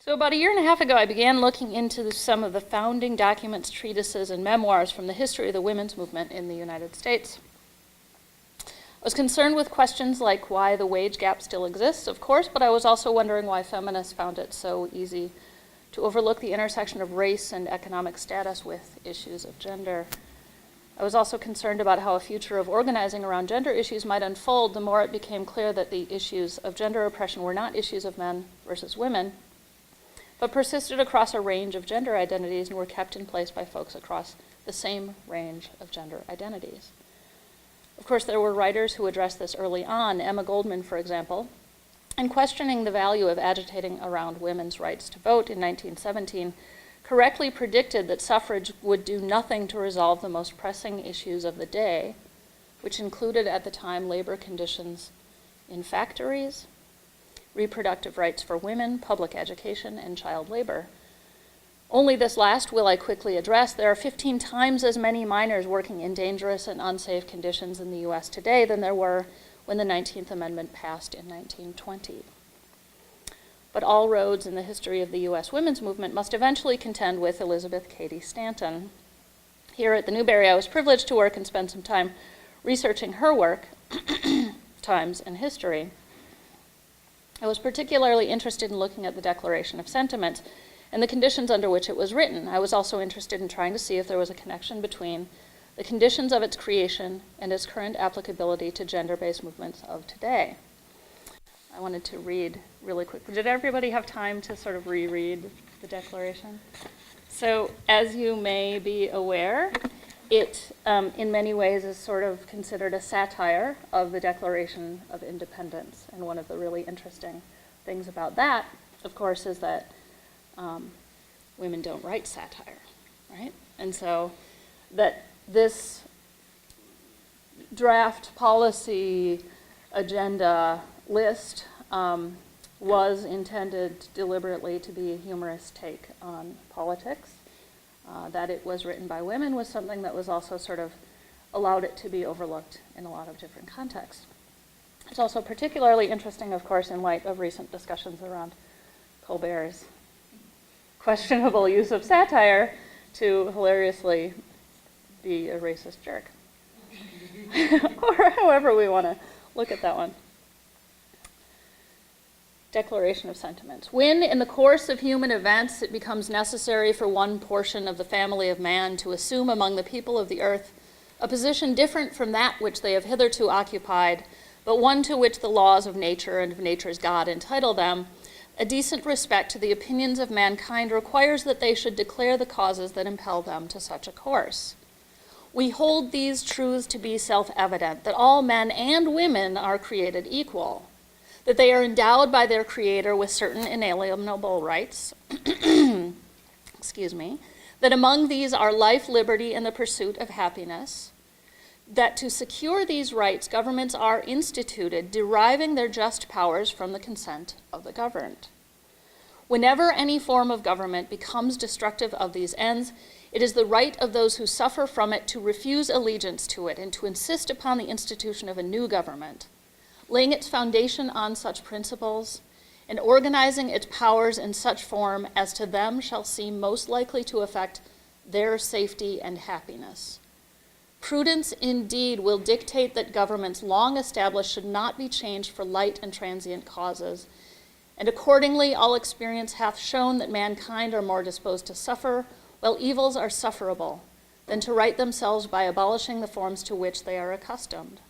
So about a year and a half ago, I began looking into some of the founding documents, treatises, and memoirs from the history of the women's movement in the United States. I was concerned with questions like why the wage gap still exists, of course, but I was also wondering why feminists found it so easy to overlook the intersection of race and economic status with issues of gender. I was also concerned about how a future of organizing around gender issues might unfold the more it became clear that the issues of gender oppression were not issues of men versus women, but persisted across a range of gender identities and were kept in place by folks across the same range of gender identities. Of course, there were writers who addressed this early on, Emma Goldman, for example, and questioning the value of agitating around women's rights to vote in 1917, correctly predicted that suffrage would do nothing to resolve the most pressing issues of the day, which included at the time labor conditions in factories, reproductive rights for women, public education, and child labor. Only this last will I quickly address. There are 15 times as many miners working in dangerous and unsafe conditions in the US today than there were when the 19th Amendment passed in 1920. But all roads in the history of the US women's movement must eventually contend with Elizabeth Cady Stanton. Here at the Newberry, I was privileged to work and spend some time researching her work, Times and History. I was particularly interested in looking at the Declaration of Sentiments and the conditions under which it was written. I was also interested in trying to see if there was a connection between the conditions of its creation and its current applicability to gender-based movements of today. I wanted to read really quickly. Did everybody have time to sort of reread the Declaration? So, as you may be aware, it in many ways is sort of considered a satire of the Declaration of Independence. And one of the really interesting things about that, of course, is that women don't write satire, right? And so that this draft policy agenda list was intended deliberately to be a humorous take on politics. That it was written by women was something that was also sort of allowed it to be overlooked in a lot of different contexts. It's also particularly interesting, of course, in light of recent discussions around Colbert's questionable use of satire to hilariously be a racist jerk. Or however we want to look at that one. Declaration of Sentiments. When, in the course of human events, it becomes necessary for one portion of the family of man to assume among the people of the earth a position different from that which they have hitherto occupied, but one to which the laws of nature and of nature's God entitle them, a decent respect to the opinions of mankind requires that they should declare the causes that impel them to such a course. We hold these truths to be self-evident, that all men and women are created equal, that they are endowed by their Creator with certain inalienable rights, excuse me, that among these are life, liberty, and the pursuit of happiness, that to secure these rights, governments are instituted, deriving their just powers from the consent of the governed. Whenever any form of government becomes destructive of these ends, it is the right of those who suffer from it to refuse allegiance to it and to insist upon the institution of a new government, laying its foundation on such principles and organizing its powers in such form as to them shall seem most likely to affect their safety and happiness. Prudence indeed will dictate that governments long established should not be changed for light and transient causes, and accordingly all experience hath shown that mankind are more disposed to suffer, while evils are sufferable, than to right themselves by abolishing the forms to which they are accustomed.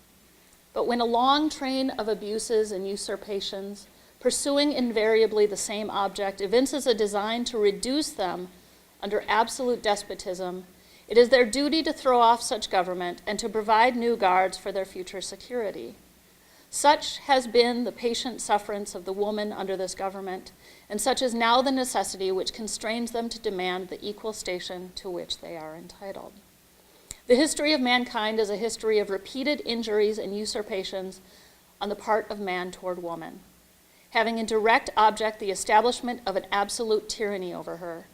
But when a long train of abuses and usurpations, pursuing invariably the same object, evinces a design to reduce them under absolute despotism, it is their duty to throw off such government and to provide new guards for their future security. Such has been the patient sufferance of the woman under this government, and such is now the necessity which constrains them to demand the equal station to which they are entitled. The history of mankind is a history of repeated injuries and usurpations on the part of man toward woman, having in direct object the establishment of an absolute tyranny over her.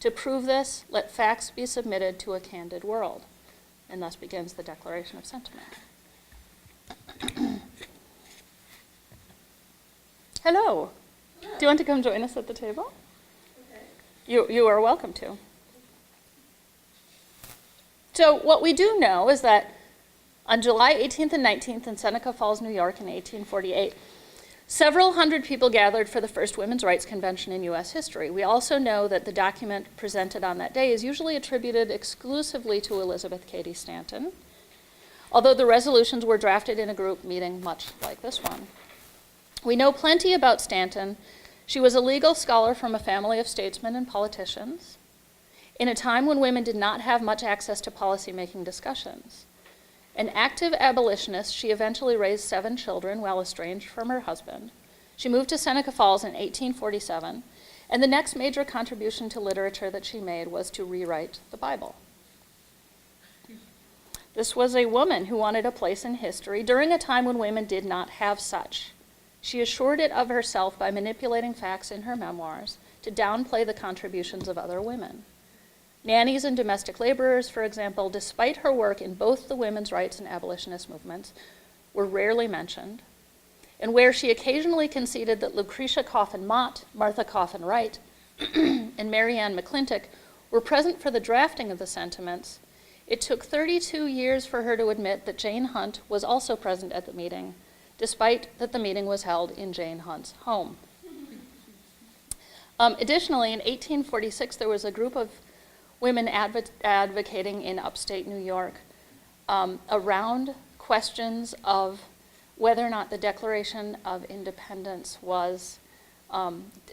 To prove this, let facts be submitted to a candid world. And thus begins the Declaration of Sentiment. Hello. Do you want to come join us at the table? You are welcome to. So what we do know is that on July 18th and 19th in Seneca Falls, New York in 1848, several hundred people gathered for the first women's rights convention in U.S. history. We also know that the document presented on that day is usually attributed exclusively to Elizabeth Cady Stanton, although the resolutions were drafted in a group meeting much like this one. We know plenty about Stanton. She was a legal scholar from a family of statesmen and politicians in a time when women did not have much access to policymaking discussions. An active abolitionist, she eventually raised 7 children while estranged from her husband. She moved to Seneca Falls in 1847, and the next major contribution to literature that she made was to rewrite the Bible. This was a woman who wanted a place in history during a time when women did not have such. She assured it of herself by manipulating facts in her memoirs to downplay the contributions of other women. Nannies and domestic laborers, for example, despite her work in both the women's rights and abolitionist movements, were rarely mentioned. And where she occasionally conceded that Lucretia Coffin Mott, Martha Coffin Wright, and Mary Ann McClintock were present for the drafting of the sentiments, it took 32 years for her to admit that Jane Hunt was also present at the meeting, despite that the meeting was held in Jane Hunt's home. Additionally, in 1846, there was a group of women advocating in upstate New York around questions of whether or not the Declaration of Independence was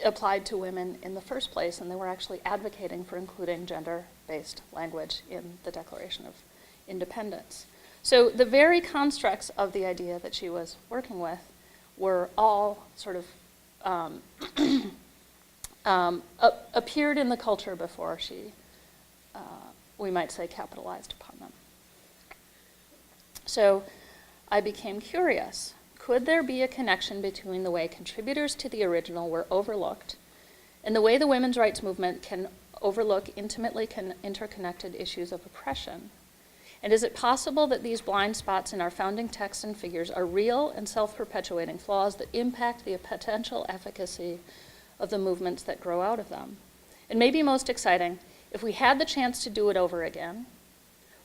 applied to women in the first place, and they were actually advocating for including gender-based language in the Declaration of Independence. So the very constructs of the idea that she was working with were all sort of appeared in the culture before she, we might say, capitalized upon them. So I became curious. Could there be a connection between the way contributors to the original were overlooked and the way the women's rights movement can overlook intimately interconnected issues of oppression? And is it possible that these blind spots in our founding texts and figures are real and self-perpetuating flaws that impact the potential efficacy of the movements that grow out of them? And maybe most exciting, if we had the chance to do it over again,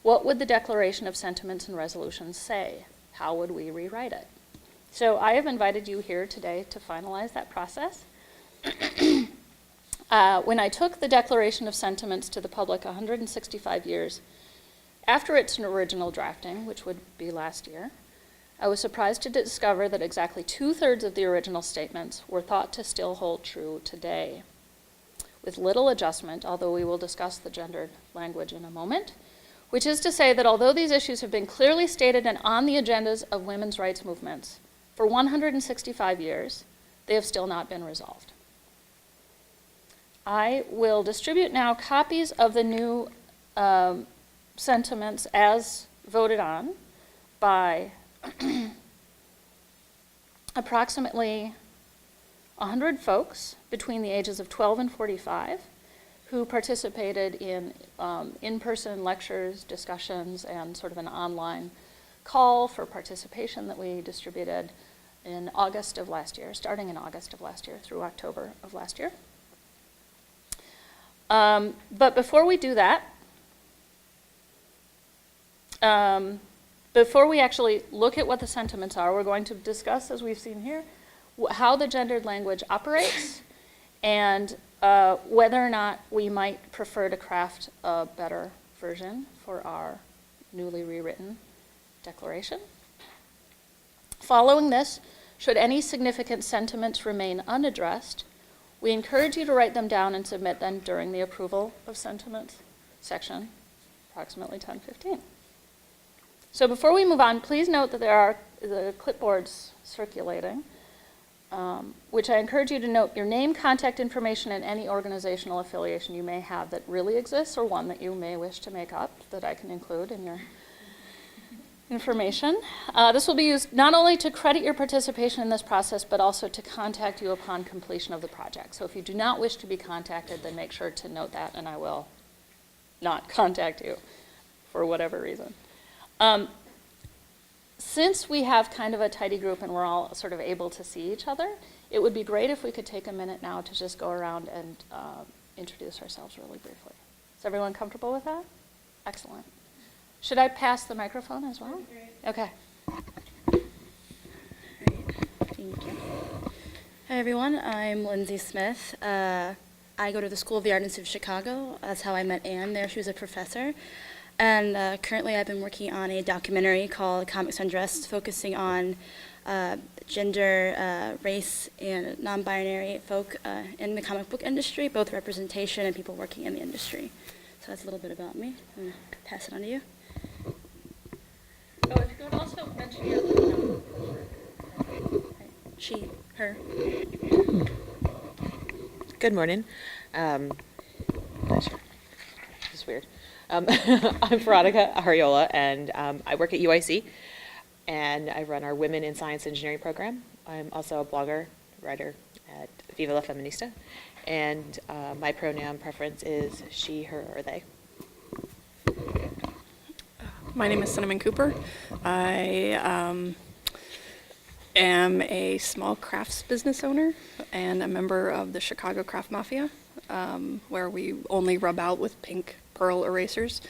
what would the Declaration of Sentiments and Resolutions say? How would we rewrite it? So I have invited you here today to finalize that process. When I took the Declaration of Sentiments to the public 165 years after its original drafting, which would be last year, I was surprised to discover that exactly 2/3 of the original statements were thought to still hold true today, with little adjustment, although we will discuss the gendered language in a moment, which is to say that although these issues have been clearly stated and on the agendas of women's rights movements for 165 years, they have still not been resolved. I will distribute now copies of the new sentiments as voted on by approximately 100 folks between the ages of 12 and 45 who participated in in-person lectures, discussions, and sort of an online call for participation that we distributed in August of last year, starting in August of last year through October of last year. But before we do that, before we actually look at what the sentiments are, we're going to discuss, as we've seen here, how the gendered language operates and whether or not we might prefer to craft a better version for our newly rewritten declaration. Following this, should any significant sentiments remain unaddressed, we encourage you to write them down and submit them during the approval of sentiments section, approximately 10:15. So before we move on, please note that there are the clipboards circulating, which I encourage you to note your name, contact information, and any organizational affiliation you may have that really exists or one that you may wish to make up that I can include in your information. This will be used not only to credit your participation in this process, but also to contact you upon completion of the project. So if you do not wish to be contacted, then make sure to note that, and I will not contact you for whatever reason. Since we have kind of a tidy group and we're all sort of able to see each other, it would be great if we could take a minute now to just go around and introduce ourselves really briefly. Is everyone comfortable with that? Excellent. Should I pass the microphone as well? Okay. Thank you. Hi, everyone. I'm Lindsay Smith. I go to the School of the Art Institute of Chicago. That's how I met Anne there. She was a professor. And currently I've been working on a documentary called Comics Undressed, focusing on gender, race, and non-binary folk in the comic book industry, both representation and people working in the industry. So that's a little bit about me. I'm going to pass it on to you. Oh, if you could also mention your pronoun. She, her. Good morning. Not sure. This is weird. I'm Veronica Ariola, and I work at UIC, and I run our Women in Science Engineering program. I'm also a blogger, writer at Viva La Feminista, and my pronoun preference is she, her, or they. My name is Cinnamon Cooper. I am a small crafts business owner and a member of the Chicago Craft Mafia, where we only rub out with pink pearl erasers,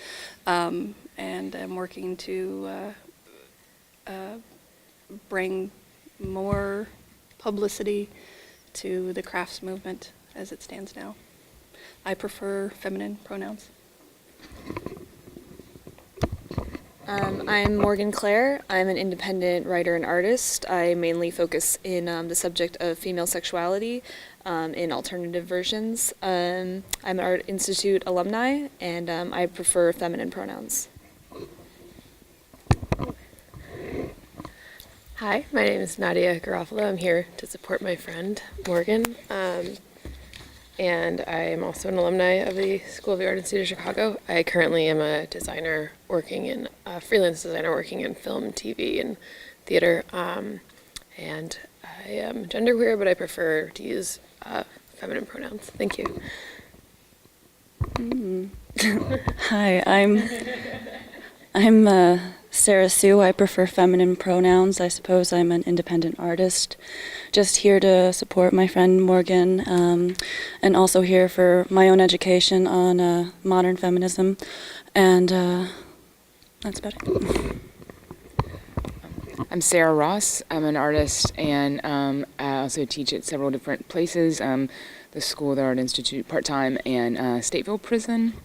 and I'm working to bring more publicity to the crafts movement as it stands now. I prefer feminine pronouns. I'm Morgan Clare. I'm an independent writer and artist. I mainly focus in the subject of female sexuality in alternative versions. I'm an Art Institute alumni, and I prefer feminine pronouns. Hi, my name is Nadia Garofalo. I'm here to support my friend Morgan. And I am also an alumni of the School of the Art Institute of Chicago. I currently am a designer working in, freelance designer working in film, TV, and theater. And I am genderqueer, but I prefer to use feminine pronouns. Thank you. Hi, I'm Sarah Sue. I prefer feminine pronouns. I suppose I'm an independent artist, just here to support my friend Morgan, and also here for my own education on modern feminism, and that's about it. I'm Sarah Ross. I'm an artist, and I also teach at several different places, the School of the Art Institute part-time and Stateville Prison.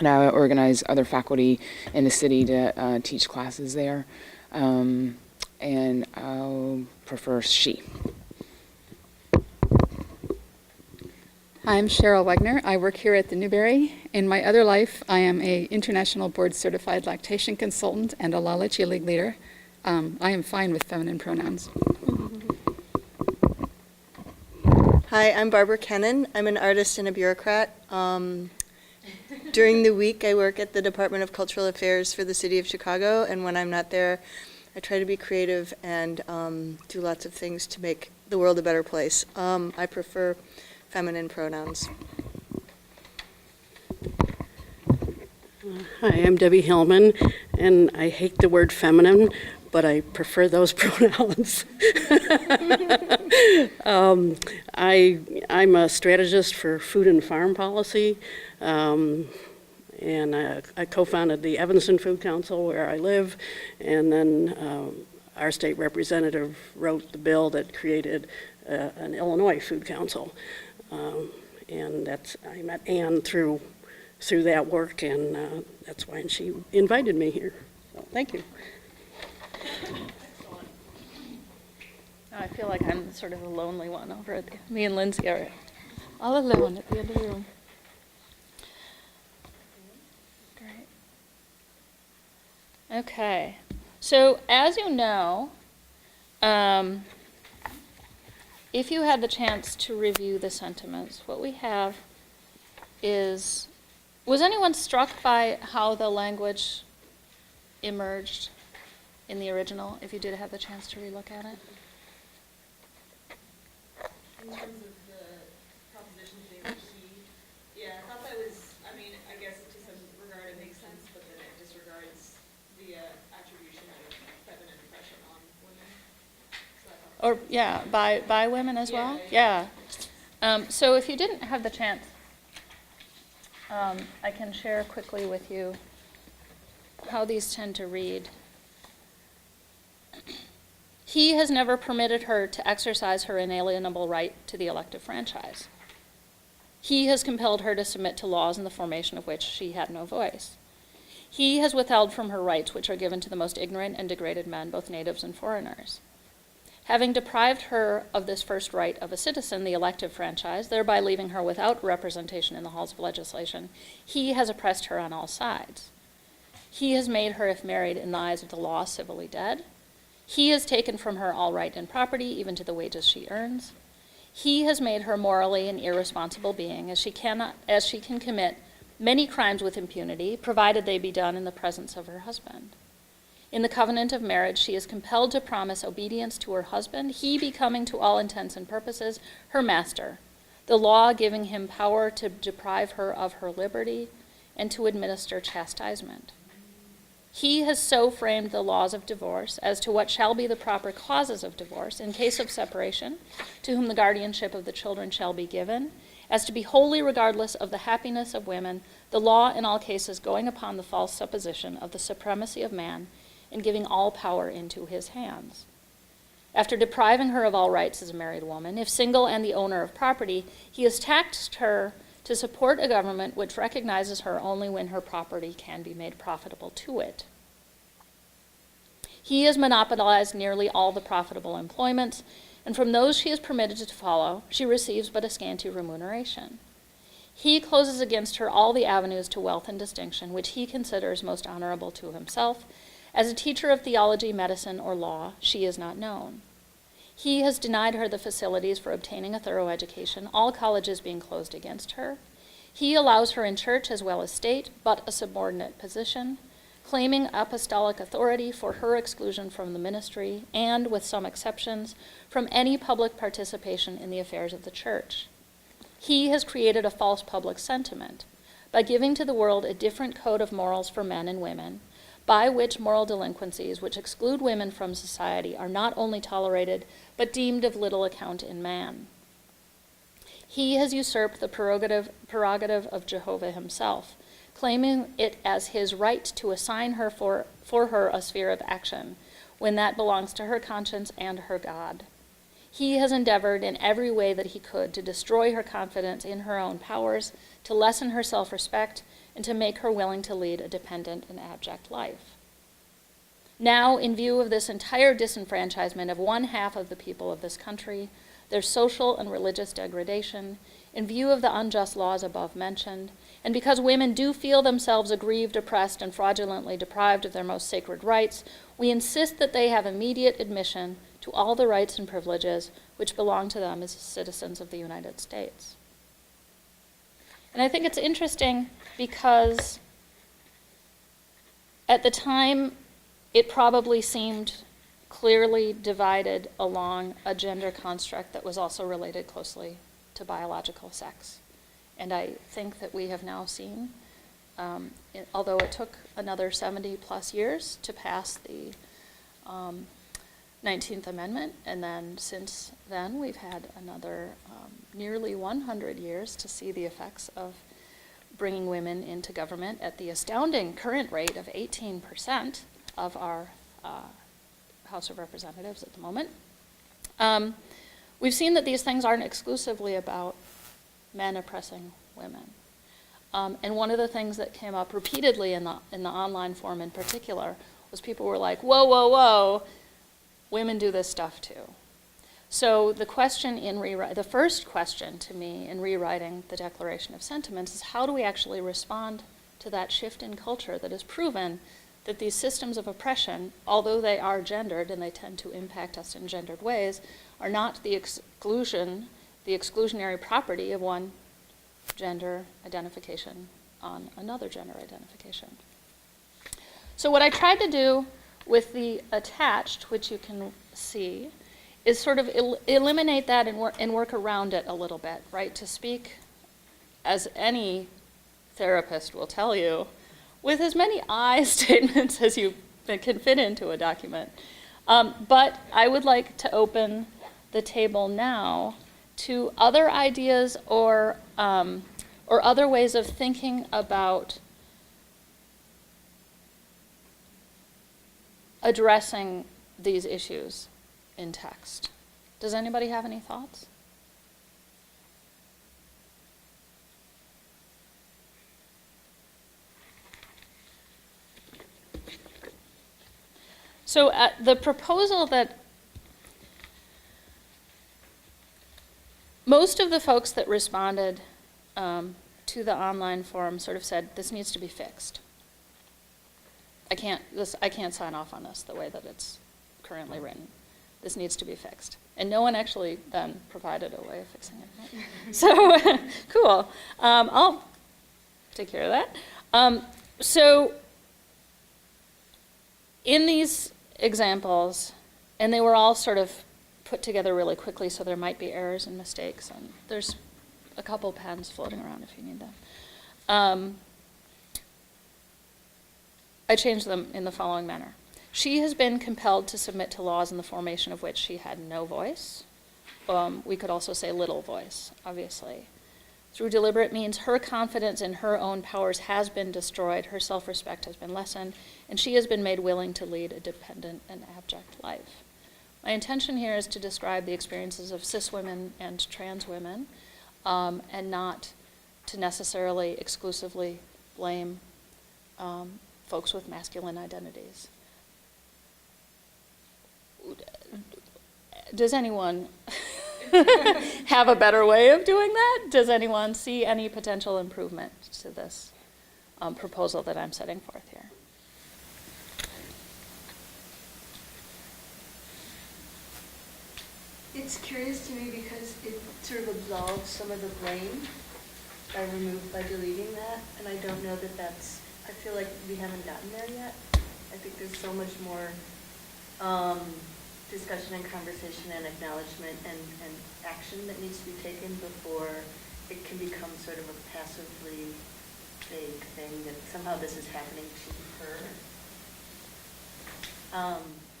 And I organize other faculty in the city to teach classes there. And I'll prefer she. I'm Cheryl Wagner. I work here at the Newberry. In my other life, I am a international board certified lactation consultant and a La Leche League leader. I am fine with feminine pronouns. Hi, I'm Barbara Kennan. I'm an artist and a bureaucrat. During the week, I work at the Department of Cultural Affairs for the City of Chicago, and when I'm not there, I try to be creative and do lots of things to make the world a better place. I prefer feminine pronouns. Hi, I'm Debbie Hillman, and I hate the word feminine, but I prefer those pronouns. I'm a strategist for food and farm policy, and I co-founded the Evanston Food Council where I live, and then our state representative wrote the bill that created an Illinois Food Council, and I met Anne through that work, and that's why she invited me here. So thank you. I feel like I'm sort of the lonely one over at me and Lindsay are all alone at the end of the room. Great. Okay. So as you know, if you had the chance to review the sentiments, what we have is, was anyone struck by how the language emerged in the original, if you did have the chance to relook at it? In terms of the propositions they received, yeah, I thought that was, I mean, I guess to some regard it makes sense, but then it disregards the attribution of feminine oppression on women. So Or, yeah, by women as well? Yeah. So if you didn't have the chance, I can share quickly with you how these tend to read. He has never permitted her to exercise her inalienable right to the elective franchise. He has compelled her to submit to laws in the formation of which she had no voice. He has withheld from her rights which are given to the most ignorant and degraded men, both natives and foreigners. Having deprived her of this first right of a citizen, the elective franchise, thereby leaving her without representation in the halls of legislation, he has oppressed her on all sides. He has made her, if married in the eyes of the law, civilly dead. He has taken from her all right and property, even to the wages she earns. He has made her morally an irresponsible being, as she can commit many crimes with impunity, provided they be done in the presence of her husband. In the covenant of marriage, she is compelled to promise obedience to her husband, he becoming to all intents and purposes her master, the law giving him power to deprive her of her liberty and to administer chastisement. He has so framed the laws of divorce as to what shall be the proper causes of divorce in case of separation, to whom the guardianship of the children shall be given, as to be wholly regardless of the happiness of women, the law in all cases going upon the false supposition of the supremacy of man and giving all power into his hands. After depriving her of all rights as a married woman, if single and the owner of property, he has taxed her to support a government which recognizes her only when her property can be made profitable to it. He has monopolized nearly all the profitable employments, and from those she is permitted to follow, she receives but a scanty remuneration. He closes against her all the avenues to wealth and distinction which he considers most honorable to himself. As a teacher of theology, medicine, or law, she is not known. He has denied her the facilities for obtaining a thorough education, all colleges being closed against her. He allows her in church as well as state, but a subordinate position, claiming apostolic authority for her exclusion from the ministry and, with some exceptions, from any public participation in the affairs of the church. He has created a false public sentiment by giving to the world a different code of morals for men and women, by which moral delinquencies which exclude women from society are not only tolerated, but deemed of little account in man. He has usurped the prerogative of Jehovah himself, claiming it as his right to assign her for her a sphere of action, when that belongs to her conscience and her God. He has endeavored in every way that he could to destroy her confidence in her own powers, to lessen her self-respect, and to make her willing to lead a dependent and abject life. Now, in view of this entire disenfranchisement of one half of the people of this country, their social and religious degradation, in view of the unjust laws above mentioned, and because women do feel themselves aggrieved, oppressed, and fraudulently deprived of their most sacred rights, we insist that they have immediate admission to all the rights and privileges which belong to them as citizens of the United States. And I think it's interesting because at the time, it probably seemed clearly divided along a gender construct that was also related closely to biological sex. And I think that we have now seen, although it took another 70 plus years to pass the 19th Amendment, and then since then we've had another nearly 100 years to see the effects of bringing women into government at the astounding current rate of 18% of our House of Representatives at the moment. We've seen that these things aren't exclusively about men oppressing women. And one of the things that came up repeatedly in the online forum in particular was people were like, whoa, whoa, whoa, women do this stuff too. So the question the first question to me in rewriting the Declaration of Sentiments is how do we actually respond to that shift in culture that has proven that these systems of oppression, although they are gendered and they tend to impact us in gendered ways, are not the exclusionary property of one gender identification on another gender identification. So what I tried to do with the attached, which you can see, is sort of eliminate that and work around it a little bit, right? To speak, as any therapist will tell you, with as many I statements as you can fit into a document. But I would like to open the table now to other ideas or or other ways of thinking about addressing these issues in text. Does anybody have any thoughts? So the proposal that most of the folks that responded to the online forum sort of said, this needs to be fixed. I can't sign off on this the way that it's currently written. This needs to be fixed. And no one actually then provided a way of fixing it. Right? So, cool. I'll take care of that. So, in these examples, and they were all sort of put together really quickly, so there might be errors and mistakes, and there's a couple pens floating around if you need them. I changed them in the following manner. She has been compelled to submit to laws in the formation of which she had no voice. We could also say little voice, obviously. Through deliberate means, her confidence in her own powers has been destroyed, her self-respect has been lessened, and she has been made willing to lead a dependent and abject life. My intention here is to describe the experiences of cis women and trans women, and not to necessarily exclusively blame folks with masculine identities. Does anyone have a better way of doing that? Does anyone see any potential improvement to this proposal that I'm setting forth here? It's curious to me because it sort of absolves some of the blame by deleting that, and I don't know that that's, I feel like we haven't gotten there yet. I think there's so much more discussion and conversation and acknowledgement and action that needs to be taken before it can become sort of a passively vague thing that somehow this is happening to her.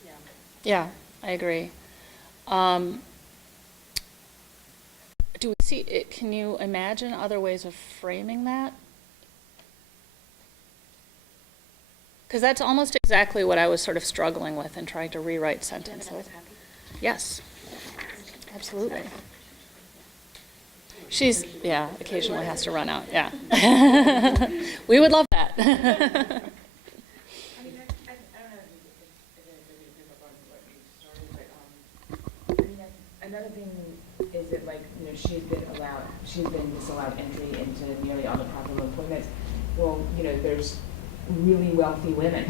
Yeah. Yeah, I agree. Do we see it? Can you imagine other ways of framing that? Because that's almost exactly what I was sort of struggling with in trying to rewrite sentences. Yes, absolutely. She's, yeah, occasionally has to run out, yeah. We would love that. I mean, I don't know if I mean, another thing is that, like, you know, she's been disallowed entry into nearly all the profitable employment. Well, you know, there's really wealthy women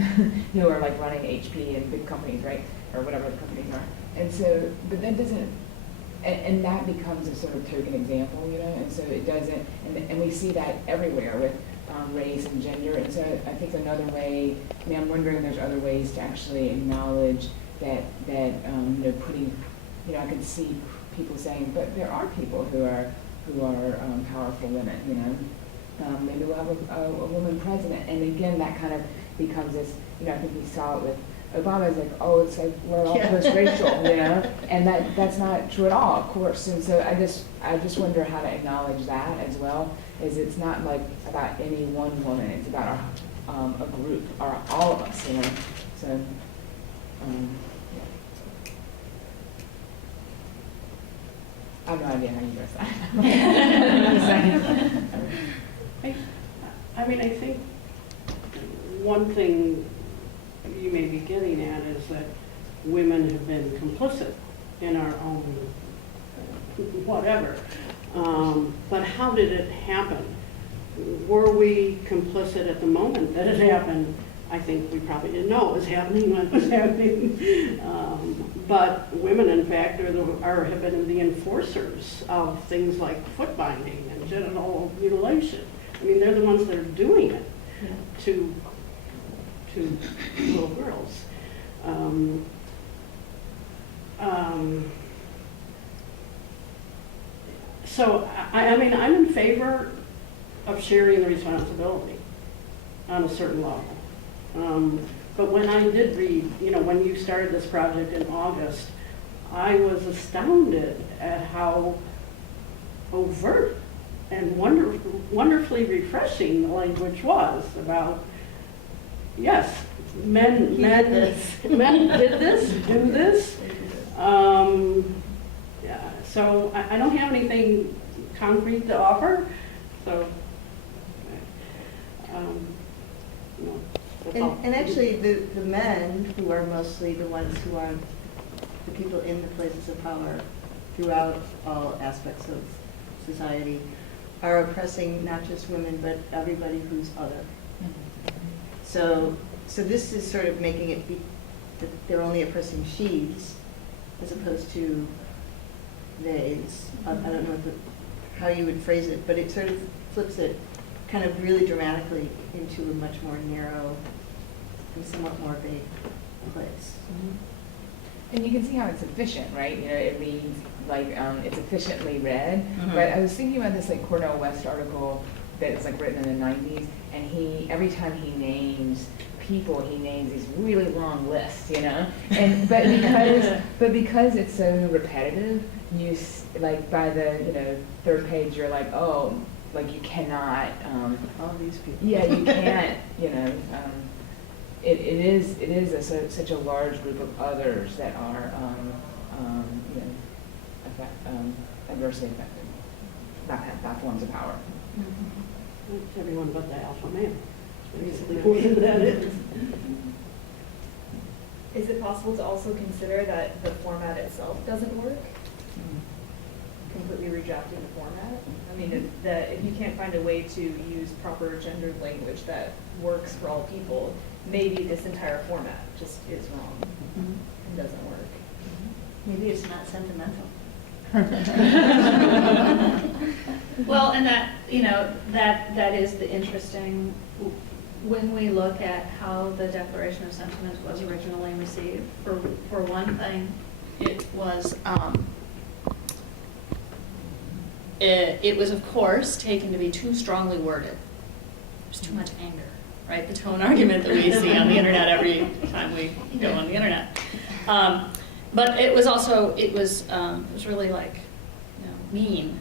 who are like running HP and big companies, right? Or whatever the companies are. And so, but that doesn't, and that becomes a sort of token example, you know, and so it doesn't, and we see that everywhere with race and gender. And so I think another way, I mean, I'm wondering if there's other ways to actually acknowledge that you know, putting, you know, I could see people saying, but there are people who are powerful women, you know. Maybe we'll have a woman president. And again, that kind of becomes this, you know, I think we saw it with Obama. It's like, oh, it's like we're all post-racial, you know? And that's not true at all, of course. And so I just wonder how to acknowledge that as well, is it's not like about any one woman. It's about a group, or all of us, you know? So, yeah. I have no idea how you address that. I mean, I think one thing you may be getting at is that women have been complicit in our own whatever. But how did it happen? Were we complicit at the moment that it happened? I think we probably didn't know it was happening when it was happening. But women, in fact, have been the enforcers of things like foot binding and genital mutilation. I mean, they're the ones that are doing it to little girls. So, I mean, I'm in favor of sharing the responsibility on a certain level. But when I did read, you know, when you started this project in August, I was astounded at how overt and wonderfully refreshing the language was about, yes, men did this, do this. Yeah, so I don't have anything concrete to offer, so. No, that's all. And actually, the men, who are mostly the ones who are the people in the places of power throughout all aspects of society, are oppressing not just women, but everybody who's other. So this is sort of making it be that they're only oppressing she's, as opposed to they's. I don't know how you would phrase it, but it sort of flips it kind of really dramatically into a much more narrow and somewhat more vague place. And you can see how it's efficient, right? You know, it reads like it's efficiently read. But I was thinking about this like Cornel West article that's like written in the 90s, and every time he names people, he names these really long lists, you know. And but because it's so repetitive, like by the third page, you're like, oh, like you cannot. All these people. Yeah, you can't. It is such a large group of others that are adversely affected by forms of power. It's everyone but the alpha male. Basically, who that is. Is it possible to also consider that the format itself doesn't work? Completely rejecting the format? I mean, if you can't find a way to use proper gendered language that works for all people, maybe this entire format just is wrong and doesn't work. Maybe it's not sentimental. Well, and that is the interesting, when we look at how the Declaration of Sentiments was originally received, for one thing, it was of course taken to be too strongly worded. There's too much anger, right? The tone argument that we see on the internet every time we go on the internet. But it was also, it was really like, mean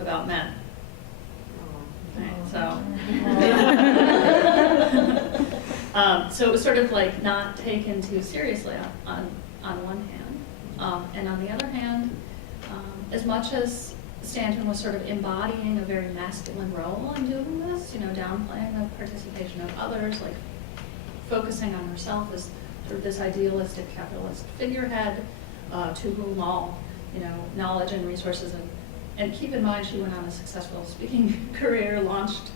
about men. Right, so it was sort of like not taken too seriously on one hand. And on the other hand, as much as Stanton was sort of embodying a very masculine role in doing this, downplaying the participation of others, like focusing on herself as sort of this idealistic capitalist figurehead to whom all, knowledge and resources and keep in mind she went on a successful speaking career launched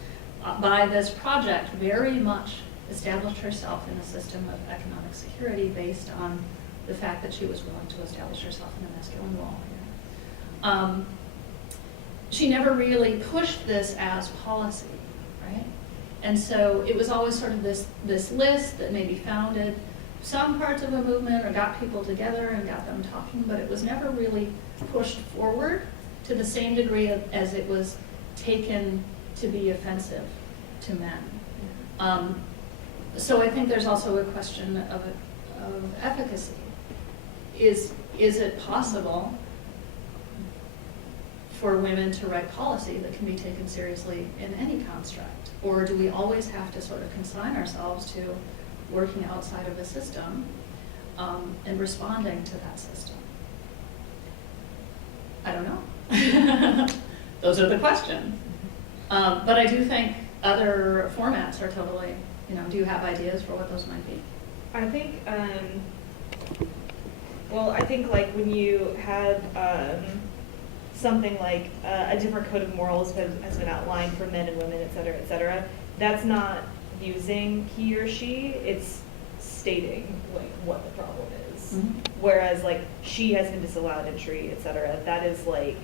by this project, very much established herself in a system of economic security based on the fact that she was willing to establish herself in a masculine role. She never really pushed this as policy, right? And so it was always sort of this list that maybe founded some parts of a movement or got people together and got them talking, but it was never really pushed forward to the same degree as it was taken to be offensive to men. So I think there's also a question of efficacy. Is it possible for women to write policy that can be taken seriously in any construct? Or do we always have to sort of consign ourselves to working outside of a system and responding to that system? I don't know. Those are the questions. But I do think other formats are totally, do you have ideas for what those might be? I think, I think like when you have something like a different code of morals has been outlined for men and women, et cetera, that's not using he or she, it's stating like what the problem is. Whereas like she has been disallowed entry, et cetera, that is like,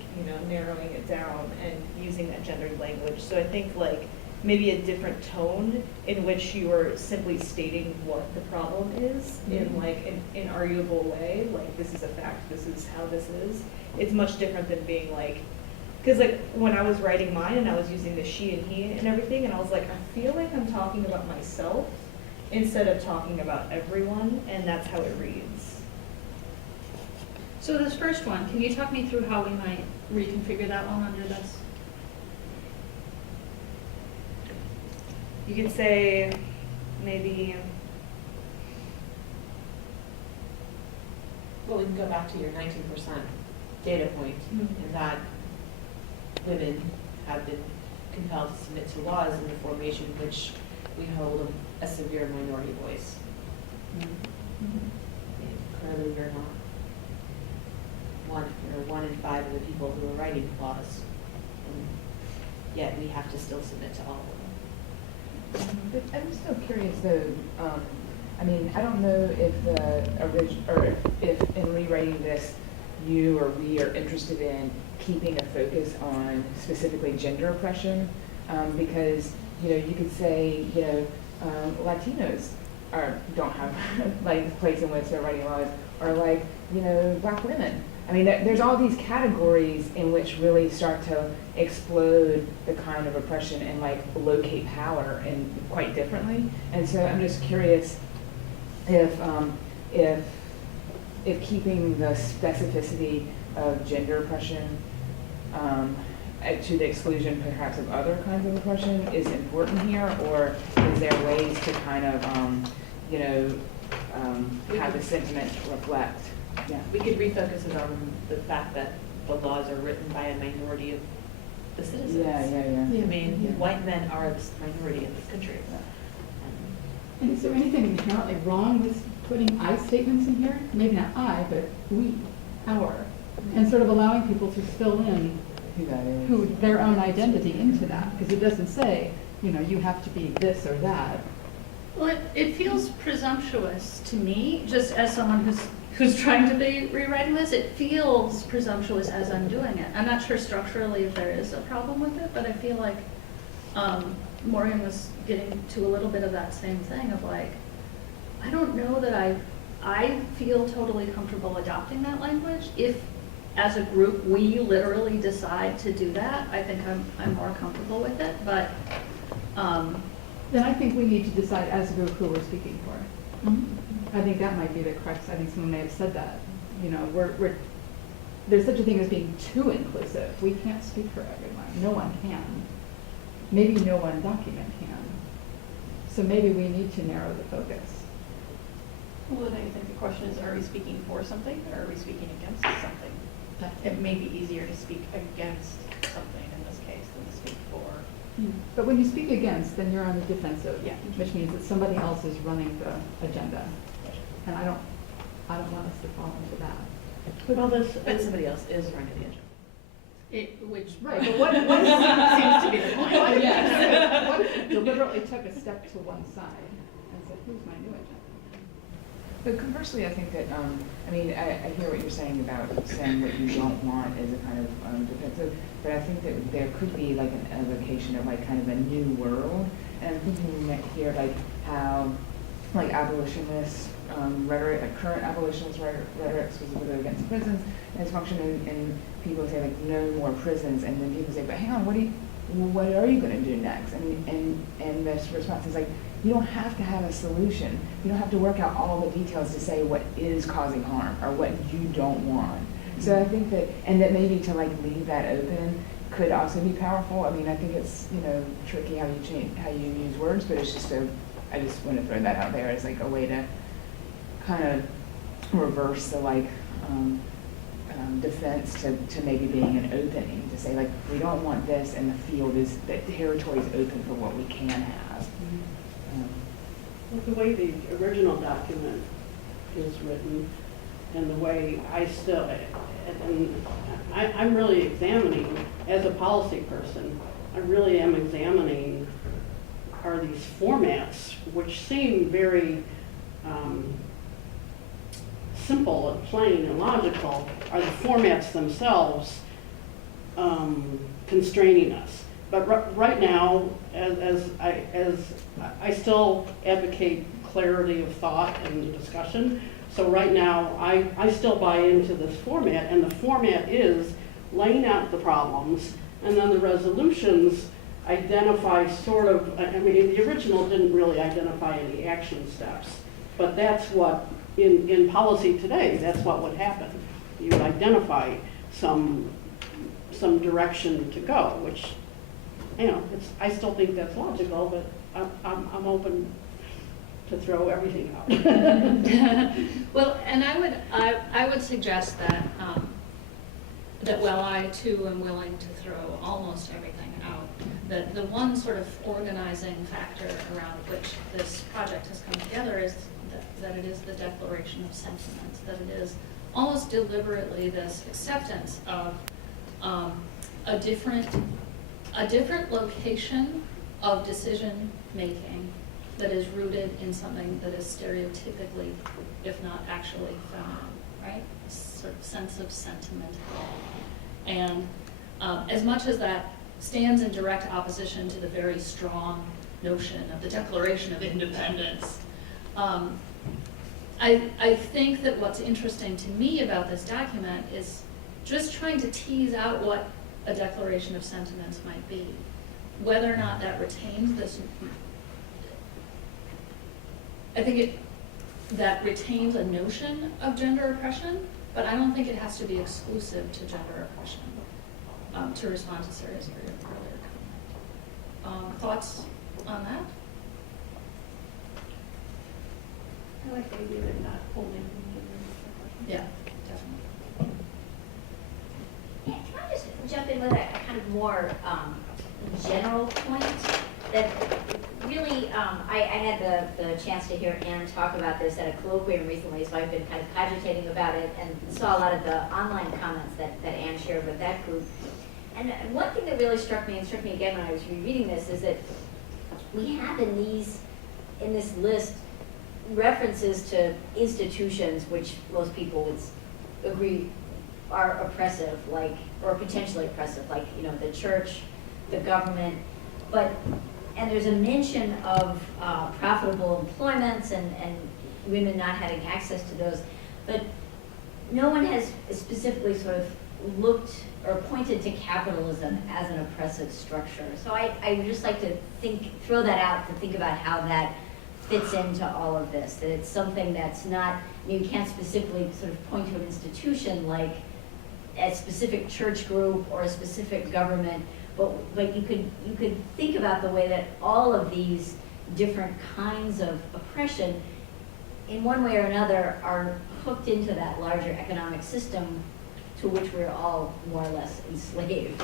narrowing it down and using that gendered language. So I think like maybe a different tone in which you are simply stating what the problem is in like an inarguable way, like this is a fact, this is how this is. It's much different than being like, because like when I was writing mine and I was using the she and he and everything, and I was like, I feel like I'm talking about myself instead of talking about everyone, and that's how it reads. So this first one, can you talk me through how we might reconfigure that one under this? you could say maybe, Well, we can go back to your 19% data point, in that women have been compelled to submit to laws in the formation in which we hold a severe minority voice. Clearly, we're not one in five of the people who are writing laws, and yet we have to still submit to all of them. But I'm still curious though, I mean, I don't know if if in rewriting this, you or we are interested in keeping a focus on specifically gender oppression, because, you know, you could say, you know, Latinos don't have like a place in which they're writing laws, or like, you know, Black women. I mean, there's all these categories in which really start to explode the kind of oppression and like locate power in quite differently. And so I'm just curious if keeping the specificity of gender oppression to the exclusion perhaps of other kinds of oppression is important here, or is there ways to kind of, you know, have the sentiment reflect? Yeah. We could refocus it on the fact that the laws are written by a minority of the citizens. Yeah. I mean, white men are the minority in this country. And is there anything inherently wrong with putting I statements in here? Maybe not I, but we, our, and sort of allowing people to fill in Who that is. who their own identity into that, because it doesn't say, you know, you have to be this or that. Well, it feels presumptuous to me, just as someone who's trying to be rewriting this. It feels presumptuous as I'm doing it. I'm not sure structurally if there is a problem with it, but I feel like Morgan was getting to a little bit of that same thing of like, I don't know that I feel totally comfortable adopting that language. If as a group we literally decide to do that, I think I'm more comfortable with it, but Then I think we need to decide as a group who we're speaking for. I think that might be the crux. I think someone may have said that. You know, there's such a thing as being too inclusive. We can't speak for everyone. No one can. Maybe no one document can. So maybe we need to narrow the focus. Well, then I think the question is, are we speaking for something or are we speaking against something? It may be easier to speak against something in this case than to speak for. But when you speak against, then you're on the defensive, Yeah. which means that somebody else is running the agenda. And I don't want us to fall into that. But somebody else is running the agenda. Right, but what seems to be the point? What if it deliberately took a step to one side and said, who's my new agenda? But conversely, I think that, I mean, I hear what you're saying about saying what you don't want as a kind of defensive, but I think that there could be like an evocation of like kind of a new world. And I'm thinking here like how like abolitionist rhetoric, like current abolitionist rhetoric specifically against prisons has functioned and people say like no more prisons, and then people say, but hang on, what are you going to do next? And the response is like, you don't have to have a solution. You don't have to work out all the details to say what is causing harm or what you don't want. So I think that, and that maybe to like leave that open could also be powerful. I mean, I think it's, you know, tricky how you use words, but it's just I just want to throw that out there as like a way to kind of reverse the like defense to maybe being an opening, to say like, we don't want this, and the territory is open for what we can have. Well, the way the original document is written and the way I'm really examining, as a policy person, I really am examining are these formats, which seem very simple and plain and logical, are the formats themselves constraining us. But right now, as I still advocate clarity of thought and discussion. So right now, I still buy into this format, and the format is laying out the problems, and then the resolutions identify sort of, I mean, the original didn't really identify any action steps, but that's what, in policy today, that's what would happen. You would identify some direction to go, which, you know, I still think that's logical, but I'm open to throw everything out. Well, and I would suggest that, that while I too am willing to throw almost everything out, that the one sort of organizing factor around which this project has come together is that it is the declaration of sentiments, that it is almost deliberately this acceptance of a different location of decision making that is rooted in something that is stereotypically, if not actually feminine, right? A sort of sense of sentiment. And as much as that stands in direct opposition to the very strong notion of the Declaration of Independence, I think that what's interesting to me about this document is just trying to tease out what a declaration of sentiments might be. Whether or not that retains this, I think that retains a notion of gender oppression, but I don't think it has to be exclusive to gender oppression, to respond to Sarah's earlier comment. Thoughts on that? I like the idea that not only. Yeah, definitely. Yeah, can I just jump in with a kind of more general point that really, I had the chance to hear Anne talk about this at a colloquium recently, so I've been kind of cogitating about it and saw a lot of the online comments that Anne shared with that group. And one thing that really struck me, and struck me again when I was rereading this, is that we have in this list references to institutions which most people would agree are oppressive, like, or potentially oppressive, like, you know, the church, the government, and there's a mention of profitable employments and women not having access to those, but no one has specifically sort of looked or pointed to capitalism as an oppressive structure. So I would just like to throw that out to think about how that fits into all of this, that it's something that's not, you can't specifically sort of point to an institution like a specific church group or a specific government, but you could think about the way that all of these different kinds of oppression, in one way or another, are hooked into that larger economic system to which we're all more or less enslaved.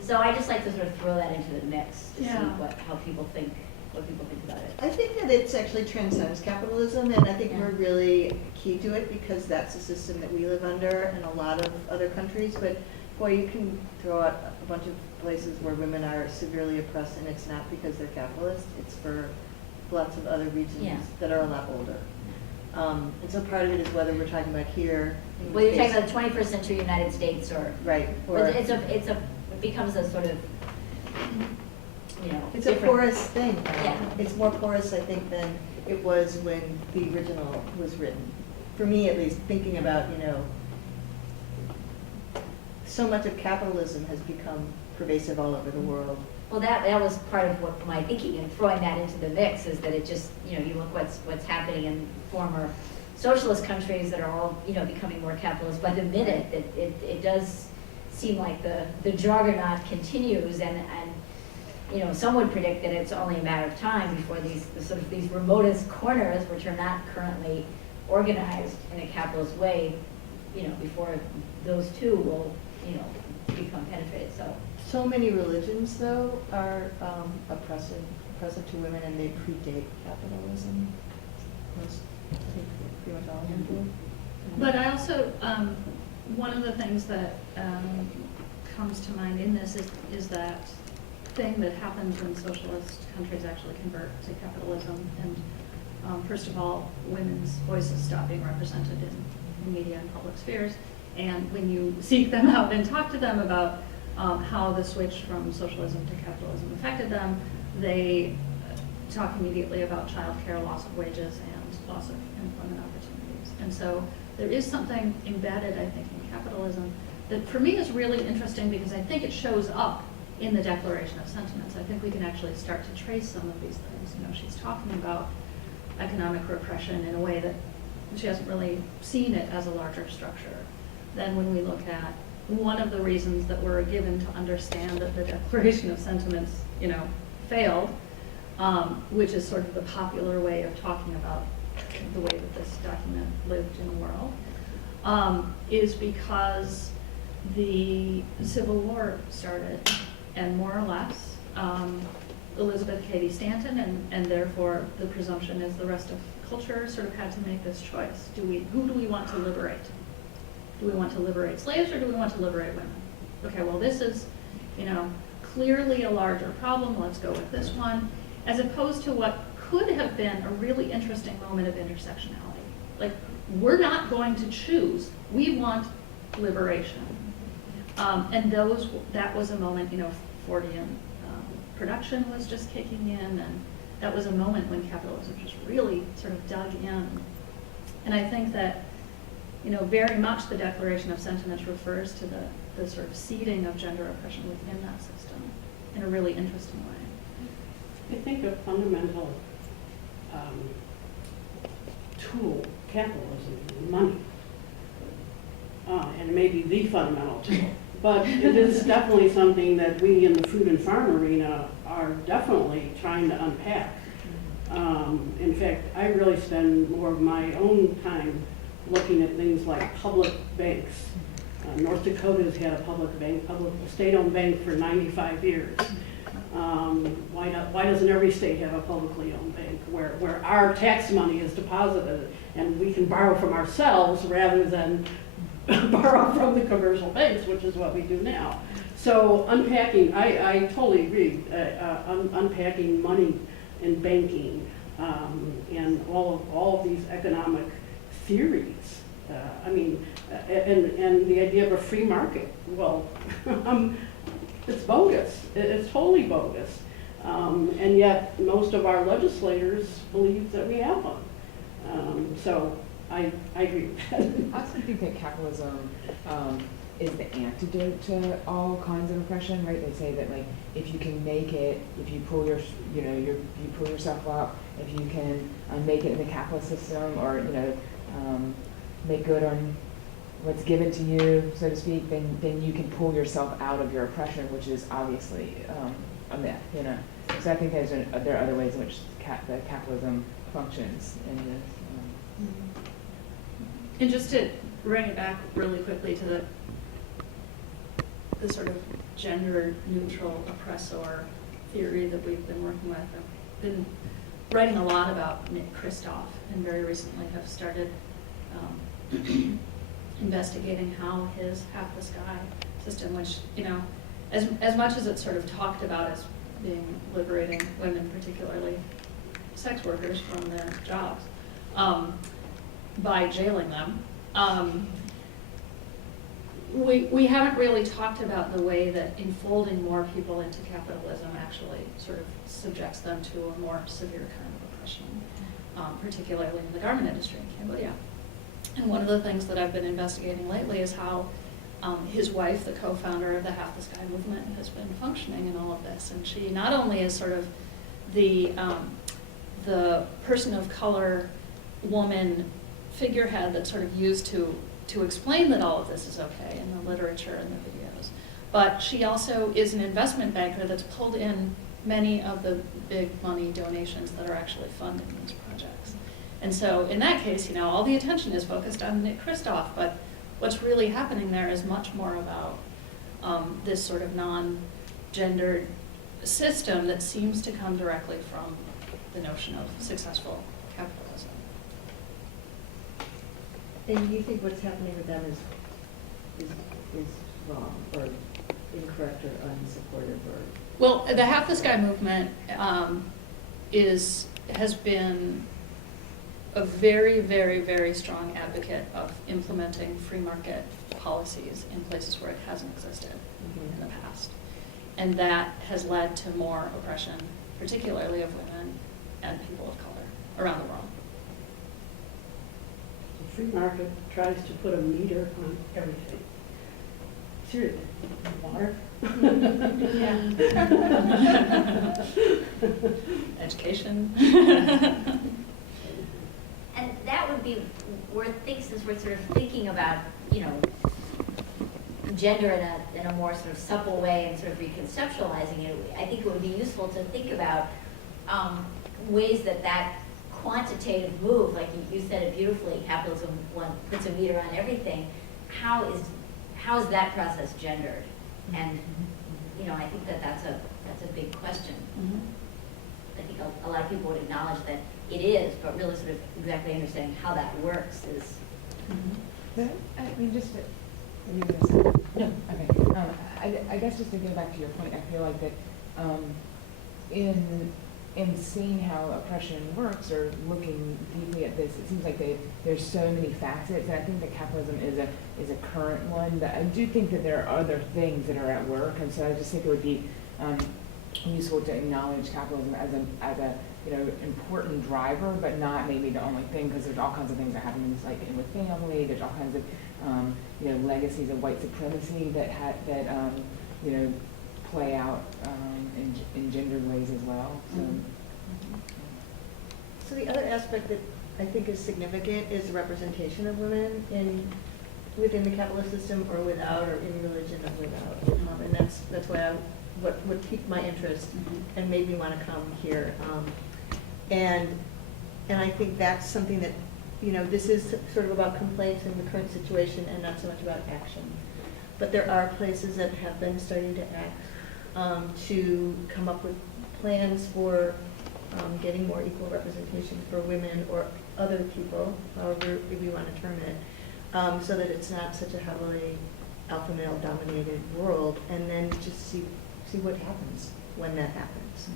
So I just like to sort of throw that into the mix to see how people think. What people think about it. I think that it's actually transcends capitalism, and I think we're really key to it because that's the system that we live under in a lot of other countries. But boy, you can throw out a bunch of places where women are severely oppressed, and it's not because they're capitalist. It's for lots of other regions that are a lot older. And so part of it is whether we're talking about here. Well, you're talking about the 21st century United States, or right, or it becomes a sort of, you know, it's a porous thing. Yeah. It's more porous, I think, than it was when the original was written. For me, at least, thinking about, you know, so much of capitalism has become pervasive all over the world. Well, that was part of what my thinking in throwing that into the mix, is that it just, you know, you look what's happening in former socialist countries that are all, you know, becoming more capitalist by the minute. It does seem like the juggernaut continues, and you know, some would predict that it's only a matter of time before these remotest corners, which are not currently organized in a capitalist way, you know, before those two will, you know, become penetrated. So many religions, though, are oppressive to women, and they predate capitalism. Most, I think, pretty much all of them do. But I also, one of the things that comes to mind in this is that thing that happens when socialist countries actually convert to capitalism. And first of all, women's voices stop being represented in media and public spheres. And when you seek them out and talk to them about how the switch from socialism to capitalism affected them, they talk immediately about childcare, loss of wages, and loss of employment opportunities. And so there is something embedded, I think, in capitalism that for me is really interesting, because I think it shows up in the Declaration of Sentiments. I think we can actually start to trace some of these things. You know, she's talking about economic repression in a way that she hasn't really seen it as a larger structure. Then when we look at one of the reasons that we're given to understand that the Declaration of Sentiments, you know, failed, which is sort of the popular way of talking about the way that this document lived in the world, is because the Civil War started, and more or less, Elizabeth Cady Stanton, and therefore the presumption is the rest of culture sort of had to make this choice. Who do we want to liberate? Do we want to liberate slaves, or do we want to liberate women? Okay, well, this is, clearly a larger problem. Let's go with this one, as opposed to what could have been a really interesting moment of intersectionality. Like, we're not going to choose. We want liberation. And that was a moment, Fordian production was just kicking in, and that was a moment when capitalism just really sort of dug in. And I think that, very much the Declaration of Sentiments refers to the sort of seeding of gender oppression within that system in a really interesting way. I think a fundamental tool, capitalism, is money. And maybe the fundamental tool. But it is definitely something that we in the food and farm arena are definitely trying to unpack. In fact, I really spend more of my own time looking at things like public banks. North Dakota's had a state-owned bank for 95 years. Why doesn't every state have a publicly owned bank where our tax money is deposited and we can borrow from ourselves rather than borrow from the commercial banks, which is what we do now. So unpacking, I totally agree, unpacking money and banking and all of these economic theories. And the idea of a free market, well, it's bogus. It's totally bogus. And yet most of our legislators believe that we have one. So I agree with that. I also think that capitalism is the antidote to all kinds of oppression, right? They say that, like, if you can make it, if you pull you pull yourself up, if you can make it in the capitalist system, or make good on what's given to you, so to speak, then you can pull yourself out of your oppression, which is obviously a myth, So I think there are other ways in which the capitalism functions in this. And just to bring it back really quickly to the sort of gender-neutral oppressor theory that we've been working with, I've been writing a lot about Nick Kristof, and very recently have started investigating how his Half the Sky system, which, as much as it's sort of talked about as being liberating women, particularly sex workers, from their jobs, by jailing them, we haven't really talked about the way that enfolding more people into capitalism actually sort of subjects them to a more severe kind of oppression, particularly in the garment industry in Cambodia. And one of the things that I've been investigating lately is how his wife, the co-founder of the Half the Sky movement, has been functioning in all of this. And she not only is sort of the person of color woman figurehead that's sort of used to explain that all of this is okay in the literature and the videos, but she also is an investment banker that's pulled in many of the big money donations that are actually funding these projects. And so in that case, all the attention is focused on Nick Kristof, but what's really happening there is much more about this sort of non-gendered system that seems to come directly from the notion of successful capitalism. And you think what's happening with them is wrong, or incorrect, or unsupportive, or? Well, the Half the Sky movement has been a very, very, very strong advocate of implementing free market policies in places where it hasn't existed in the past. And that has led to more oppression, particularly of women and people of color around the world. The free market tries to put a meter on everything. Seriously, water. Education. And that would be since we're sort of thinking about, gender in a more sort of supple way and sort of reconceptualizing it, I think it would be useful to think about ways that that quantitative move, like you said it beautifully, capitalism puts a meter on everything. How is that process gendered? And I think that's a big question. I think a lot of people would acknowledge that it is, but really sort of exactly understanding how that works is. I mean, just to, are you gonna say? No. Okay. I guess just to go back to your point, I feel like that in seeing how oppression works or looking deeply at this, it seems like there's so many facets. And I think that capitalism is a current one, but I do think that there are other things that are at work, and so I just think it would be useful to acknowledge capitalism as a important driver, but not maybe the only thing, because there's all kinds of things that happen like with family. There's all kinds of legacies of white supremacy that play out in gendered ways as well. So the other aspect that I think is significant is the representation of women within the capitalist system, or without, or in religion or without. And that's why what piqued my interest and made me want to come here. And I think that's something that, this is sort of about complaints in the current situation and not so much about action. But there are places that have been starting to act to come up with plans for getting more equal representation for women or other people, however we want to term it, so that it's not such a heavily alpha male dominated world, and then just see what happens when that happens.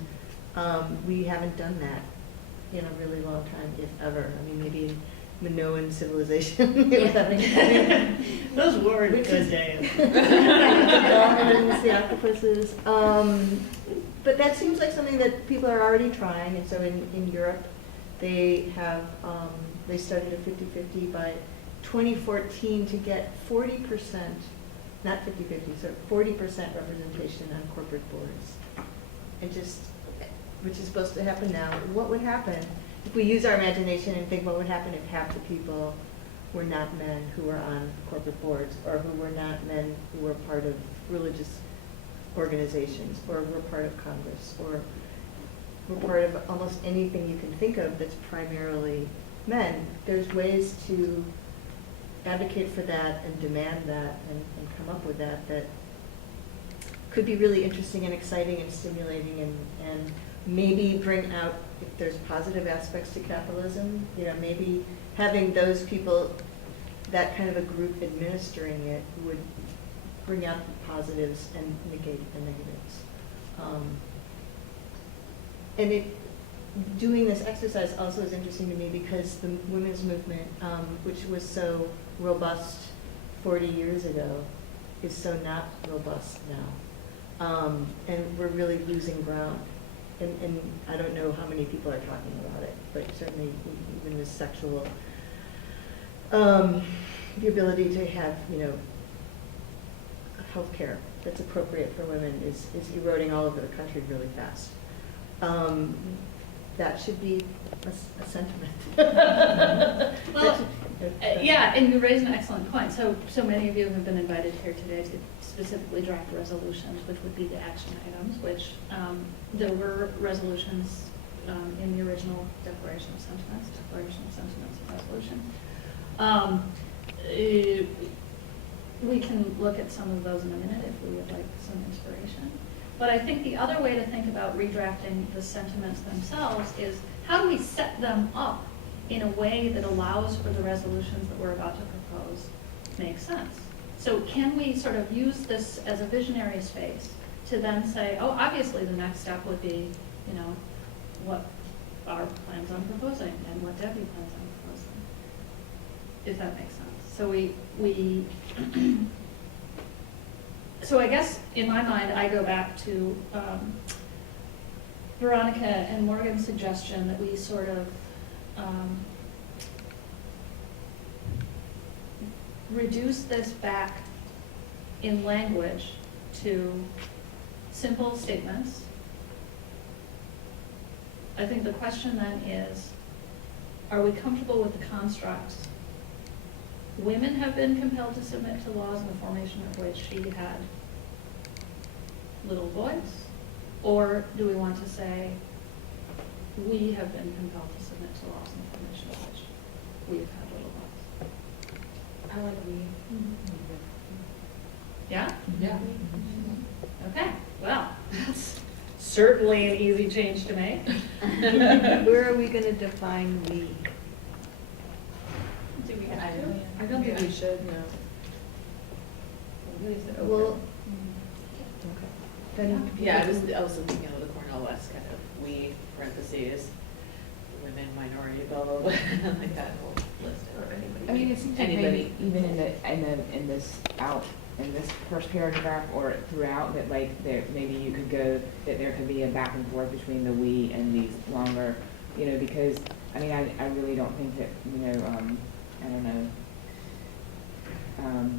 We haven't done that in a really long time, if ever. I mean, maybe Minoan civilization. Those were good days. Dolphins, the octopuses. But that seems like something that people are already trying, and so in Europe, they have they started a 50-50 by 2014 to get 40%, not 50-50, so 40% representation on corporate boards, and which is supposed to happen now. What would happen if we use our imagination and think what would happen if half the people were not men who were on corporate boards, or who were not men who were part of religious organizations, or were part of Congress, or were part of almost anything you can think of that's primarily men? There's ways to advocate for that and demand that and come up with that could be really interesting and exciting and stimulating, and maybe bring out, if there's positive aspects to capitalism, maybe having those people, that kind of a group administering it, would bring out the positives and negate the negatives. And doing this exercise also is interesting to me because the women's movement, which was so robust 40 years ago, is so not robust now. And we're really losing ground. And I don't know how many people are talking about it, but certainly even this sexual, the ability to have, health care that's appropriate for women is eroding all over the country really fast. That should be a sentiment. Well, yeah, and you raise an excellent point. So many of you have been invited here today to specifically draft resolutions, which would be the action items, which there were resolutions in the original Declaration of Sentiments resolution. We can look at some of those in a minute if we would like some inspiration. But I think the other way to think about redrafting the sentiments themselves is, how do we set them up in a way that allows for the resolutions that we're about to propose to make sense? So can we sort of use this as a visionary space to then say, oh, obviously the next step would be, what our plans on proposing and what Debbie plans on proposing, if that makes sense. So so I guess in my mind, I go back to Veronica and Morgan's suggestion that we sort of reduce this back in language to simple statements. I think the question then is, are we comfortable with the construct? Women have been compelled to submit to laws in the formation of which she had little voice? Or do we want to say we have been compelled to submit to laws and definitions which we've had little laws. I like we. Yeah? Yeah. Okay, well, that's certainly an easy change to make. Where are we going to define we? Do we have to? I don't think we should, no. Well, Then Yeah, I was thinking of the Cornell West kind of we parentheses women, minority, blah blah blah, like that whole list. Or anybody. I mean, it seems like maybe even in this first paragraph or throughout that like there maybe you could go that there could be a back and forth between the we and these longer, because I mean I really don't think that I don't know.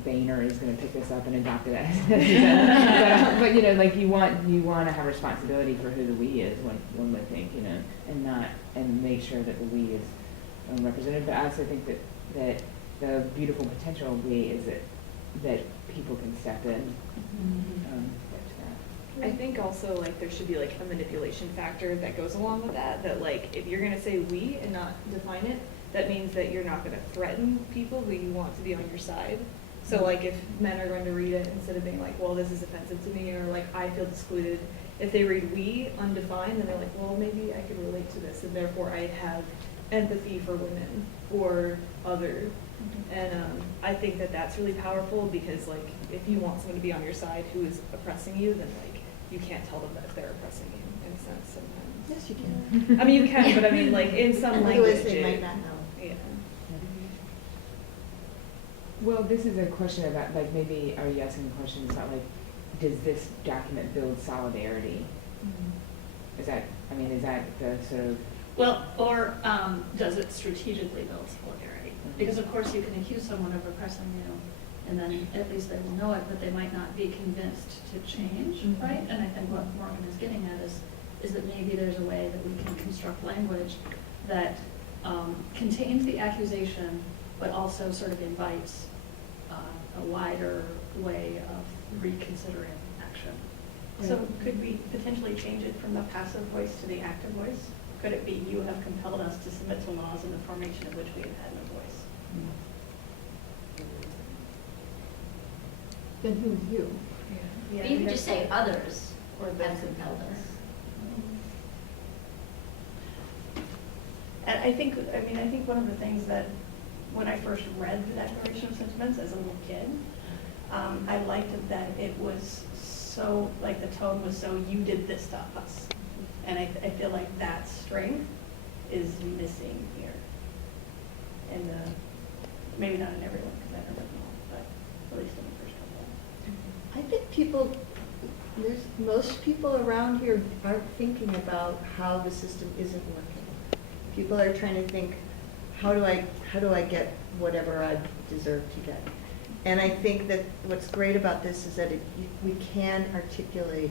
Boehner is going to pick this up and adopt it as but like you want to have responsibility for who the we is, one would think, and make sure that the we is represented. But I also think that the beautiful potential of we is that people can step in. I think also like there should be like a manipulation factor that goes along with that. That like if you're gonna say we and not define it, that means that you're not gonna threaten people who you want to be on your side. So like if men are going to read it, instead of being like, well, this is offensive to me, or like I feel excluded, if they read we undefined, then they're like, well, maybe I could relate to this, and therefore I have empathy for women or other. And I think that that's really powerful because like if you want someone to be on your side who is oppressing you, then like you can't tell them that they're oppressing you in a sense sometimes. yes, you can. I mean, you can, but I mean, like in some language. Otherwise, they might not know. Yeah. Well, this is a question about, like, maybe are you asking questions about, like, does this document build solidarity? Is that the sort of... Well, or does it strategically build solidarity? Because of course you can accuse someone of oppressing you, and then at least they will know it, but they might not be convinced to change, right? And I think what Morgan is getting at is that maybe there's a way that we can construct language that contains the accusation, but also sort of invites a wider way of reconsidering action. So could we potentially change it from the passive voice to the active voice? Could it be you have compelled us to submit to laws in the formation of which we have had no voice? Then who's you? But you could just say others have compelled us. And I think one of the things that when I first read the Declaration of Sentiments as a little kid, I liked that it was so, like the tone was so, you did this to us. And I feel like that strength is missing here. And maybe not in everyone, because I don't know, but at least in the first couple. I think most people around here aren't thinking about how the system isn't working. People are trying to think, how do I get whatever I deserve to get? And I think that what's great about this is that we can articulate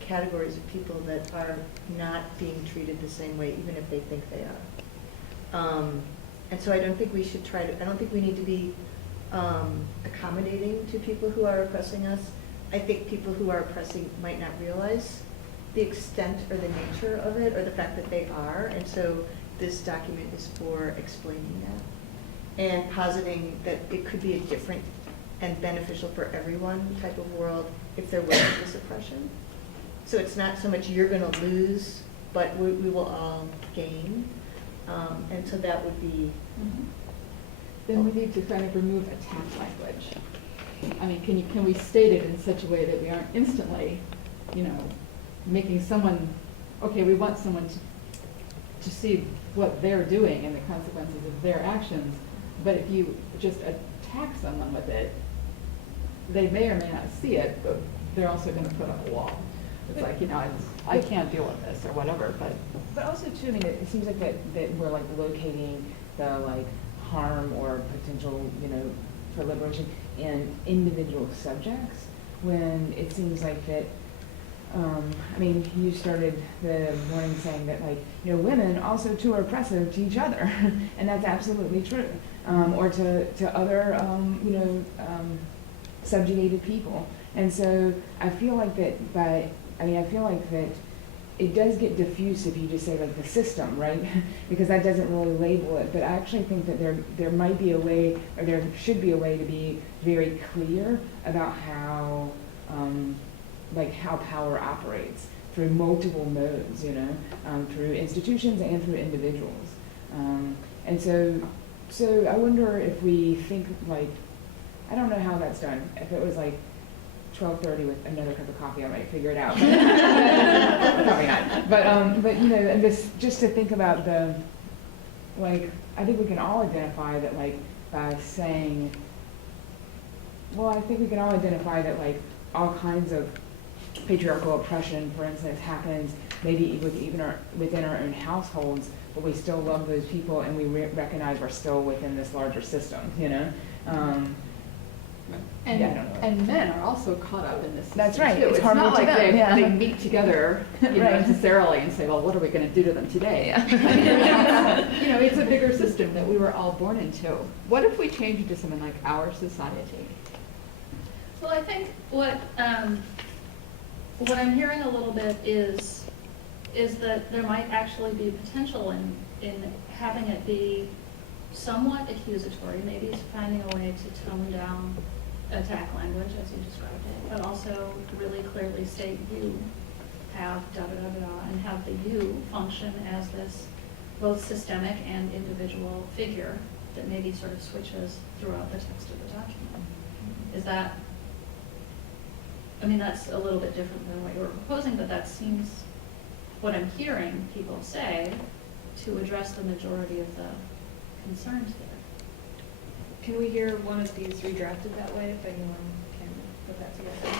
categories of people that are not being treated the same way, even if they think they are. And so I don't think we should I don't think we need to be accommodating to people who are oppressing us. I think people who are oppressing might not realize the extent or the nature of it, or the fact that they are, and so this document is for explaining that and positing that it could be a different and beneficial for everyone type of world if there wasn't this oppression. So it's not so much you're going to lose, but we will all gain, and so that would be. Then we need to kind of remove attack language. I mean, can we state it in such a way that we aren't instantly, making someone, okay, we want someone to see what they're doing and the consequences of their actions, but if you just attack someone with it, they may or may not see it, but they're also going to put up a wall. It's like, I can't deal with this or whatever, But also too, I mean, it seems like that we're like locating the like harm or potential, for liberation in individual subjects, when it seems like that, I mean, you started the morning saying that, like, women also too are oppressive to each other, and that's absolutely true, or to other, subjugated people. And so I feel like that it does get diffuse if you just say like the system, right? Because that doesn't really label it. But I actually think that there might be a way, or there should be a way to be very clear about how, like how power operates through multiple modes, you know, through institutions and through individuals. And so I wonder if we think like, I don't know how that's done. If it was like 12:30 with another cup of coffee, I might figure it out. Probably not. But you know, and this just to think about the, like, I think we can all identify that, like, by saying, well, I think we can all identify that, like, all kinds of patriarchal oppression, for instance, happens maybe within our own households, but we still love those people and we recognize we're still within this larger system, you know? And, yeah, I don't know. and men are also caught up in this system. That's right. Too. It's It's harmful not to like them, yeah. they meet together, you know, Right. necessarily and say, well, what are we going to do to them today? I mean, you know, it's a bigger system that we were all born into. What if we change it to something like our society? Well, I think what I'm hearing a little bit is that there might actually be potential in having it be somewhat accusatory, maybe finding a way to tone down attack language, as you described it, but also really clearly state you have da-da-da-da, and have the you function as this both systemic and individual figure that maybe sort of switches throughout the text of the document. Is that, I mean, that's a little bit different than what you were proposing, but that seems what I'm hearing people say to address the majority of the concerns here. Can we hear one of these redrafted that way, if anyone can put that together,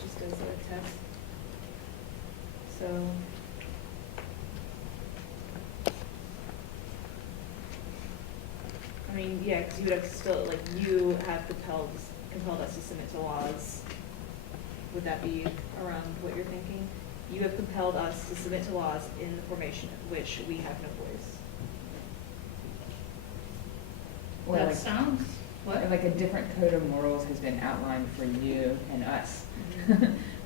just as a test? So, I mean, yeah, because you would have still, like, you have compelled us to submit to laws. Would that be around what you're thinking? You have compelled us to submit to laws in the formation of which we have no voice. Or That like, sounds, what? or like a different code of morals has been outlined for you and us.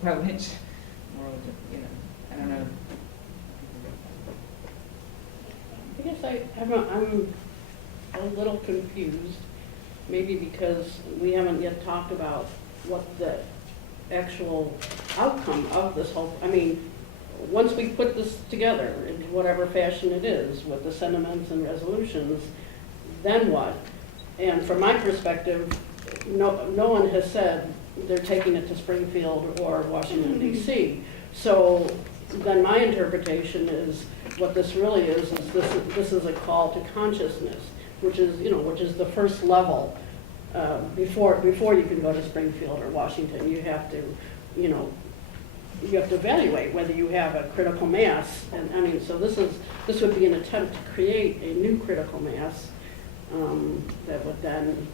Well, which moral, you know, I don't know. I guess I'm a little confused, maybe because we haven't yet talked about what the actual outcome of this whole, I mean, once we put this together in whatever fashion it is, with the sentiments and resolutions, then what? And from my perspective, no one has said they're taking it to Springfield or Washington, D.C. So then my interpretation is what this really is this is a call to consciousness, which is the first level. Before you can go to Springfield or Washington, you have to evaluate whether you have a critical mass. And I mean, so this would be an attempt to create a new critical mass that would then,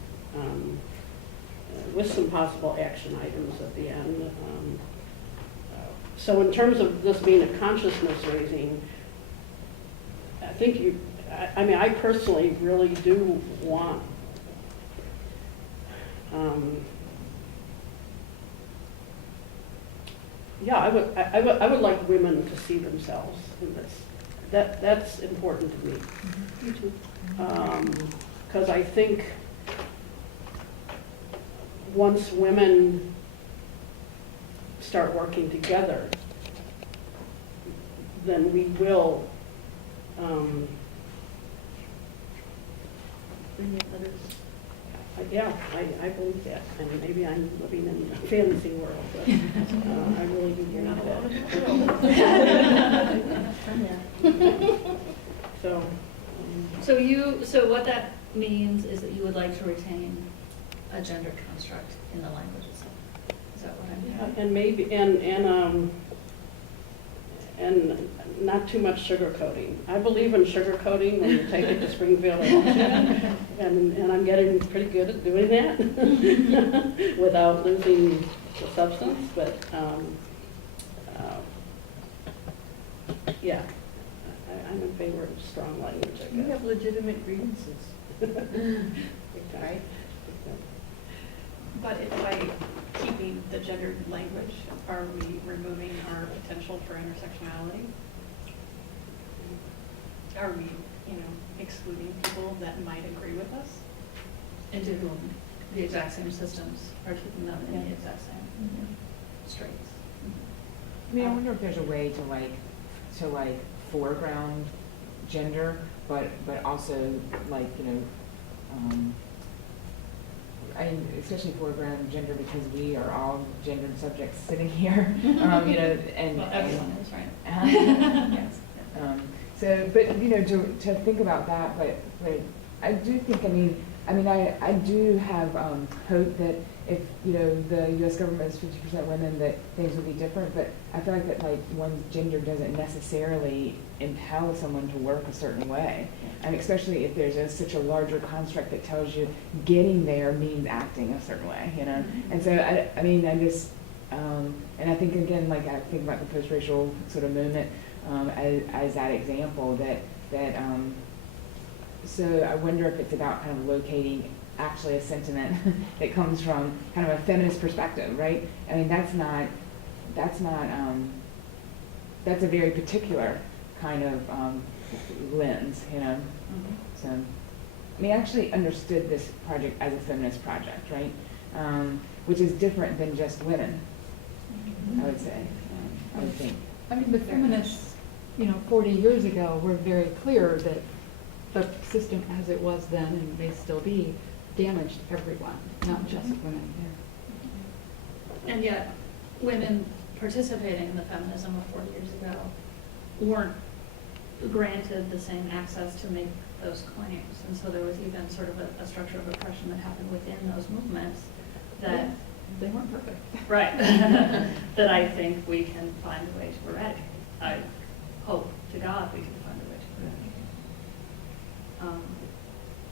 with some possible action items at the end. So in terms of this being a consciousness raising, I think I personally really do want I would like women to see themselves in this. That's important to me. Me too. Because I think once women start working together, then we will yeah, I believe that, and maybe I'm living in a fantasy world, but I really do believe that. So what that means is that you would like to retain a gender construct in the language itself. Is that what I'm hearing? And maybe, and not too much sugarcoating. I believe in sugarcoating when you take it to Springfield or Washington, and I'm getting pretty good at doing that without losing the substance, but yeah, I'm in favor of strong language, I guess. You have legitimate grievances. Right? But if by keeping the gendered language, are we removing our potential for intersectionality? Are we, excluding people that might agree with us? Into whom the exact same systems are keeping them in the exact same straits. I mean, I wonder if there's a way to foreground gender, but also I mean, especially foreground gender because we are all gendered subjects sitting here, and well, everyone is, right? Yes. So, but to think about that, but I do think, I do have hope that if the U.S. government is 50% women, that things would be different. But I feel like that one's gender doesn't necessarily impel someone to work a certain way, and especially if there's such a larger construct that tells you getting there means acting a certain way, And so I just and I think again, I think about the post-racial sort of movement as that example that. So I wonder if it's about kind of locating actually a sentiment that comes from kind of a feminist perspective, right? I mean, that's a very particular kind of lens, So, I actually understood this project as a feminist project, right? Which is different than just women, I would say, I would think. I mean, the feminists, 40 years ago were very clear that the system as it was then, and may still be, damaged everyone, not just women. And yet, women participating in the feminism of 40 years ago weren't granted the same access to make those claims. And so there was even sort of a structure of oppression that happened within those movements that... They weren't perfect. Right. That I think we can find a way to eradicate. I hope to God we can find a way to eradicate.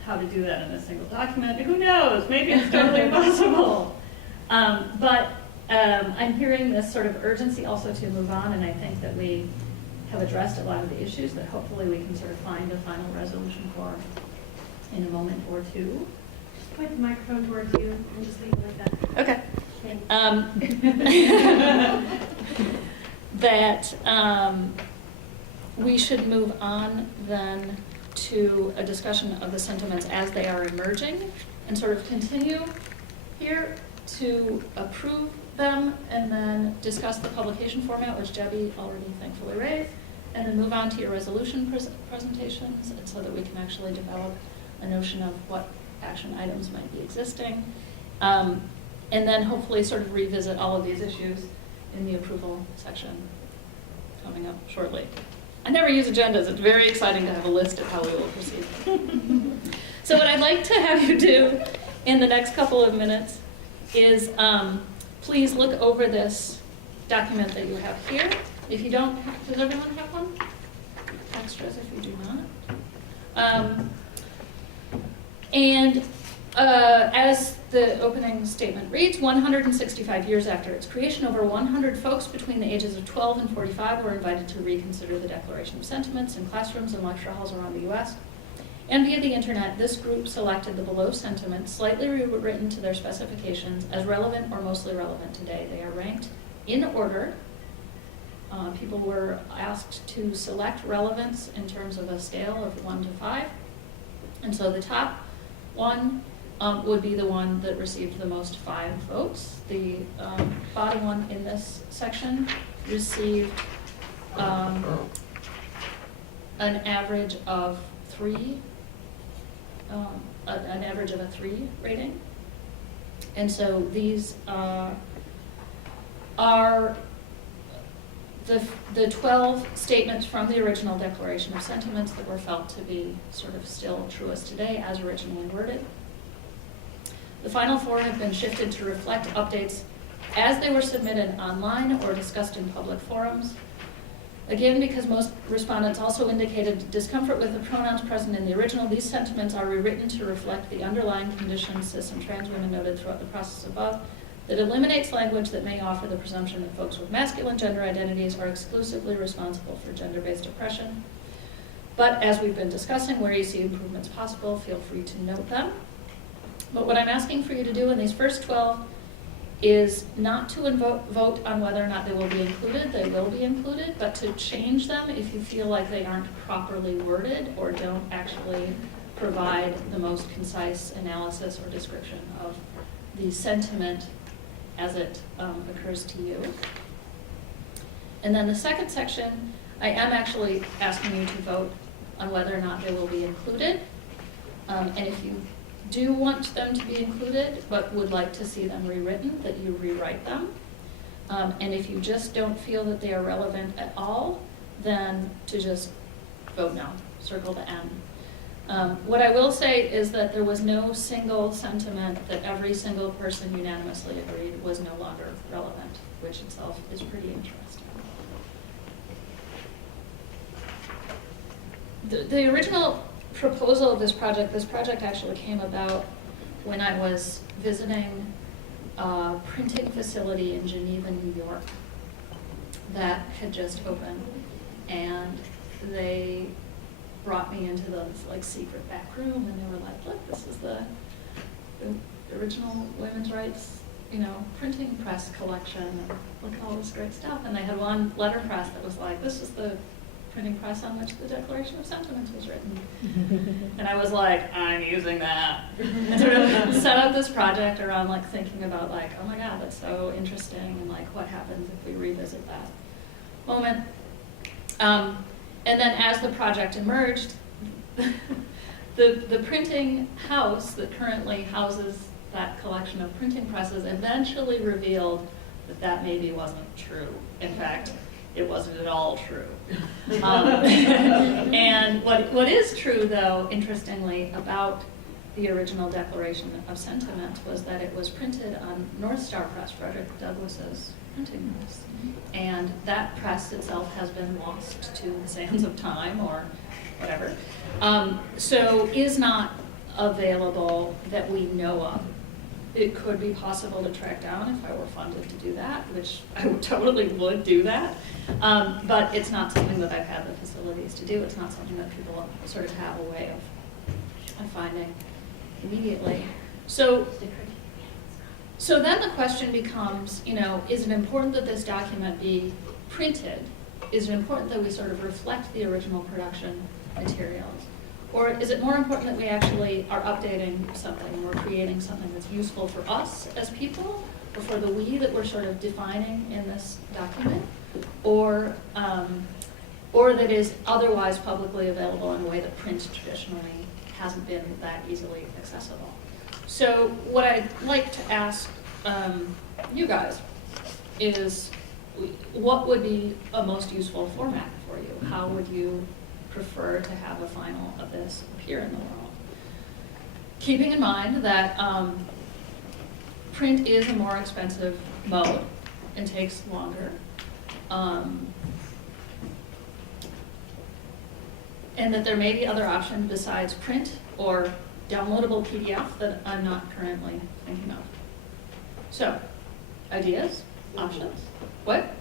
How to do that in a single document, who knows? Maybe it's totally possible. But I'm hearing this sort of urgency also to move on, and I think that we have addressed a lot of the issues that hopefully we can sort of find a final resolution for in a moment or two. Just point the microphone towards you and just leave it like that. Okay. Thanks. That we should move on then to a discussion of the sentiments as they are emerging and sort of continue here to approve them and then discuss the publication format, which Debbie already thankfully raised, and then move on to your resolution presentations, and so that we can actually develop a notion of what action items might be existing. And then hopefully sort of revisit all of these issues in the approval section coming up shortly. I never use agendas. It's very exciting to have a list of how we will proceed. So what I'd like to have you do in the next couple of minutes is please look over this document that you have here. If you don't, does everyone have one? Extras if you do not. As the opening statement reads, 165 years after its creation, over 100 folks between the ages of 12 and 45 were invited to reconsider the Declaration of Sentiments in classrooms and lecture halls around the U.S. And via the internet, this group selected the below sentiments, slightly rewritten to their specifications, as relevant or mostly relevant today. They are ranked in order. People were asked to select relevance in terms of a scale of 1 to 5. And so the top one would be the one that received the most 5 votes. The bottom one in this section received an average of 3, an average of a 3 rating. And so these are the 12 statements from the original Declaration of Sentiments that were felt to be sort of still truest today as originally worded. The final 4 have been shifted to reflect updates as they were submitted online or discussed in public forums. Again, because most respondents also indicated discomfort with the pronouns present in the original, these sentiments are rewritten to reflect the underlying conditions cis and trans women noted throughout the process above, that eliminates language that may offer the presumption that folks with masculine gender identities are exclusively responsible for gender-based oppression. But as we've been discussing, where you see improvements possible, feel free to note them. But what I'm asking for you to do in these first 12 is not to vote on whether or not they will be included. They will be included, but to change them if you feel like they aren't properly worded or don't actually provide the most concise analysis or description of the sentiment as it occurs to you. And then the second section, I am actually asking you to vote on whether or not they will be included. And if you do want them to be included, but would like to see them rewritten, that you rewrite them. And if you just don't feel that they are relevant at all, then to just vote no, circle the N. What I will say is that there was no single sentiment that every single person unanimously agreed was no longer relevant, which itself is pretty interesting. The original proposal of this project actually came about when I was visiting a printing facility in Geneva, New York that had just opened, and they brought me into the like secret back room, and they were like, look, this is the original women's rights, printing press collection, and look at all this great stuff. And they had one letterpress that was like, this is the printing press on which the Declaration of Sentiments was written. And I was like, I'm using that. And sort of set up this project around like thinking about like, oh my God, that's so interesting, and like what happens if we revisit that moment. And then as the project emerged, the printing house that currently houses that collection of printing presses eventually revealed that that maybe wasn't true. In fact, it wasn't at all true. And what is true, though, interestingly, about the original Declaration of Sentiments was that it was printed on North Star Press, Frederick Douglass's printing press. And that press itself has been lost to the sands of time or whatever. So is not available that we know of. It could be possible to track down if I were funded to do that, which I totally would do that. But it's not something that I've had the facilities to do. It's not something that people sort of have a way of finding immediately. So then the question becomes, is it important that this document be printed? Is it important that we sort of reflect the original production materials? Or is it more important that we actually are updating something and we're creating something that's useful for us as people, or for the we that we're sort of defining in this document, or that is otherwise publicly available in a way that print traditionally hasn't been that easily accessible? So what I'd like to ask you guys is, what would be a most useful format for you? How would you prefer to have a final of this appear in the world? Keeping in mind that print is a more expensive mode and takes longer. And that there may be other options besides print or downloadable PDF that I'm not currently thinking of. So, ideas, options? What?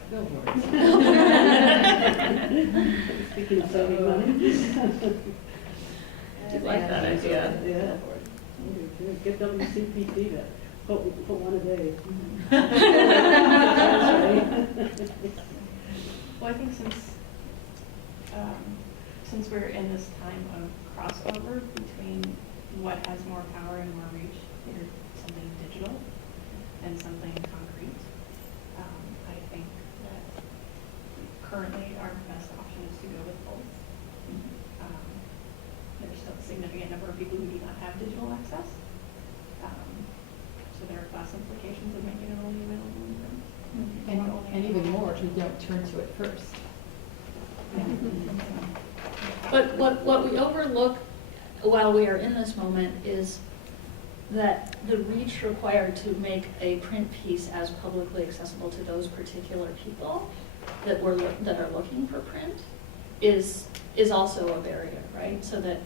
Speaking of saving money. I do like that idea. Yeah. Get WCPT to put one a day. Well, I think since we're in this time of crossover between what has more power and more reach, either something digital and something concrete, I think that currently our best option is to go with both. There's still a significant number of people who do not have digital access. So there are class implications of making it only available in print. And even more if you don't turn to it first. But what we overlook while we are in this moment is that the reach required to make a print piece as publicly accessible to those particular people that are looking for print is also a barrier, right? So that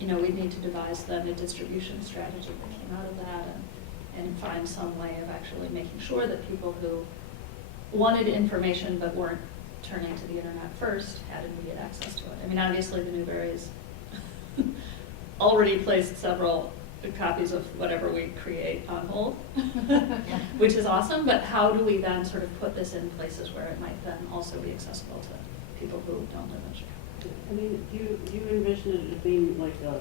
we need to devise then a distribution strategy that came out of that, and find some way of actually making sure that people who wanted information but weren't turning to the internet first had immediate access to it. I mean, obviously the Newberry's already placed several copies of whatever we create on hold, which is awesome, but how do we then sort of put this in places where it might then also be accessible to people who don't live in Chicago? I mean, do you envision it as being like a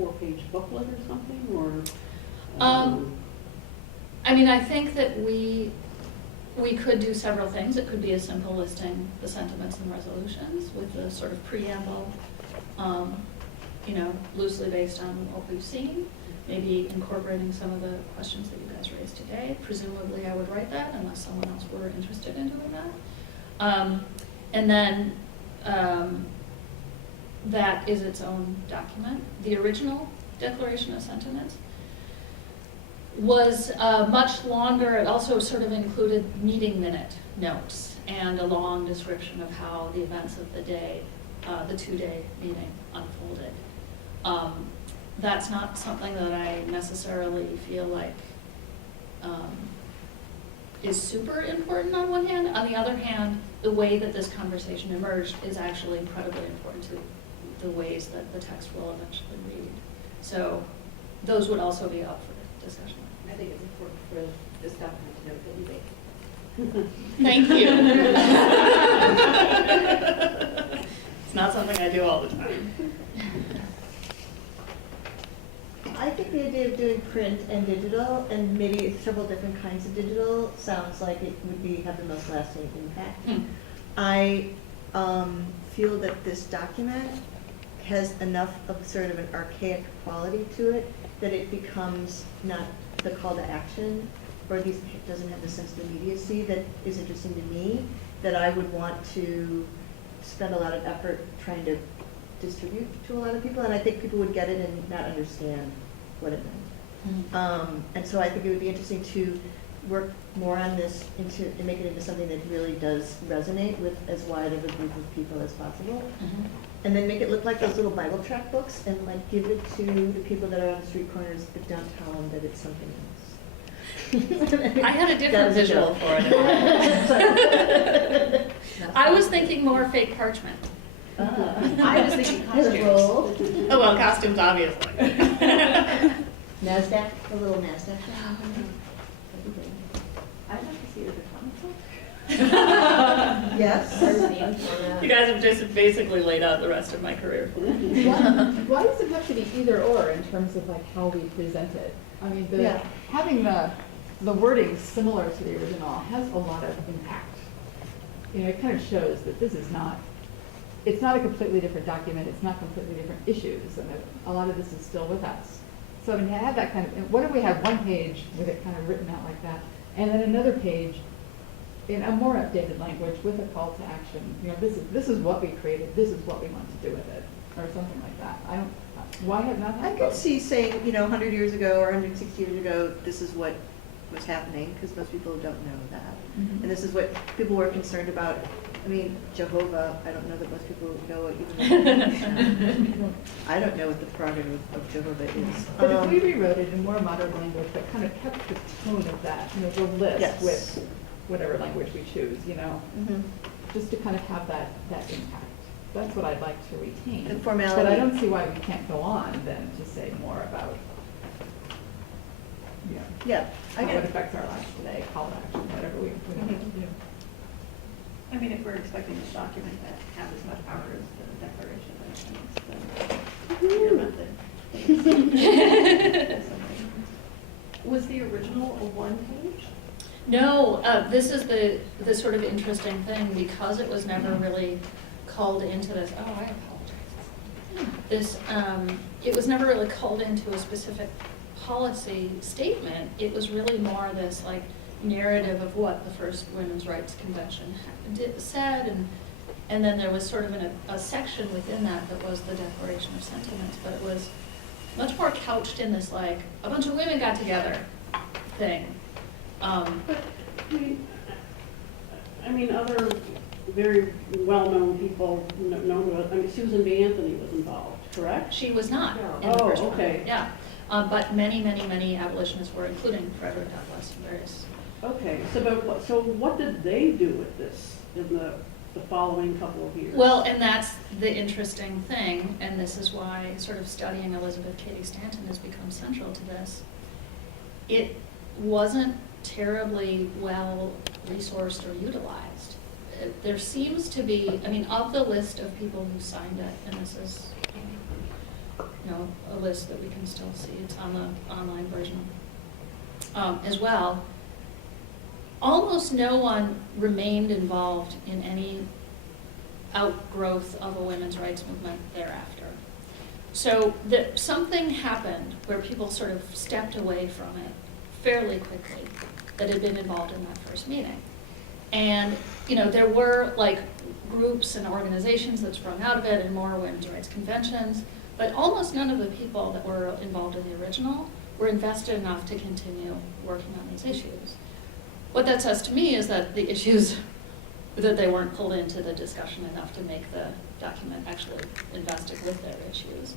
4-page booklet or something, or? I mean, I think that we could do several things. It could be as simple listing the sentiments and resolutions with the sort of preamble, you know, loosely based on what we've seen, maybe incorporating some of the questions that you guys raised today. Presumably I would write that unless someone else were interested in doing that. And then that is its own document. The original Declaration of Sentiments was much longer. It also sort of included meeting minute notes and a long description of how the events of the day, the 2-day meeting unfolded. That's not something that I necessarily feel like is super important on one hand. On the other hand, the way that this conversation emerged is actually incredibly important to the ways that the text will eventually read. So those would also be up for discussion. I think it's important for this document to note that you make. Thank you. It's not something I do all the time. I think the idea of doing print and digital, and maybe several different kinds of digital, sounds like it would have the most lasting impact. I feel that this document has enough of sort of an archaic quality to it that it becomes not the call to action, or at least it doesn't have the sense of immediacy that is interesting to me, that I would want to spend a lot of effort trying to distribute to a lot of people, and I think people would get it and not understand what it meant. And so I think it would be interesting to work more on this and make it into something that really does resonate with as wide of a group of people as possible. And then make it look like those little Bible tract books and like give it to the people that are on the street corners, but don't tell them that it's something else. I had a different visual for it. I was thinking more fake parchment. I was thinking costumes. Oh, well, costumes, obviously. NASDAQ, a little NASDAQ. I'd like to see it as a comic book. Yes. You guys have just basically laid out the rest of my career. Why does it have to be either or in terms of like how we present it? I mean, having the wording similar to the original has a lot of impact. You know, it kind of shows that this is not, it's not a completely different document, it's not completely different issues, and a lot of this is still with us. So I mean, to have that kind of, what if we have one page with it kind of written out like that, and then another page in a more updated language with a call to action. You know, this is what we created, this is what we want to do with it, or something like that. Why have not had I could see saying, you know, 100 years ago or 160 years ago, this is what was happening, because most people don't know that. And this is what people were concerned about. I mean, Jehovah, I don't know that most people know it, even I don't know what the prerogative of Jehovah is. But if we rewrote it in more modern language that kind of kept the tone of that, you know, the list with whatever language we choose, you know, just to kind of have that impact. That's what I'd like to retain. The formality. But I don't see why we can't go on then to say more about, you know, how it affects our lives today, call to action, whatever we want to do. I mean, if we're expecting this document to have as much power as the Declaration of Independence, then your method. Was the original a one-page? No, this is the sort of interesting thing, because it was never really called into this. Oh, I apologize. This it was never really called into a specific policy statement. It was really more this like narrative of what the first Women's Rights Convention said, and then there was sort of a section within that was the Declaration of Sentiments, but it was much more couched in this like a bunch of women got together thing. But, I mean, other very well-known people known to us. I mean, Susan B. Anthony was involved, correct? She was not in the first one. Yeah, but many, many, many abolitionists were, including Frederick Douglass and various. Okay, so what did they do with this in the the following couple of years. Well, and that's the interesting thing, and this is why sort of studying Elizabeth Cady Stanton has become central to this. It wasn't terribly well resourced or utilized. There seems to be, I mean, of the list of people who signed it, and this is, you know, a list that we can still see, it's on the online version as well, almost no one remained involved in any outgrowth of a women's rights movement thereafter. So something happened where people sort of stepped away from it fairly quickly that had been involved in that first meeting. And, you know, there were like groups and organizations that sprung out of it and more women's rights conventions, but almost none of the people that were involved in the original were invested enough to continue working on these issues. What that says to me is that the issues, that they weren't pulled into the discussion enough to make the document actually invested with their issues.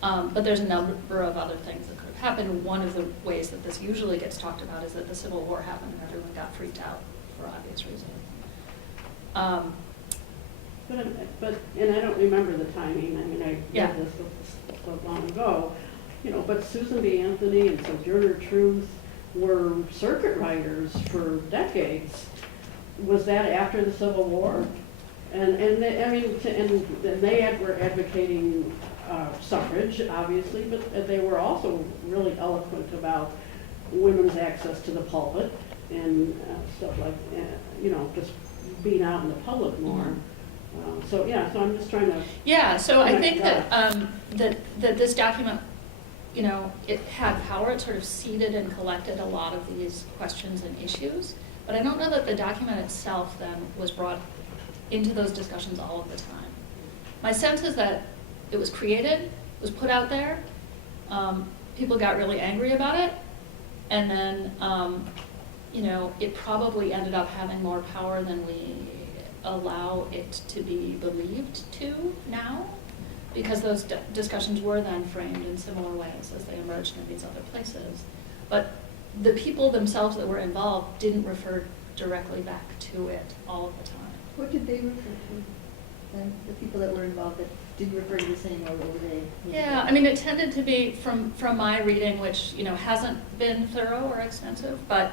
But there's a number of other things that could have happened. One of the ways that this usually gets talked about is that the Civil War happened and everyone got freaked out for obvious reasons. And I don't remember the timing. I mean, I Yeah. read this so long ago, you know, but Susan B. Anthony and Sojourner Truth were circuit riders for decades. Was that after the Civil War? And they, I mean, and they were advocating suffrage, obviously, but they were also really eloquent about women's access to the pulpit and stuff like, you know, just being out in the public more. So I'm just trying to. Yeah, so I think that that this document, you know, it had power. It sort of seeded and collected a lot of these questions and issues. But I don't know that the document itself then was brought into those discussions all of the time. My sense is that it was created, was put out there, people got really angry about it, and then, you know, it probably ended up having more power than we allow it to be believed to now, because those discussions were then framed in similar ways as they emerged in these other places. But the people themselves that were involved didn't refer directly back to it all of the time. What did they refer to? Then the people that were involved that didn't refer to the same, or what were they? Yeah, I mean, it tended to be from my reading, which, you know, hasn't been thorough or extensive, but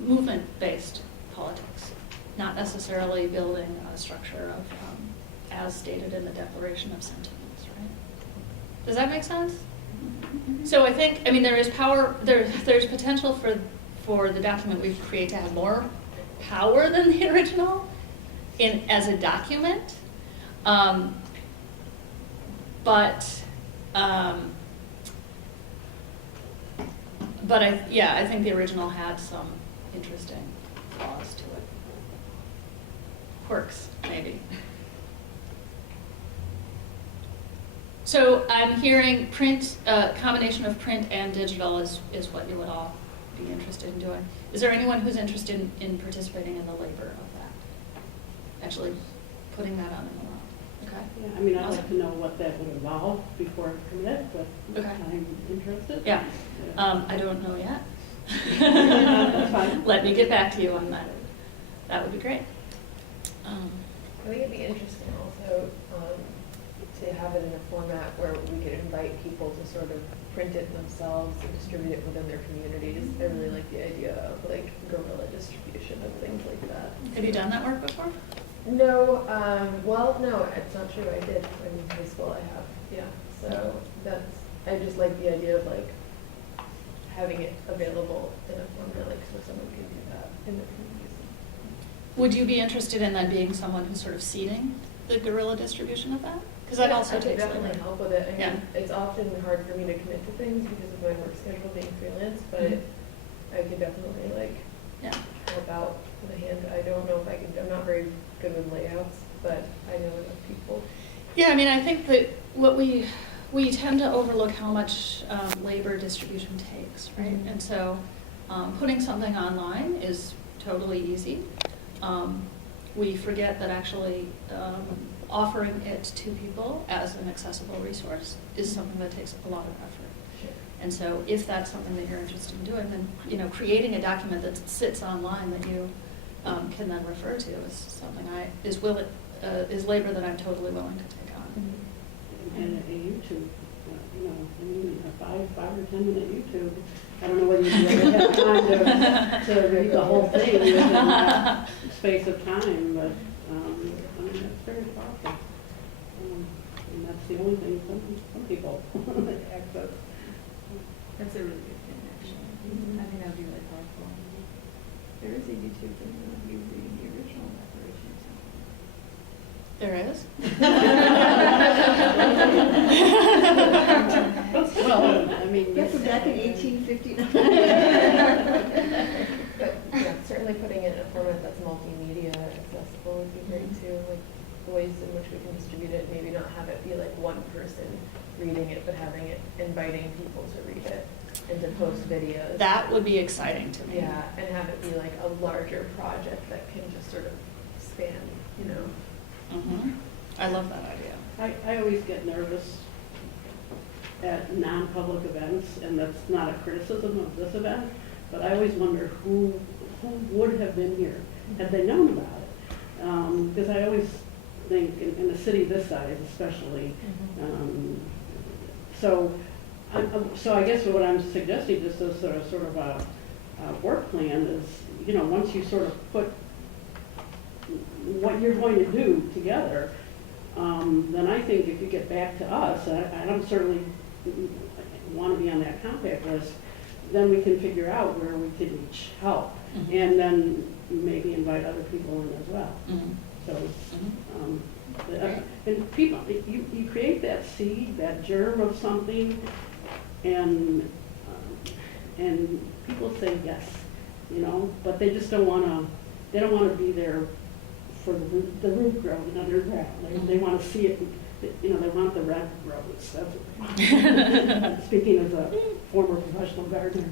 movement-based politics, not necessarily building a structure of, as stated in the Declaration of Sentiments, right? Does that make sense? So I think, I mean, there is power, there's potential for the document we create to have more power than the original as a document. But I think the original had some interesting flaws to it. Quirks, maybe. So I'm hearing print, combination of print and digital is what you would all be interested in doing. Is there anyone who's interested in participating in the labor of that? Actually putting that on in the world. Okay. Yeah, I mean, I'd like to know what that would involve before I commit, but Okay. I'm interested. Yeah. I don't know yet. That's fine. Let me get back to you on that. That would be great. I think it'd be interesting also to have it in a format where we could invite people to sort of print it themselves and distribute it within their communities. I really like the idea of like guerrilla distribution of things like that. Have you done that work before? No, well, no, it's not true. I did in high school. I have, yeah. So I just like the idea of like having it available in a format like so someone can do that in their communities. Would you be interested in then being someone who's sort of seeding the guerrilla distribution of that? Because that also I could takes definitely labor. help with it. I mean, Yeah. it's often hard for me to commit to things because of my work schedule being freelance, but I could definitely like help out with a hand. I don't know if I can. I'm not very good with layouts, but I know enough people. Yeah, I mean, I think that what we tend to overlook how much labor distribution takes, right? Mm-hmm. And so putting something online is totally easy. We forget that actually offering it to people as an accessible resource is something that takes a lot of effort. Sure. And so if that's something that you're interested in doing, then, you know, creating a document that sits online that you can can then refer to is something is labor that I'm totally willing to take on. And a YouTube, you know, I mean, a 5 or 10 minute YouTube. I don't know whether you'd ever have time to read the whole thing within that space of time, but I mean, that's very powerful. And that's the only thing some people access. That's a really good thing, actually. I think that would be really powerful. There is a YouTube video of you reading the original Declaration of Sentiments. There is? Well, I mean, That's back in 1859. But yeah, certainly putting it in a format that's multimedia accessible would be great too, like the ways in which we can distribute it, maybe not have it be like one person reading it, but having it, inviting people to read it and to post videos. That would be exciting to me. Yeah, and have it be like a larger project that can just sort of span, you know. I love that idea. I always get nervous at non-public events, and that's not a criticism of this event, but I always wonder who would have been here had they known about it. Because I always think in a city this size especially, so I guess what I'm suggesting, just as sort of a work plan is, you know, once you sort of put what you're going to do together, then I think if you get back to us, I don't certainly want to be on that compact list, then we can figure out where we can each help, and then maybe invite other people in as well. So, and people, you create that seed, that germ of something, and people say yes, you know, but they just don't want to. They don't want to be there for the root growing underground. They want to see it. You know, they want the red rose. That's what they want. Speaking as a former professional gardener.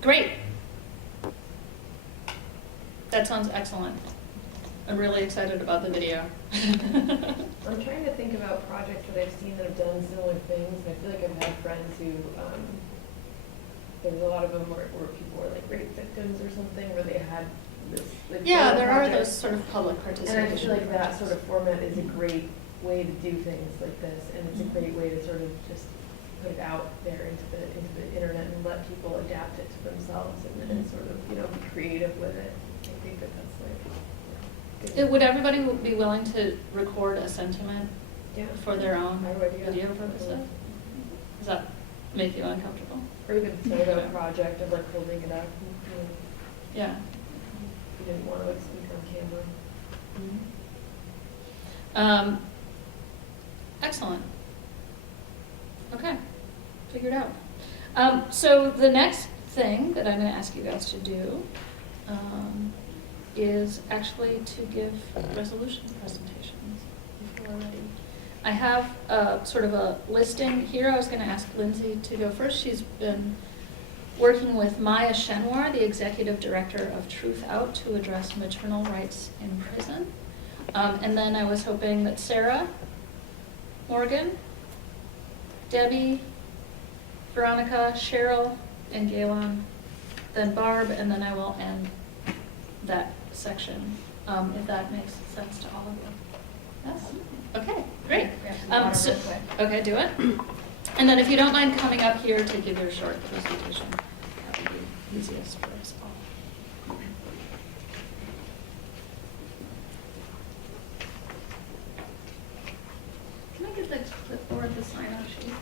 Great. That sounds excellent. I'm really excited about the video. I'm trying to think about projects that I've seen that have done similar things. I feel like I've had friends who, there's a lot of them where people were like rape victims or something, where they had this. Like, Yeah, there are project. those sort of public participation. And I feel like that sort of format is a great way to do things like this, and it's a great way to sort of just put it out there into the internet and let people adapt it to themselves and sort of, you know, be creative with it. I think that's like. Would everybody be willing to record a sentiment for their own video Yeah. purposes? Does that make you uncomfortable? Or even photo project of like holding it up. You know, Yeah. you didn't want to like speak on camera. Excellent. Okay, figured out. So the next thing that I'm going to ask you guys to do is actually to give resolution presentations if you're ready. I have sort of a listing here. I was going to ask Lindsay to go first. She's been working with Maya Shenwar, the executive director of Truth Out, to address maternal rights in prison. And then I was hoping that Sarah, Morgan, Debbie, Veronica, Cheryl, and Galen, then Barb, and then I will end that section, if that makes sense to all of you. Yes? Okay, great. Okay, do it. And then if you don't mind coming up here to give your short presentation, that would be easiest for us all. Can I get the clipboard, the sign-off sheet?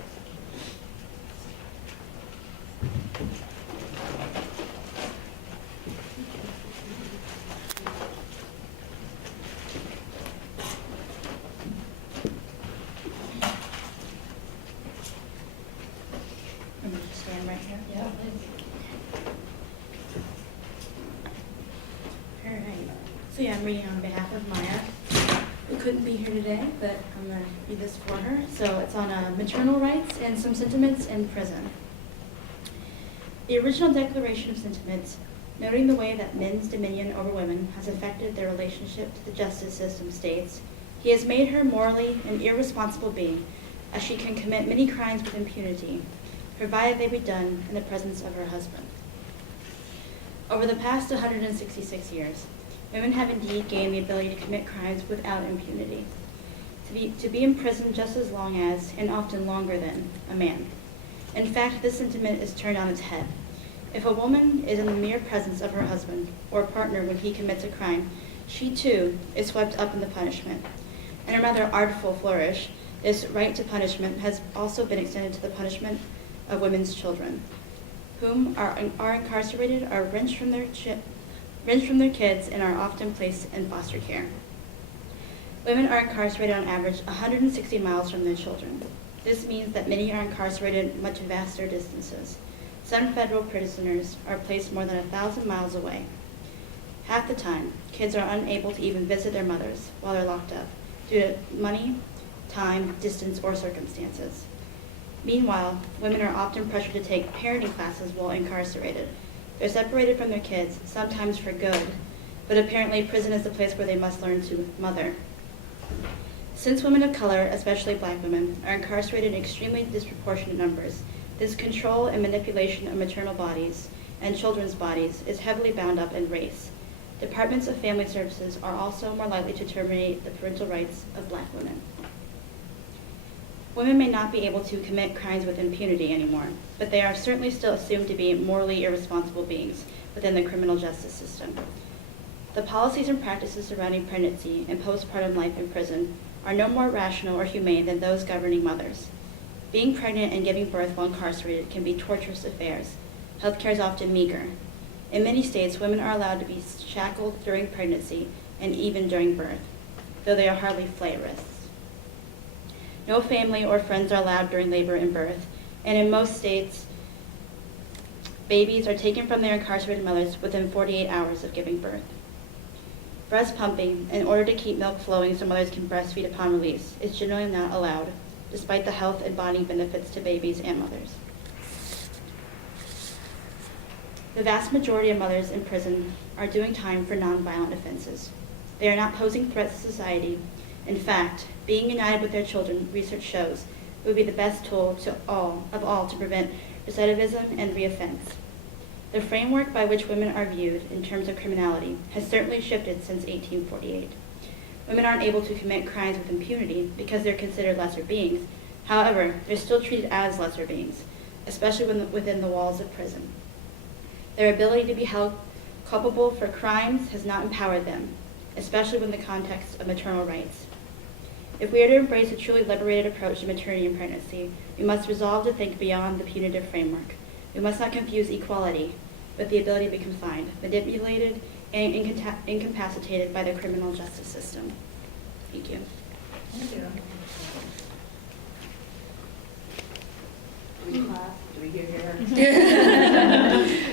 I'm going to stand right here. Yeah, please. All right. So yeah, I'm reading on behalf of Maya, who couldn't be here today, but I'm going to read this for her. So it's on maternal rights and some sentiments in prison. The original Declaration of Sentiments, noting the way that men's dominion over women has affected their relationship to the justice system, states, "He has made her morally an irresponsible being, as she can commit many crimes with impunity. provided they be done in the presence of her husband. Over the past 166 years, women have indeed gained the ability to commit crimes without impunity, to be in prison just as long as, and often longer than, a man. In fact, this sentiment is turned on its head. If a woman is in the mere presence of her husband or partner when he commits a crime, she too is swept up in the punishment. In a rather artful flourish, this right to punishment has also been extended to the punishment of women's children, whom are incarcerated, are wrenched from their kids, and are often placed in foster care. Women are incarcerated on average 160 miles from their children. This means that many are incarcerated much vaster distances. Some federal prisoners are placed more than 1,000 miles away. Half the time, kids are unable to even visit their mothers while they're locked up due to money, time, distance, or circumstances. Meanwhile, women are often pressured to take parenting classes while incarcerated. They're separated from their kids, sometimes for good, but apparently prison is the place where they must learn to mother. Since women of color, especially black women, are incarcerated in extremely disproportionate numbers, this control and manipulation of maternal bodies and children's bodies is heavily bound up in race. Departments of Family Services are also more likely to terminate the parental rights of black women. Women may not be able to commit crimes with impunity anymore, but they are certainly still assumed to be morally irresponsible beings within the criminal justice system. The policies and practices surrounding pregnancy and postpartum life in prison are no more rational or humane than those governing mothers. Being pregnant and giving birth while incarcerated can be torturous affairs. Healthcare is often meager. In many states, women are allowed to be shackled during pregnancy and even during birth, though they are hardly flight risks. No family or friends are allowed during labor and birth, and in most states, babies are taken from their incarcerated mothers within 48 hours of giving birth. Breast pumping, in order to keep milk flowing so mothers can breastfeed upon release, is generally not allowed, despite the health and bonding benefits to babies and mothers. The vast majority of mothers in prison are doing time for nonviolent offenses. They are not posing threats to society. In fact, being united with their children, research shows, would be the best tool of all to prevent recidivism and reoffense. The framework by which women are viewed in terms of criminality has certainly shifted since 1848. Women aren't able to commit crimes with impunity because they're considered lesser beings. However, they're still treated as lesser beings, especially within the walls of prison. Their ability to be held culpable for crimes has not empowered them, especially within the context of maternal rights. If we are to embrace a truly liberated approach to maternity and pregnancy, we must resolve to think beyond the punitive framework. We must not confuse equality with the ability to be confined, manipulated, and incapacitated by the criminal justice system. Thank you. Thank you. Do we clap? Do we hear her?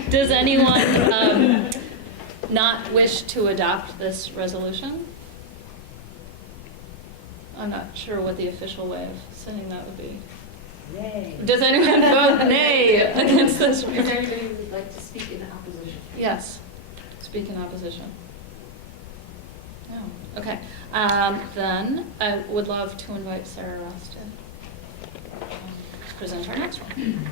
Does anyone not wish to adopt this resolution? I'm not sure what the official way of saying that would be. Nay. Does anyone vote nay against this? Is there anybody who would like to speak in opposition? Yes. Speak in opposition. No. Okay. Then I would love to invite Sarah Ross to present our next one.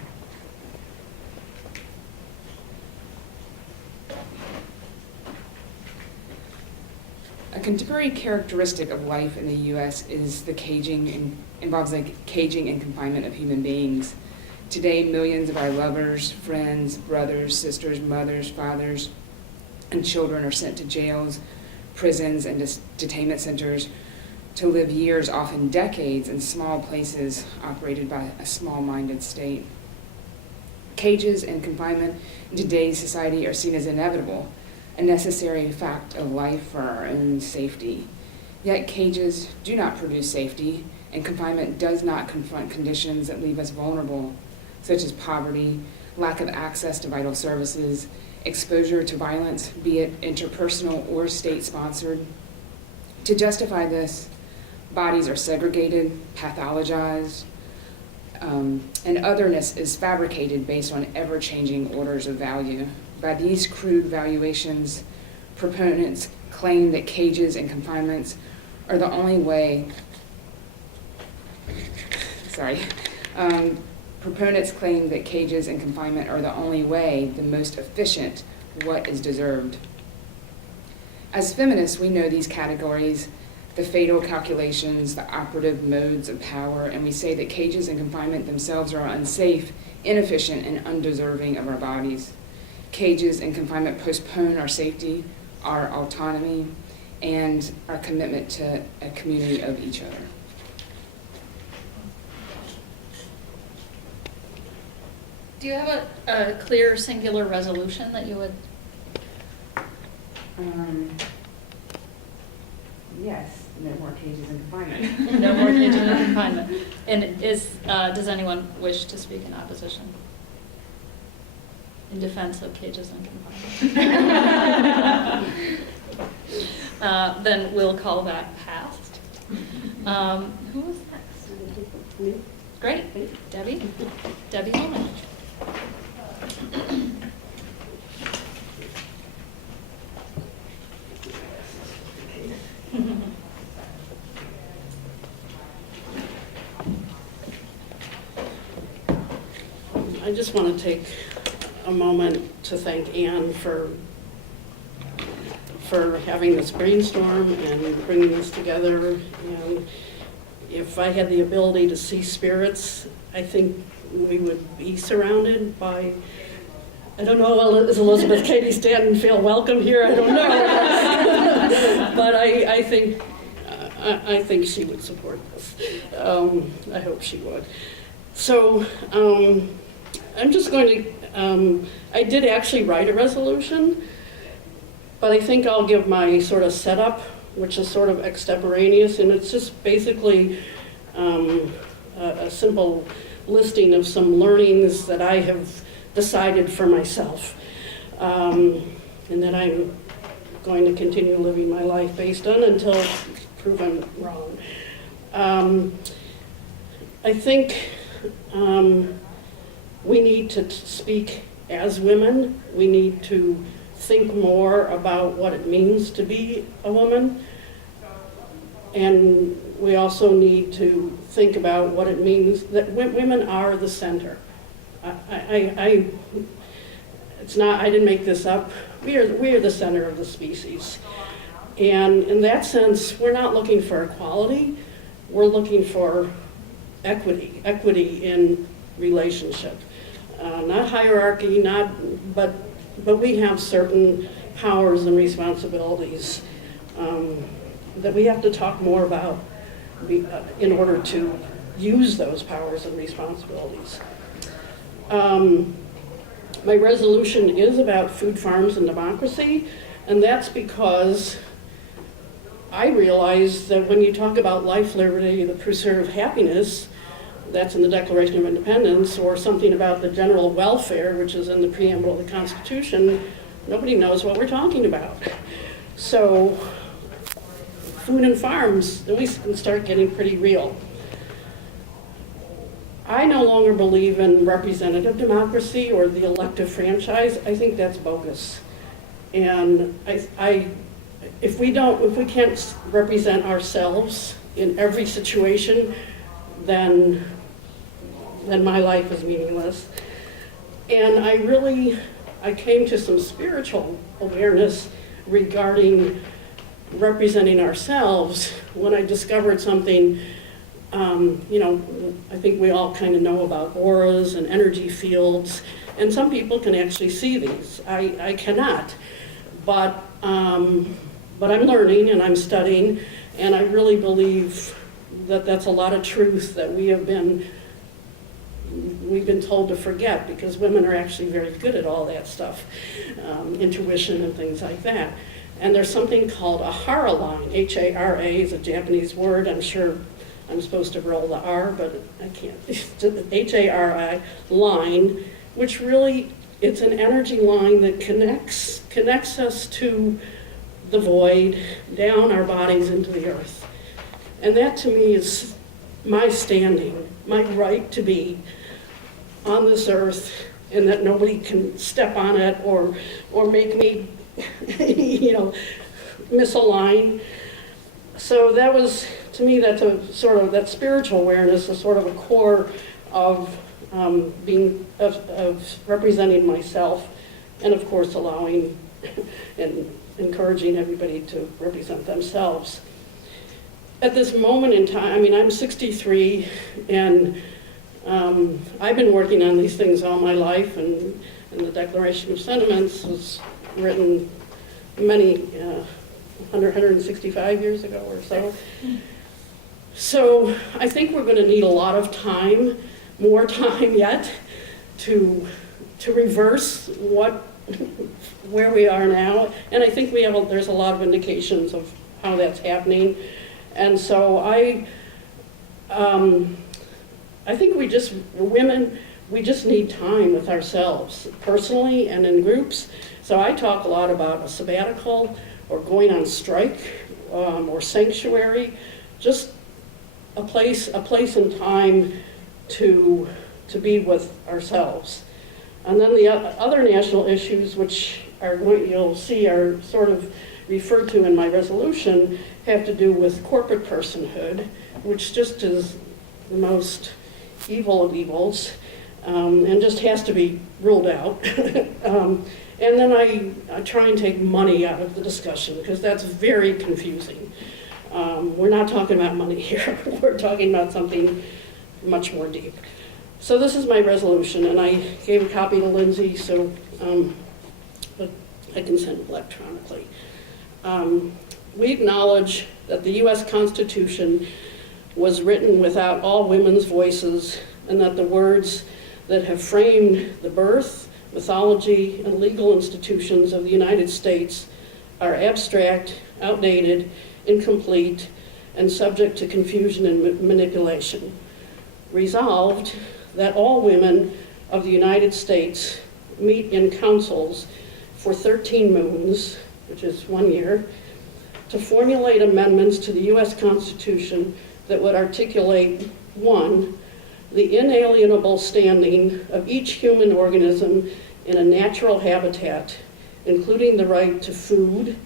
A contemporary characteristic of life in the U.S. is the involves caging and confinement of human beings. Today, millions of our lovers, friends, brothers, sisters, mothers, fathers, and children are sent to jails, prisons, and detainment centers to live years, often decades, in small places operated by a small-minded state. Cages and confinement in today's society are seen as inevitable, a necessary fact of life for our own safety. Yet cages do not produce safety, and confinement does not confront conditions that leave us vulnerable, such as poverty, lack of access to vital services, exposure to violence, be it interpersonal or state-sponsored. To justify this, bodies are segregated, pathologized, and otherness is fabricated based on ever-changing orders of value. By these crude valuations, proponents claim that cages and confinements are the only way, Proponents claim that cages and confinement are the only way, the most efficient, what is deserved. As feminists, we know these categories, the fatal calculations, the operative modes of power, and we say that cages and confinement themselves are unsafe, inefficient, and undeserving of our bodies. Cages and confinement postpone our safety, our autonomy, and our commitment to a community of each other. Do you have a clear, singular resolution that you would? Yes, no more cages and confinement. No more cages and confinement. And does anyone wish to speak in opposition? In defense of cages and confinement? Then we'll call that passed. Who was next? Great. Debbie? Debbie Holman. I just want to take a moment to thank Anne for having this brainstorm and bringing this together. And if I had the ability to see spirits, I think we would be surrounded by, I don't know, does Elizabeth Cady Stanton feel welcome here? I don't know. But I think she would support this. I hope she would. So I'm just going to, I did actually write a resolution, but I think I'll give my sort of setup, which is sort of extemporaneous, and it's just basically a simple listing of some learnings that I have decided for myself, and that I'm going to continue living my life based on until proven wrong. I think we need to speak as women. We need to think more about what it means to be a woman. And we also need to think about what it means that women are the center. It's not, I didn't make this up. We are the center of the species. And in that sense, we're not looking for equality. We're looking for equity in relationship. Not hierarchy, but we have certain powers and responsibilities that we have to talk more about in order to use those powers and responsibilities. My resolution is about food farms and democracy, and that's because I realize that when you talk about life, liberty, the pursuit of happiness, that's in the Declaration of Independence, or something about the general welfare, which is in the preamble of the Constitution, nobody knows what we're talking about. So food and farms, then we can start getting pretty real. I no longer believe in representative democracy or the elective franchise. I think that's bogus. And if we can't represent ourselves in every situation, then my life is meaningless. And I came to some spiritual awareness regarding representing ourselves when I discovered something. I think we all kind of know about auras and energy fields, and some people can actually see these. I cannot, but I'm learning and I'm studying, and I really believe that that's a lot of truth that we've been told to forget, because women are actually very good at all that stuff, intuition and things like that. And there's something called a Hara line. H-A-R-A is a Japanese word. I'm sure I'm supposed to roll the R, but I can't. H-A-R-I line, which really, it's an energy line that connects us to the void, down our bodies into the earth. And that to me is my standing, my right to be on this earth, and that nobody can step on it or make me, misalign. So that was, to me, that's a sort of, that spiritual awareness is sort of a core of of representing myself, and of course allowing and encouraging everybody to represent themselves. At this moment in time, I mean, I'm 63, and I've been working on these things all my life, and the Declaration of Sentiments was written 165 years ago or so. So I think we're going to need a lot of time, more time yet, to reverse where we are now. And I think there's a lot of indications of how that's happening. And so I think women, we just need time with ourselves, personally and in groups. So I talk a lot about a sabbatical, or going on strike, or sanctuary, just a place and time to be with ourselves. And then the other national issues, which are what you'll see are sort of referred to in my resolution, have to do with corporate personhood, which just is the most evil of evils, and just has to be ruled out. And then I try and take money out of the discussion, because that's very confusing. We're not talking about money here. We're talking about something much more deep. So this is my resolution, and I gave a copy to Lindsay, so but I can send it electronically. We acknowledge that the U.S. Constitution was written without all women's voices, and that the words that have framed the birth, mythology, and legal institutions of the United States are abstract, outdated, incomplete, and subject to confusion and manipulation. Resolved, that all women of the United States meet in councils for 13 moons, which is 1 year, to formulate amendments to the U.S. Constitution that would articulate, 1, the inalienable standing of each human organism in a natural habitat, including the right to food,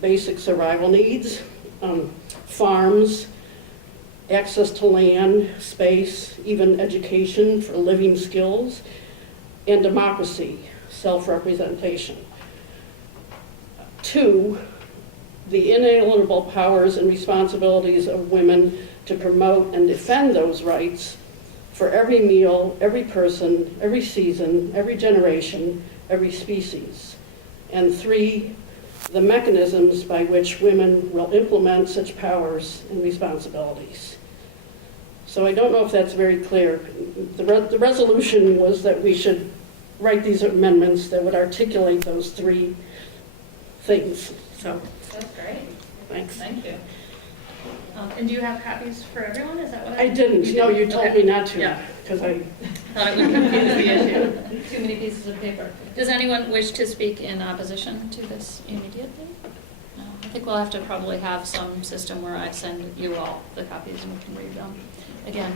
basic survival needs, farms, access to land, space, even education for living skills, and democracy, self-representation. 2, the inalienable powers and responsibilities of women to promote and defend those rights for every meal, every person, every season, every generation, every species. And 3, the mechanisms by which women will implement such powers and responsibilities. So I don't know if that's very clear. The resolution was that we should write these amendments that would articulate those 3 things. So That's great. thanks. Thank you. And do you have copies for everyone? Is that what I didn't. No, you told Okay. me not to, Yeah. because I Thought it would confuse the issue. Too many pieces of paper. Does anyone wish to speak in opposition to this immediately? No. I think we'll have to probably have some system where I send you all the copies and we can read them. Again,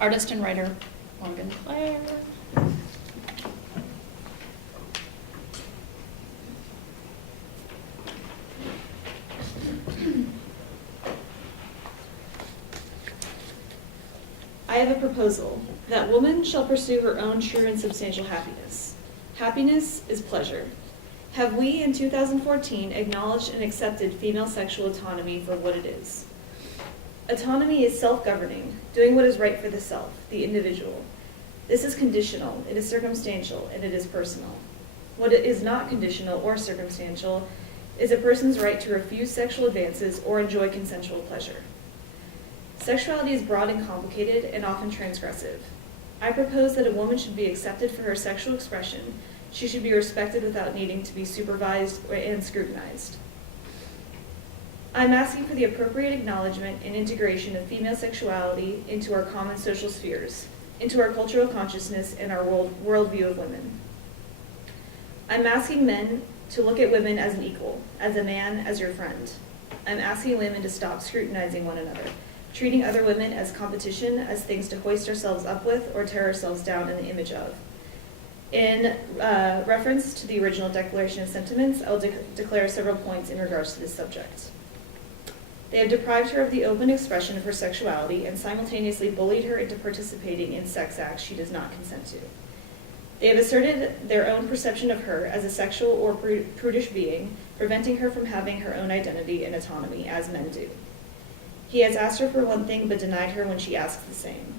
artist and writer Morgan Clare. I have a proposal that woman shall pursue her own true and substantial happiness. Happiness is pleasure. Have we in 2014 acknowledged and accepted female sexual autonomy for what it is? Autonomy is self-governing, doing what is right for the self, the individual. This is conditional, it is circumstantial, and it is personal. What is not conditional or circumstantial is a person's right to refuse sexual advances or enjoy consensual pleasure. Sexuality is broad and complicated and often transgressive. I propose that a woman should be accepted for her sexual expression. She should be respected without needing to be supervised and scrutinized. I'm asking for the appropriate acknowledgement and integration of female sexuality into our common social spheres, into our cultural consciousness and our worldview of women. I'm asking men to look at women as an equal, as a man, as your friend. I'm asking women to stop scrutinizing one another, treating other women as competition, as things to hoist ourselves up with or tear ourselves down in the image of. In reference to the original Declaration of Sentiments, I'll declare several points in regards to this subject. They have deprived her of the open expression of her sexuality and simultaneously bullied her into participating in sex acts she does not consent to. They have asserted their own perception of her as a sexual or prudish being, preventing her from having her own identity and autonomy, as men do. He has asked her for one thing but denied her when she asks the same.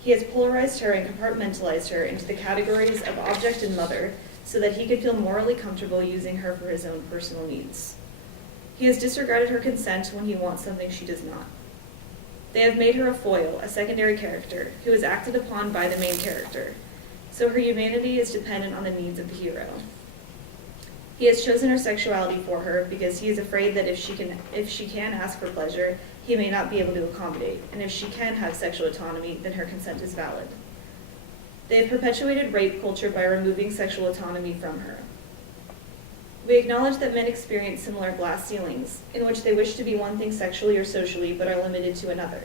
He has polarized her and compartmentalized her into the categories of object and mother so that he could feel morally comfortable using her for his own personal needs. He has disregarded her consent when he wants something she does not. They have made her a foil, a secondary character, who is acted upon by the main character, so her humanity is dependent on the needs of the hero. He has chosen her sexuality for her because he is afraid that if she can ask for pleasure, he may not be able to accommodate, and if she can have sexual autonomy, then her consent is valid. They have perpetuated rape culture by removing sexual autonomy from her. We acknowledge that men experience similar glass ceilings, in which they wish to be one thing sexually or socially, but are limited to another.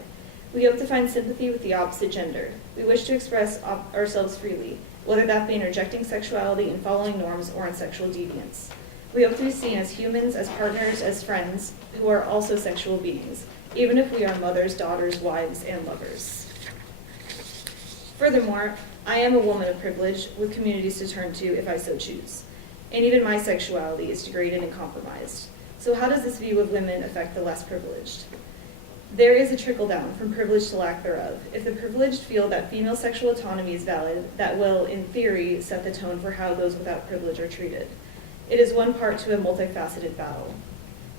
We hope to find sympathy with the opposite gender. We wish to express ourselves freely, whether that be in rejecting sexuality and following norms or in sexual deviance. We hope to be seen as humans, as partners, as friends, who are also sexual beings, even if we are mothers, daughters, wives, and lovers. Furthermore, I am a woman of privilege with communities to turn to if I so choose. And even my sexuality is degraded and compromised. So how does this view of women affect the less privileged? There is a trickle-down from privilege to lack thereof. If the privileged feel that female sexual autonomy is valid, that will, in theory, set the tone for how those without privilege are treated. It is one part to a multifaceted battle.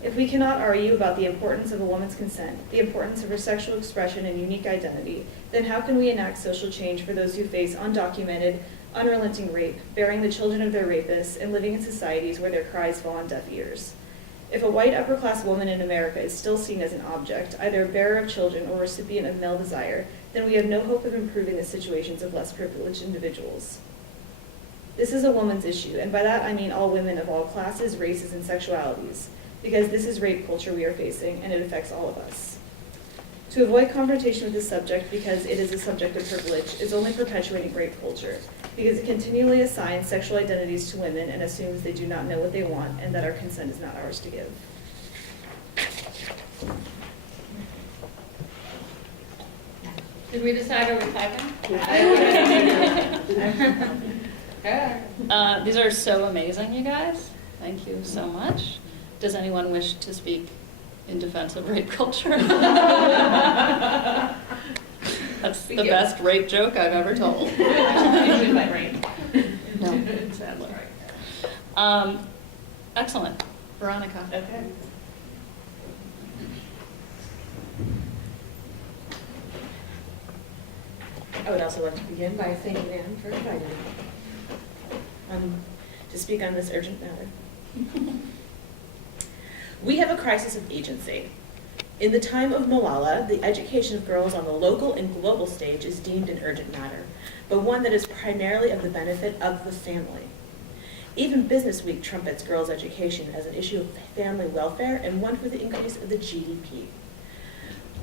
If we cannot argue about the importance of a woman's consent, the importance of her sexual expression and unique identity, then how can we enact social change for those who face undocumented, unrelenting rape, bearing the children of their rapists, and living in societies where their cries fall on deaf ears? If a white upper-class woman in America is still seen as an object, either a bearer of children or recipient of male desire, then we have no hope of improving the situations of less privileged individuals. This is a woman's issue, and by that I mean all women of all classes, races, and sexualities, because this is rape culture we are facing, and it affects all of us. To avoid confrontation with this subject, because it is a subject of privilege, is only perpetuating rape culture, because it continually assigns sexual identities to women and assumes they do not know what they want and that our consent is not ours to give. Did we decide are we typing? These are so amazing, you guys. Thank you so much. Does anyone wish to speak in defense of rape culture? That's the best rape joke I've ever told. No, sadly. Excellent. Veronica. Okay. I would also like to begin by thanking Anne for inviting me to speak on this urgent matter. We have a crisis of agency. In the time of Malala, the education of girls on the local and global stage is deemed an urgent matter, but one that is primarily of the benefit of the family. Even Business Week trumpets girls' education as an issue of family welfare and one for the increase of the GDP.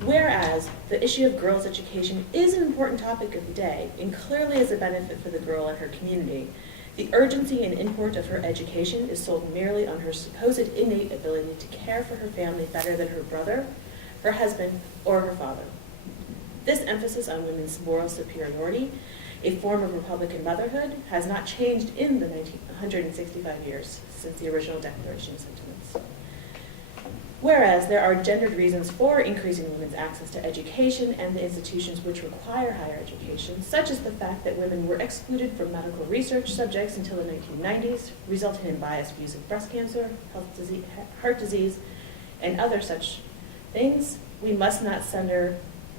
Whereas the issue of girls' education is an important topic of the day and clearly is a benefit for the girl and her community, the urgency and import of her education is sold merely on her supposed innate ability to care for her family better than her brother, her husband, or her father. This emphasis on women's moral superiority, a form of Republican motherhood, has not changed in the 165 years since the original Declaration of Sentiments. Whereas there are gendered reasons for increasing women's access to education and the institutions which require higher education, such as the fact that women were excluded from medical research subjects until the 1990s, resulting in biased views of breast cancer, heart disease, and other such things, we must not center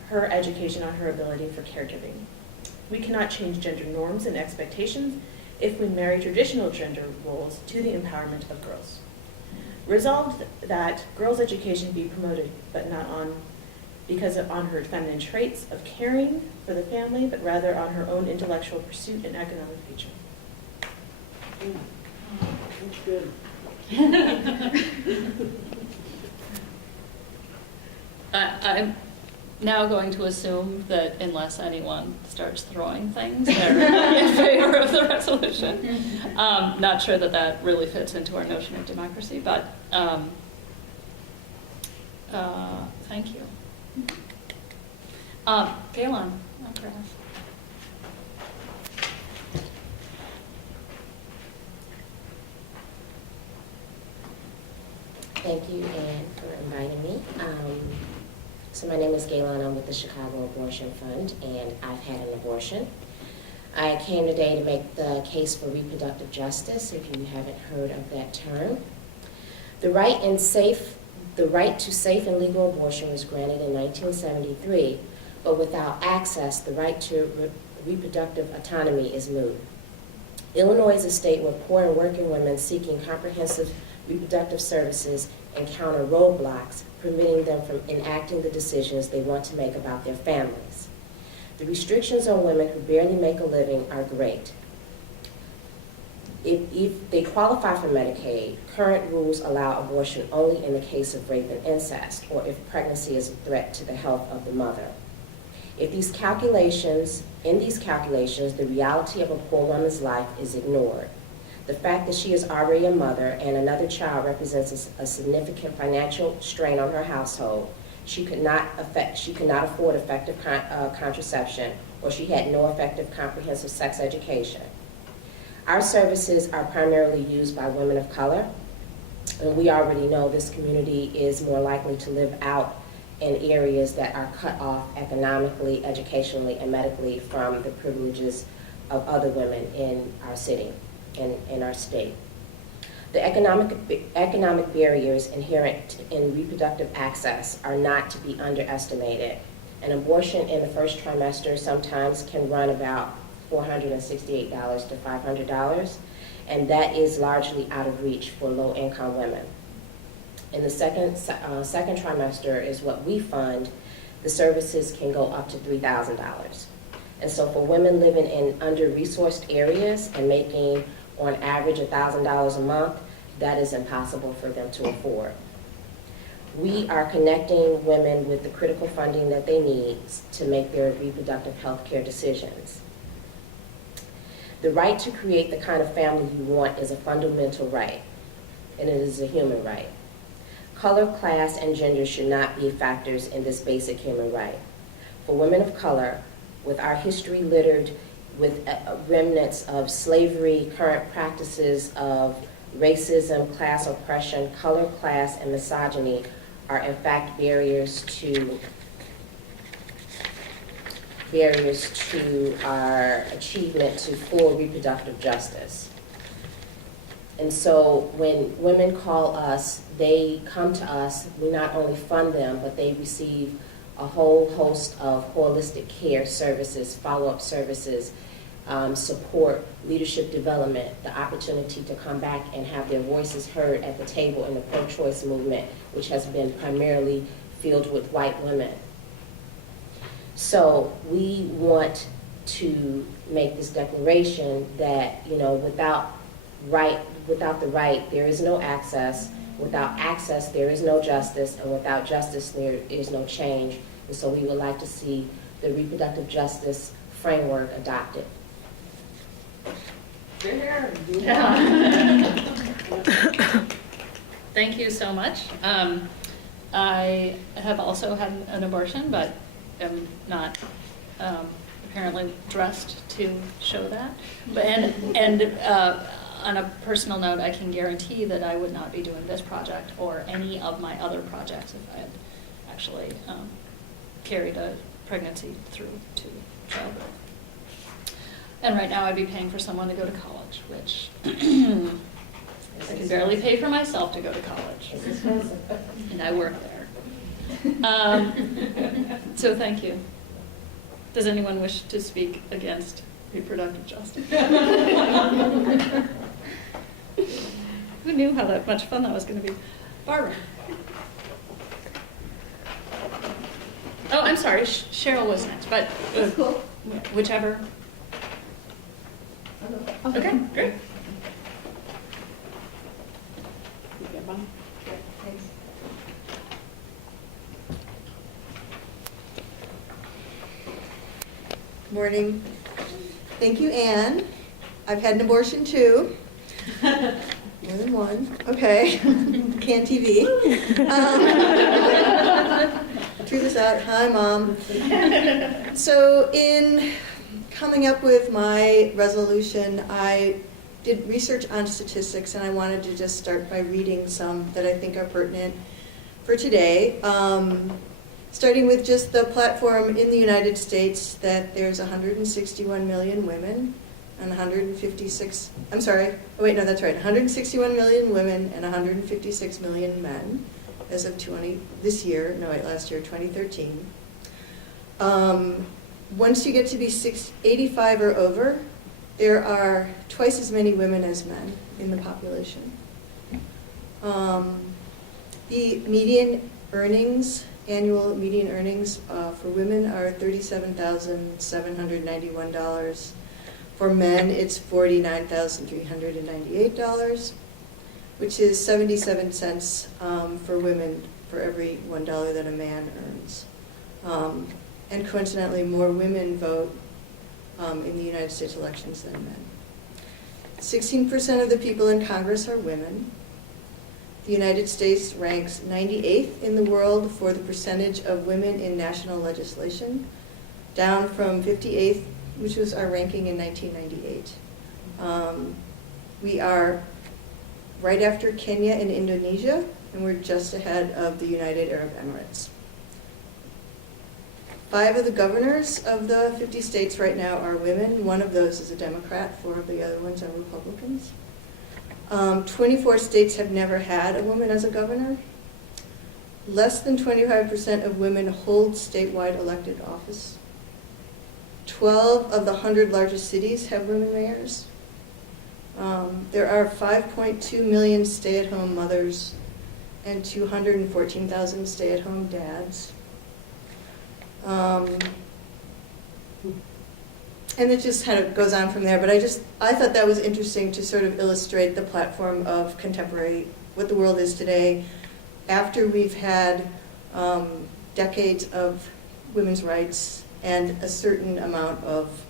her education on her ability for caregiving. We cannot change gender norms and expectations if we marry traditional gender roles to the empowerment of girls. Resolved that girls' education be promoted, but not on her feminine traits of caring for the family, but rather on her own intellectual pursuit and economic future. That's good. I'm now going to assume that unless anyone starts throwing things, they're in favor of the resolution. Not sure that that really fits into our notion of democracy, but Thank you. Galen, Thank you, Anne, for inviting me. So my name is Galen. I'm with the Chicago Abortion Fund, and I've had an abortion. I came today to make the case for reproductive justice, if you haven't heard of that term. The right to safe and legal abortion was granted in 1973, but without access, the right to reproductive autonomy is moot. Illinois is a state where poor and working women seeking comprehensive reproductive services encounter roadblocks, preventing them from enacting the decisions they want to make about their families. The restrictions on women who barely make a living are great. If they qualify for Medicaid, current rules allow abortion only in the case of rape and incest, or if pregnancy is a threat to the health of the mother. In these calculations, the reality of a poor woman's life is ignored. The fact that she is already a mother and another child represents a significant financial strain on her household. She could not afford effective contraception, or she had no effective comprehensive sex education. Our services are primarily used by women of color, and we already know this community is more likely to live out in areas that are cut off economically, educationally, and medically from the privileges of other women in our city and in our state. The economic barriers inherent in reproductive access are not to be underestimated. An abortion in the first trimester sometimes can run about $468 to $500, and that is largely out of reach for low-income women. In the second trimester is what we fund. The services can go up to $3,000. And so for women living in under-resourced areas and making on average $1,000 a month, that is impossible for them to afford. We are connecting women with the critical funding that they need to make their reproductive health care decisions. The right to create the kind of family you want is a fundamental right, and it is a human right. Color, class, and gender should not be factors in this basic human right. For women of color, with our history littered with remnants of slavery, current practices of racism, class oppression, color, class, and misogyny are in fact barriers to our achievement to full reproductive justice. And so when women call us, they come to us, we not only fund them, but they receive a whole host of holistic care services, follow-up services, support, leadership development, the opportunity to come back and have their voices heard at the table in the pro-choice movement, which has been primarily filled with white women. So we want to make this declaration that, you know, without the right, there is no access. Without access, there is no justice, and without justice, there is no change. And so we would like to see the reproductive justice framework adopted. Thank you so much. I have also had an abortion, but am not apparently dressed to show that. But on a personal note, I can guarantee that I would not be doing this project or any of my other projects if I had actually carried a pregnancy through to childbirth. And right now I'd be paying for someone to go to college, which I can barely pay for myself to go to college. And I work there. So thank you. Does anyone wish to speak against reproductive justice? Who knew how much fun that was going to be? Barbara. Oh, I'm sorry. Cheryl was next, but cool. Whichever. Okay, great. Morning. Thank you, Anne. I've had an abortion too. More than one, okay. Can TV. Threw this out, hi Mom. So in coming up with my resolution, I did research on statistics, and I wanted to just start by reading some that I think are pertinent for today. Starting with just the platform in the United States, that there's 161 million women and 156, I'm sorry, oh wait, no, that's right, 161 million women and 156 million men as of last year, 2013. Once you get to be 85 or over, there are twice as many women as men in the population. The median earnings, annual median earnings for women are $37,791. For men, it's $49,398, which is 77 cents for women for every $1 that a man earns. And coincidentally, more women vote in the United States elections than men. 16% of the people in Congress are women. The United States ranks 98th in the world for the percentage of women in national legislation, down from 58th, which was our ranking in 1998. We are right after Kenya and Indonesia, and we're just ahead of the United Arab Emirates. 5 of the governors of the 50 states right now are women. 1 of those is a Democrat, 4 of the other ones are Republicans. 24 states have never had a woman as a governor. Less than 25% of women hold statewide elected office. 12 of the 100 largest cities have women mayors. There are 5.2 million stay-at-home mothers and 214,000 stay-at-home dads. And it just kind of goes on from there, but I thought that was interesting to sort of illustrate the platform of contemporary, what the world is today, after we've had decades of women's rights and a certain amount of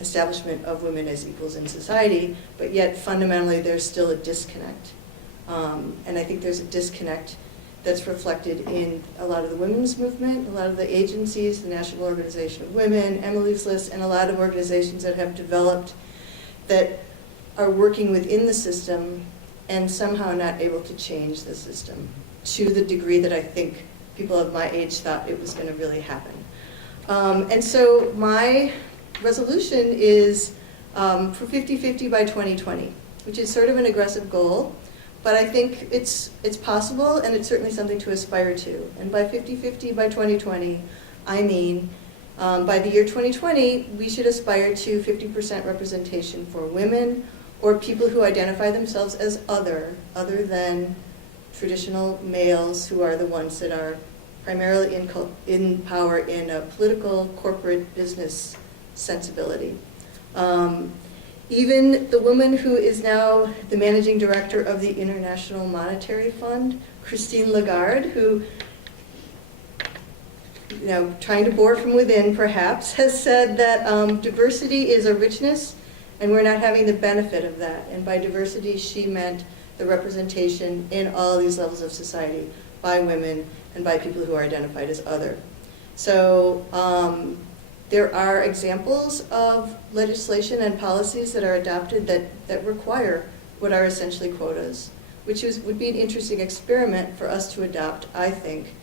establishment of women as equals in society, but yet fundamentally there's still a disconnect. And I think there's a disconnect that's reflected in a lot of the women's movement, a lot of the agencies, the National Organization of Women, Emily's List, and a lot of organizations that have developed that are working within the system and somehow not able to change the system to the degree that I think people of my age thought it was going to really happen. And so my resolution is for 50-50 by 2020, which is sort of an aggressive goal. But I think it's possible, and it's certainly something to aspire to. And by 50-50 by 2020, I mean by the year 2020, we should aspire to 50% representation for women or people who identify themselves as other than traditional males, who are the ones that are primarily in power in a political, corporate, business sensibility. Even the woman who is now the managing director of the International Monetary Fund, Christine Lagarde, who, trying to bore from within perhaps, has said that diversity is a richness and we're not having the benefit of that. And by diversity, she meant the representation in all these levels of society by women and by people who are identified as other. So there are examples of legislation and policies that are adopted that require what are essentially quotas, which would be an interesting experiment for us to adopt, I think,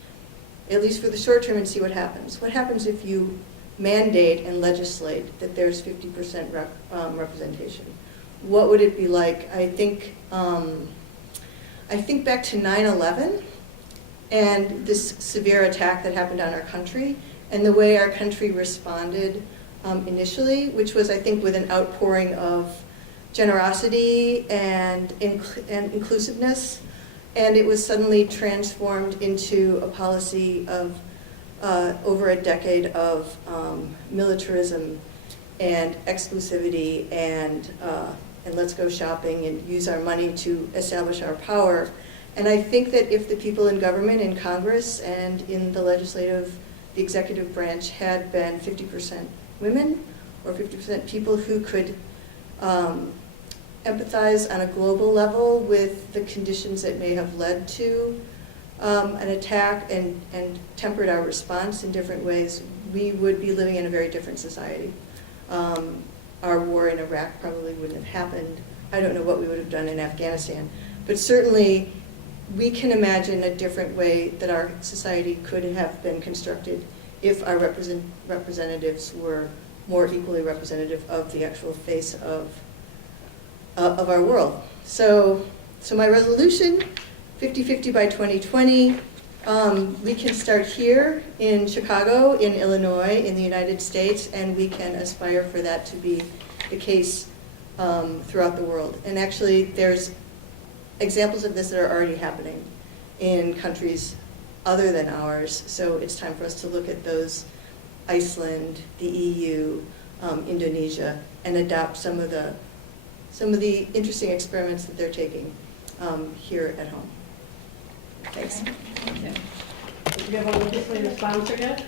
at least for the short term, and see what happens. What happens if you mandate and legislate that there's 50% representation? What would it be like? I think back to 9/11 and this severe attack that happened on our country, and the way our country responded initially, which was, I think, with an outpouring of generosity and inclusiveness, and it was suddenly transformed into a policy of over a decade of militarism and exclusivity and let's go shopping and use our money to establish our power. And I think that if the people in government, in Congress, and in the executive branch had been 50% women or 50% people who could empathize on a global level with the conditions that may have led to an attack and tempered our response in different ways, we would be living in a very different society. Our war in Iraq probably wouldn't have happened. I don't know what we would have done in Afghanistan, but certainly we can imagine a different way that our society could have been constructed if our representatives were more equally representative of the actual face of our world. So my resolution, 50-50 by 2020, we can start here in Chicago, in Illinois, in the United States, and we can aspire for that to be the case throughout the world. And actually, there's examples of this that are already happening in countries other than ours. So it's time for us to look at those, Iceland, the EU, Indonesia, and adopt some of the interesting experiments that they're taking here at home. Thanks. Do you have a legislative sponsor yet?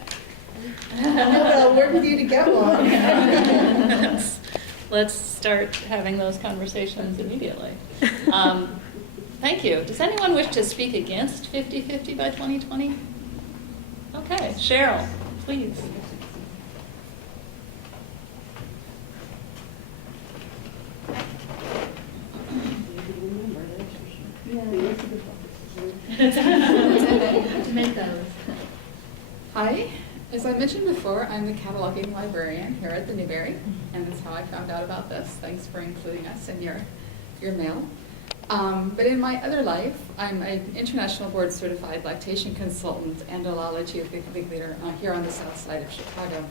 No, but I'll work with you to get one. Let's start having those conversations immediately. Thank you. Does anyone wish to speak against 50-50 by 2020? Okay, Cheryl, please. Hi. As I mentioned before, I'm the cataloging librarian here at the Newberry, and that's how I found out about this. Thanks for including us in your mail. But in my other life, I'm an international board certified lactation consultant and a geographic leader here on the south side of Chicago.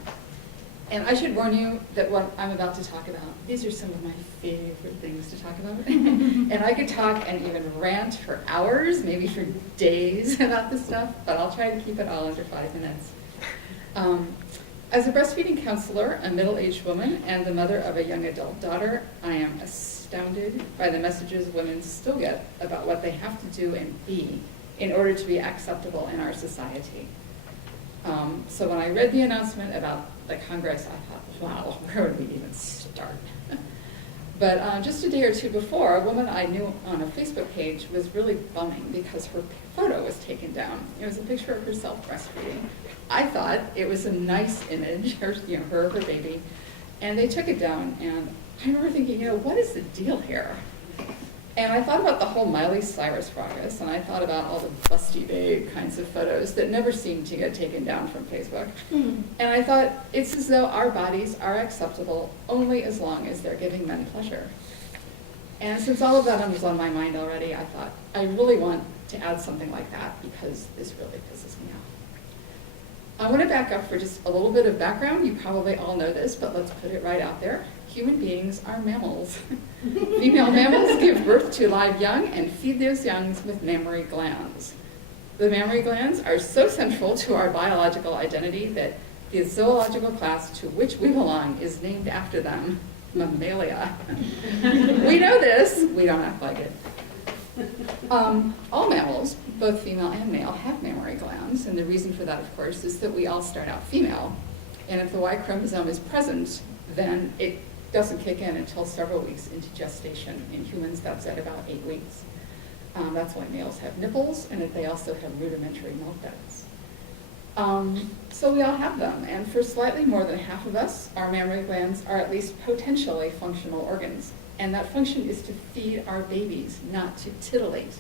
And I should warn you that what I'm about to talk about, these are some of my favorite things to talk about. And I could talk and even rant for hours, maybe for days about this stuff, but I'll try to keep it all under 5 minutes. As a breastfeeding counselor, a middle-aged woman, and the mother of a young adult daughter, I am astounded by the messages women still get about what they have to do and be in order to be acceptable in our society. So when I read the announcement about the Congress, I thought, wow, where would we even start? But just a day or two before, a woman I knew on a Facebook page was really bumming because her photo was taken down. It was a picture of herself breastfeeding. I thought it was a nice image, her, her baby, and they took it down. And I remember thinking, what is the deal here? And I thought about the whole Miley Cyrus ruckus, and I thought about all the busty babe kinds of photos that never seem to get taken down from Facebook. And I thought, it's as though our bodies are acceptable only as long as they're giving men pleasure. And since all of that was on my mind already, I thought, I really want to add something like that because this really pisses me off. I want to back up for just a little bit of background. You probably all know this, but let's put it right out there. Human beings are mammals. Female mammals give birth to live young and feed those young with mammary glands. The mammary glands are so central to our biological identity that the zoological class to which we belong is named after them, Mammalia. We know this, we don't act like it. All mammals, both female and male, have mammary glands, and the reason for that, of course, is that we all start out female. And if the Y chromosome is present, then it doesn't kick in until several weeks into gestation. In humans, that's at about 8 weeks. That's why males have nipples, and that they also have rudimentary milk ducts. So we all have them, and for slightly more than half of us, our mammary glands are at least potentially functional organs. And that function is to feed our babies, not to titillate.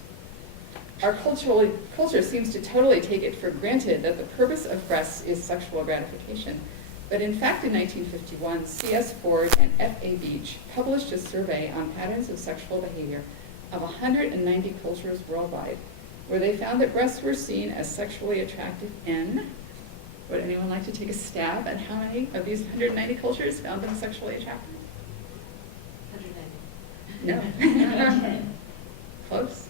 Our culture seems to totally take it for granted that the purpose of breasts is sexual gratification. But in fact, in 1951, C.S. Ford and F.A. Beach published a survey on patterns of sexual behavior of 190 cultures worldwide, where they found that breasts were seen as sexually attractive in, would anyone like to take a stab at how many of these 190 cultures found them sexually attractive? 190. No. Close.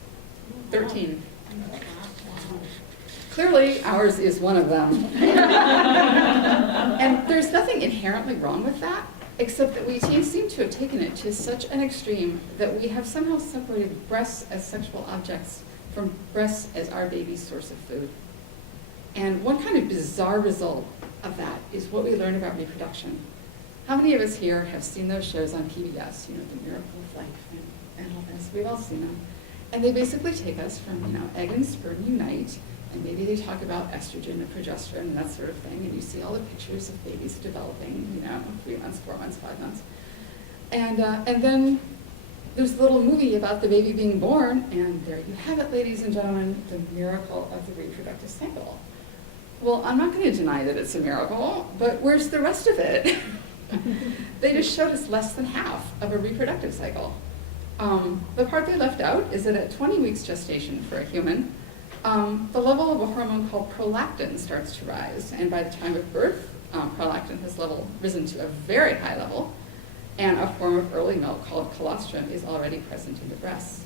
13. Clearly, ours is one of them. And there's nothing inherently wrong with that, except that we seem to have taken it to such an extreme that we have somehow separated breasts as sexual objects from breasts as our baby's source of food. And one kind of bizarre result of that is what we learn about reproduction. How many of us here have seen those shows on PBS, The Miracle of Life? books. We've all seen them. And they basically take us from, egg and sperm unite, and maybe they talk about estrogen and progesterone and that sort of thing, and you see all the pictures of babies developing, 3 months, 4 months, 5 months. And then there's a little movie about the baby being born, and there you have it, ladies and gentlemen, the miracle of the reproductive cycle. Well, I'm not going to deny that it's a miracle, but where's the rest of it? They just showed us less than half of a reproductive cycle. The part they left out is that at 20 weeks gestation for a human, the level of a hormone called prolactin starts to rise, and by the time of birth, prolactin has risen to a very high level, and a form of early milk called colostrum is already present in the breasts.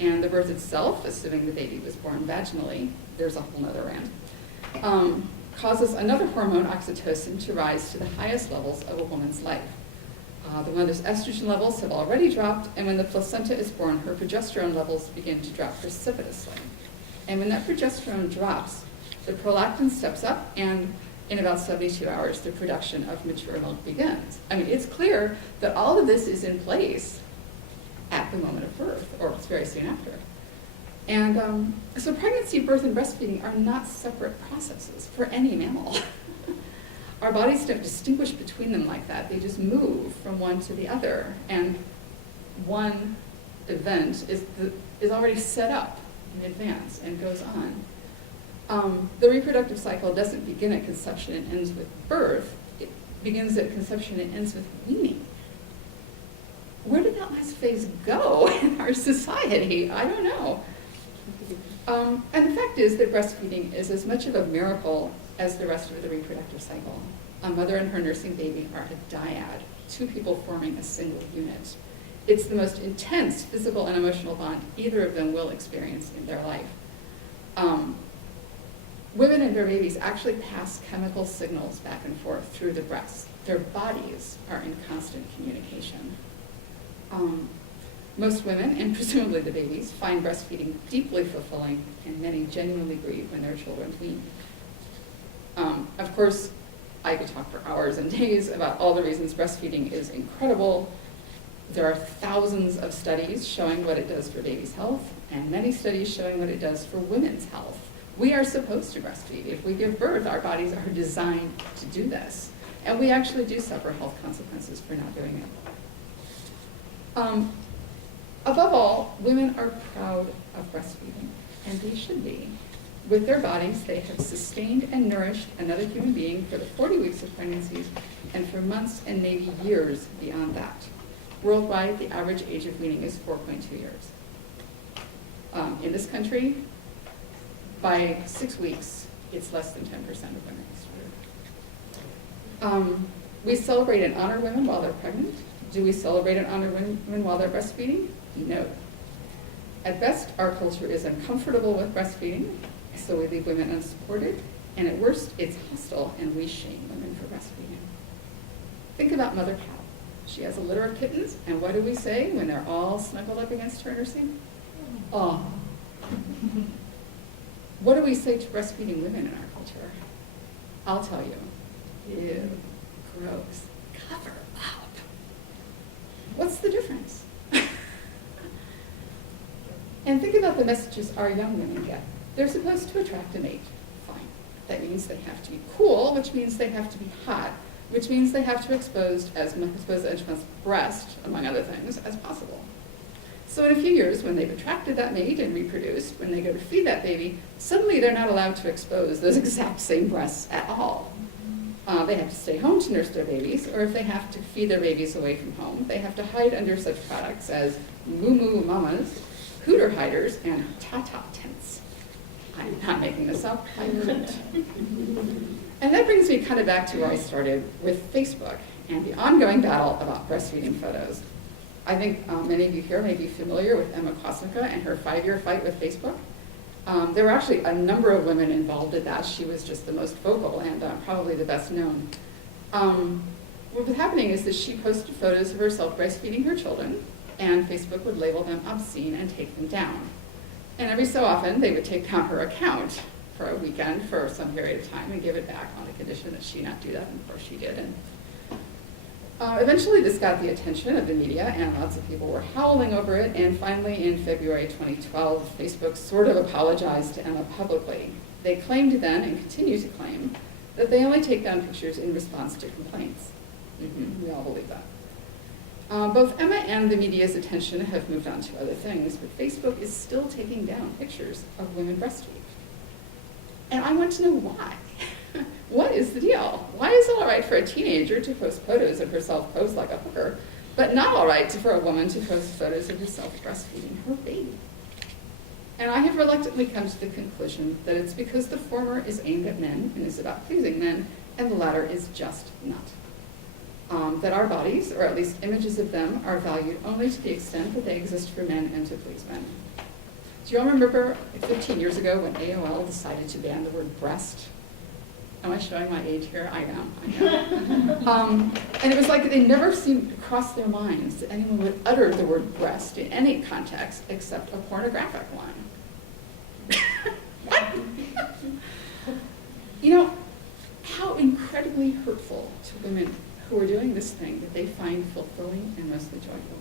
And the birth itself, assuming the baby was born vaginally, there's a whole nother rant, causes another hormone, oxytocin, to rise to the highest levels of a woman's life. The mother's estrogen levels have already dropped, and when the placenta is born, her progesterone levels begin to drop precipitously. And when that progesterone drops, the prolactin steps up, and in about 72 hours, the production of mature milk begins. I mean, it's clear that all of this is in place at the moment of birth, or very soon after. And so pregnancy, birth, and breastfeeding are not separate processes for any mammal. Our bodies don't distinguish between them like that. They just move from one to the other. And one event is already set up in advance and goes on. The reproductive cycle doesn't begin at conception and ends with birth. It begins at conception and ends with weaning. Where did that last phase go in our society? I don't know. And the fact is that breastfeeding is as much of a miracle as the rest of the reproductive cycle. A mother and her nursing baby are a dyad, two people forming a single unit. It's the most intense physical and emotional bond either of them will experience in their life. Women and their babies actually pass chemical signals back and forth through the breasts. Their bodies are in constant communication. Most women, and presumably the babies, find breastfeeding deeply fulfilling, and many genuinely grieve when their children wean. Of course, I could talk for hours and days about all the reasons breastfeeding is incredible. There are thousands of studies showing what it does for babies' health, and many studies showing what it does for women's health. We are supposed to breastfeed. If we give birth, our bodies are designed to do this. And we actually do suffer health consequences for not doing it. Above all, women are proud of breastfeeding, and they should be. With their bodies, they have sustained and nourished another human being for the 40 weeks of pregnancy and for months and maybe years beyond that. Worldwide, the average age of weaning is 4.2 years. In this country, by 6 weeks, it's less than 10% of women. We celebrate and honor women while they're pregnant. Do we celebrate and honor women while they're breastfeeding? No. At best, our culture is uncomfortable with breastfeeding, so we leave women unsupported, and at worst, it's hostile, and we shame women for breastfeeding. Think about Mother Cow. She has a litter of kittens, and what do we say when they're all snuggled up against her nursing? Oh. What do we say to breastfeeding women in our culture? I'll tell you. Ew, gross. Cover up. What's the difference? And think about the messages our young women get. They're supposed to attract a mate. Fine. That means they have to be cool, which means they have to be hot, which means they have to expose as much breast, among other things, as possible. So in a few years, when they've attracted that mate and reproduced, when they go to feed that baby, suddenly they're not allowed to expose those exact same breasts at all. They have to stay home to nurse their babies, or if they have to feed their babies away from home, they have to hide under such products as moo-moo mamas, cooter hiders, and ta-ta tents. I'm not making this up, I couldn't. And that brings me kind of back to where I started with Facebook and the ongoing battle about breastfeeding photos. I think many of you here may be familiar with Emma Kosmicka and her 5-year fight with Facebook. There were actually a number of women involved in that. She was just the most vocal and probably the best known. What was happening is that she posted photos of herself breastfeeding her children, and Facebook would label them obscene and take them down. And every so often, they would take down her account for a weekend for some period of time and give it back on the condition that she not do that, and of course she did. And Eventually, this got the attention of the media, and lots of people were howling over it, and finally, in February 2012, Facebook sort of apologized to Emma publicly. They claimed then, and continue to claim, that they only take down pictures in response to complaints. We all believe that. Both Emma and the media's attention have moved on to other things, but Facebook is still taking down pictures of women breastfeeding. And I want to know why. What is the deal? Why is it all right for a teenager to post photos of herself posed like a hooker, but not all right for a woman to post photos of herself breastfeeding her baby? And I have reluctantly come to the conclusion that it's because the former is aimed at men and is about pleasing men, and the latter is just not. That our bodies, or at least images of them, are valued only to the extent that they exist for men and to please men. Do you all remember 15 years ago when AOL decided to ban the word breast? Am I showing my age here? I know. And it was like they never seemed to cross their minds that anyone would utter the word breast in any context except a pornographic one. You know, how incredibly hurtful to women who are doing this thing that they find fulfilling and mostly joyful.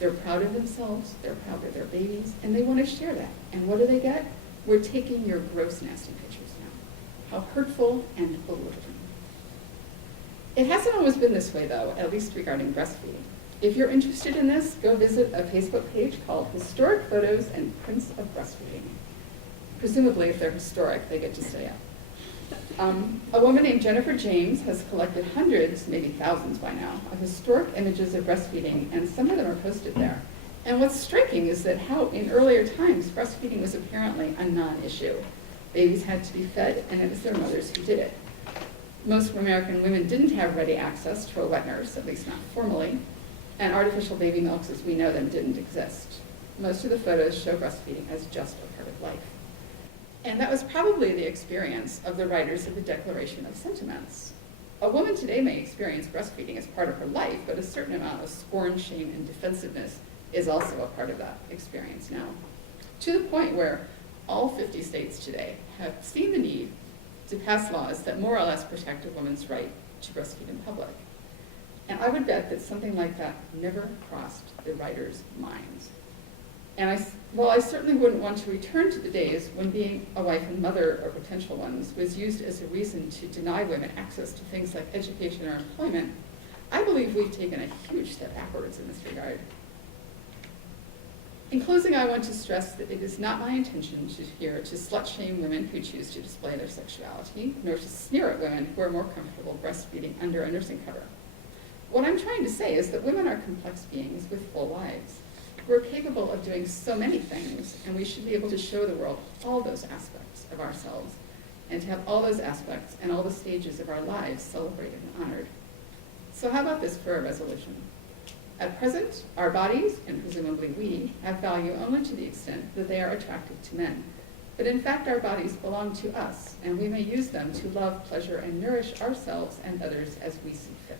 They're proud of themselves, they're proud of their babies, and they want to share that. And what do they get? We're taking your gross, nasty pictures now. How hurtful and belittling. It hasn't always been this way, though, at least regarding breastfeeding. If you're interested in this, go visit a Facebook page called Historic Photos and Prints of Breastfeeding. Presumably, if they're historic, they get to stay up. A woman named Jennifer James has collected hundreds, maybe thousands by now, of historic images of breastfeeding, and some of them are posted there. And what's striking is that how in earlier times breastfeeding was apparently a non-issue. Babies had to be fed, and it was their mothers who did it. Most American women didn't have ready access to a wet nurse, at least not formally, and artificial baby milks as we know them didn't exist. Most of the photos show breastfeeding as just a part of life. And that was probably the experience of the writers of the Declaration of Sentiments. A woman today may experience breastfeeding as part of her life, but a certain amount of scorn, shame, and defensiveness is also a part of that experience now. To the point where all 50 states today have seen the need to pass laws that more or less protect a woman's right to breastfeed in public. And I would bet that something like that never crossed the writers' minds. And while I certainly wouldn't want to return to the days when being a wife and mother, or potential ones, was used as a reason to deny women access to things like education or employment, I believe we've taken a huge step backwards in this regard. In closing, I want to stress that it is not my intention to slut-shame women who choose to display their sexuality, nor to sneer at women who are more comfortable breastfeeding under a nursing cover. What I'm trying to say is that women are complex beings with full lives. We're capable of doing so many things, and we should be able to show the world all those aspects of ourselves, and to have all those aspects and all the stages of our lives celebrated and honored. So how about this for a resolution? At present, our bodies, and presumably we, have value only to the extent that they are attractive to men. But in fact, our bodies belong to us, and we may use them to love, pleasure, and nourish ourselves and others as we see fit.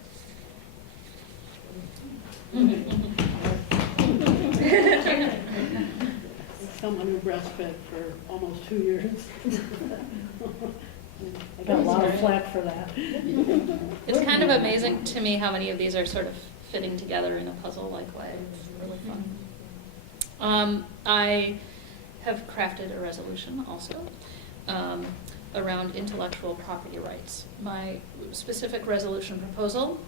Someone who breastfed for almost 2 years. I got a lot of flack for that. It's kind of amazing to me how many of these are sort of fitting together in a puzzle-like way. It's really fun. I have crafted a resolution also around intellectual property rights. My specific resolution proposal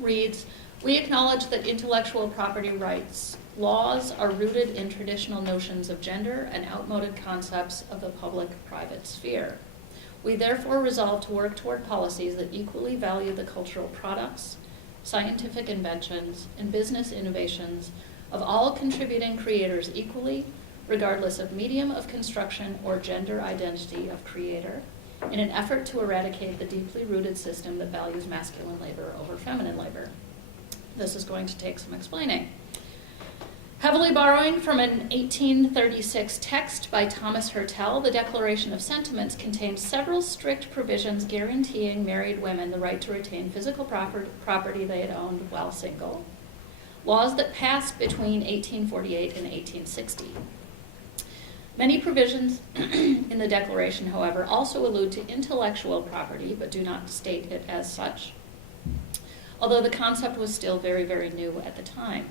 reads, "We acknowledge that intellectual property rights laws are rooted in traditional notions of gender and outmoded concepts of the public-private sphere. We therefore resolve to work toward policies that equally value the cultural products, scientific inventions, and business innovations of all contributing creators equally, regardless of medium of construction or gender identity of creator, in an effort to eradicate the deeply rooted system that values masculine labor over feminine labor." This is going to take some explaining. Heavily borrowing from an 1836 text by Thomas Hertel, the Declaration of Sentiments contains several strict provisions guaranteeing married women the right to retain physical property they had owned while single, laws that passed between 1848 and 1860. Many provisions in the Declaration, however, also allude to intellectual property, but do not state it as such. although the concept was still very, very new at the time.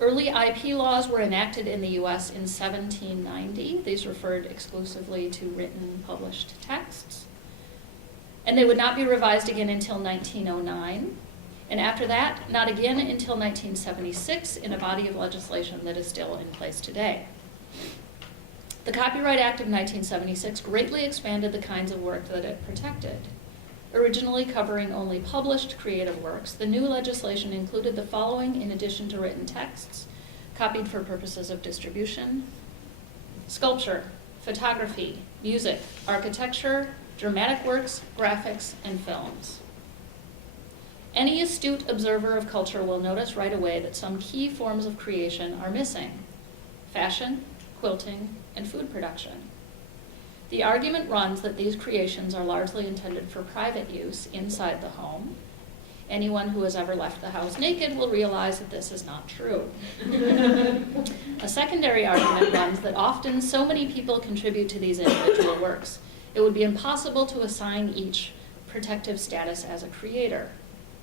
Early IP laws were enacted in the US in 1790. These referred exclusively to written, published texts. And they would not be revised again until 1909. And after that, not again until 1976 in a body of legislation that is still in place today. The Copyright Act of 1976 greatly expanded the kinds of work that it protected. Originally covering only published creative works, the new legislation included the following in addition to written texts, copied for purposes of distribution: sculpture, photography, music, architecture, dramatic works, graphics, and films. Any astute observer of culture will notice right away that some key forms of creation are missing: fashion, quilting, and food production. The argument runs that these creations are largely intended for private use inside the home. Anyone who has ever left the house naked will realize that this is not true. A secondary argument runs that often so many people contribute to these individual works, it would be impossible to assign each protective status as a creator.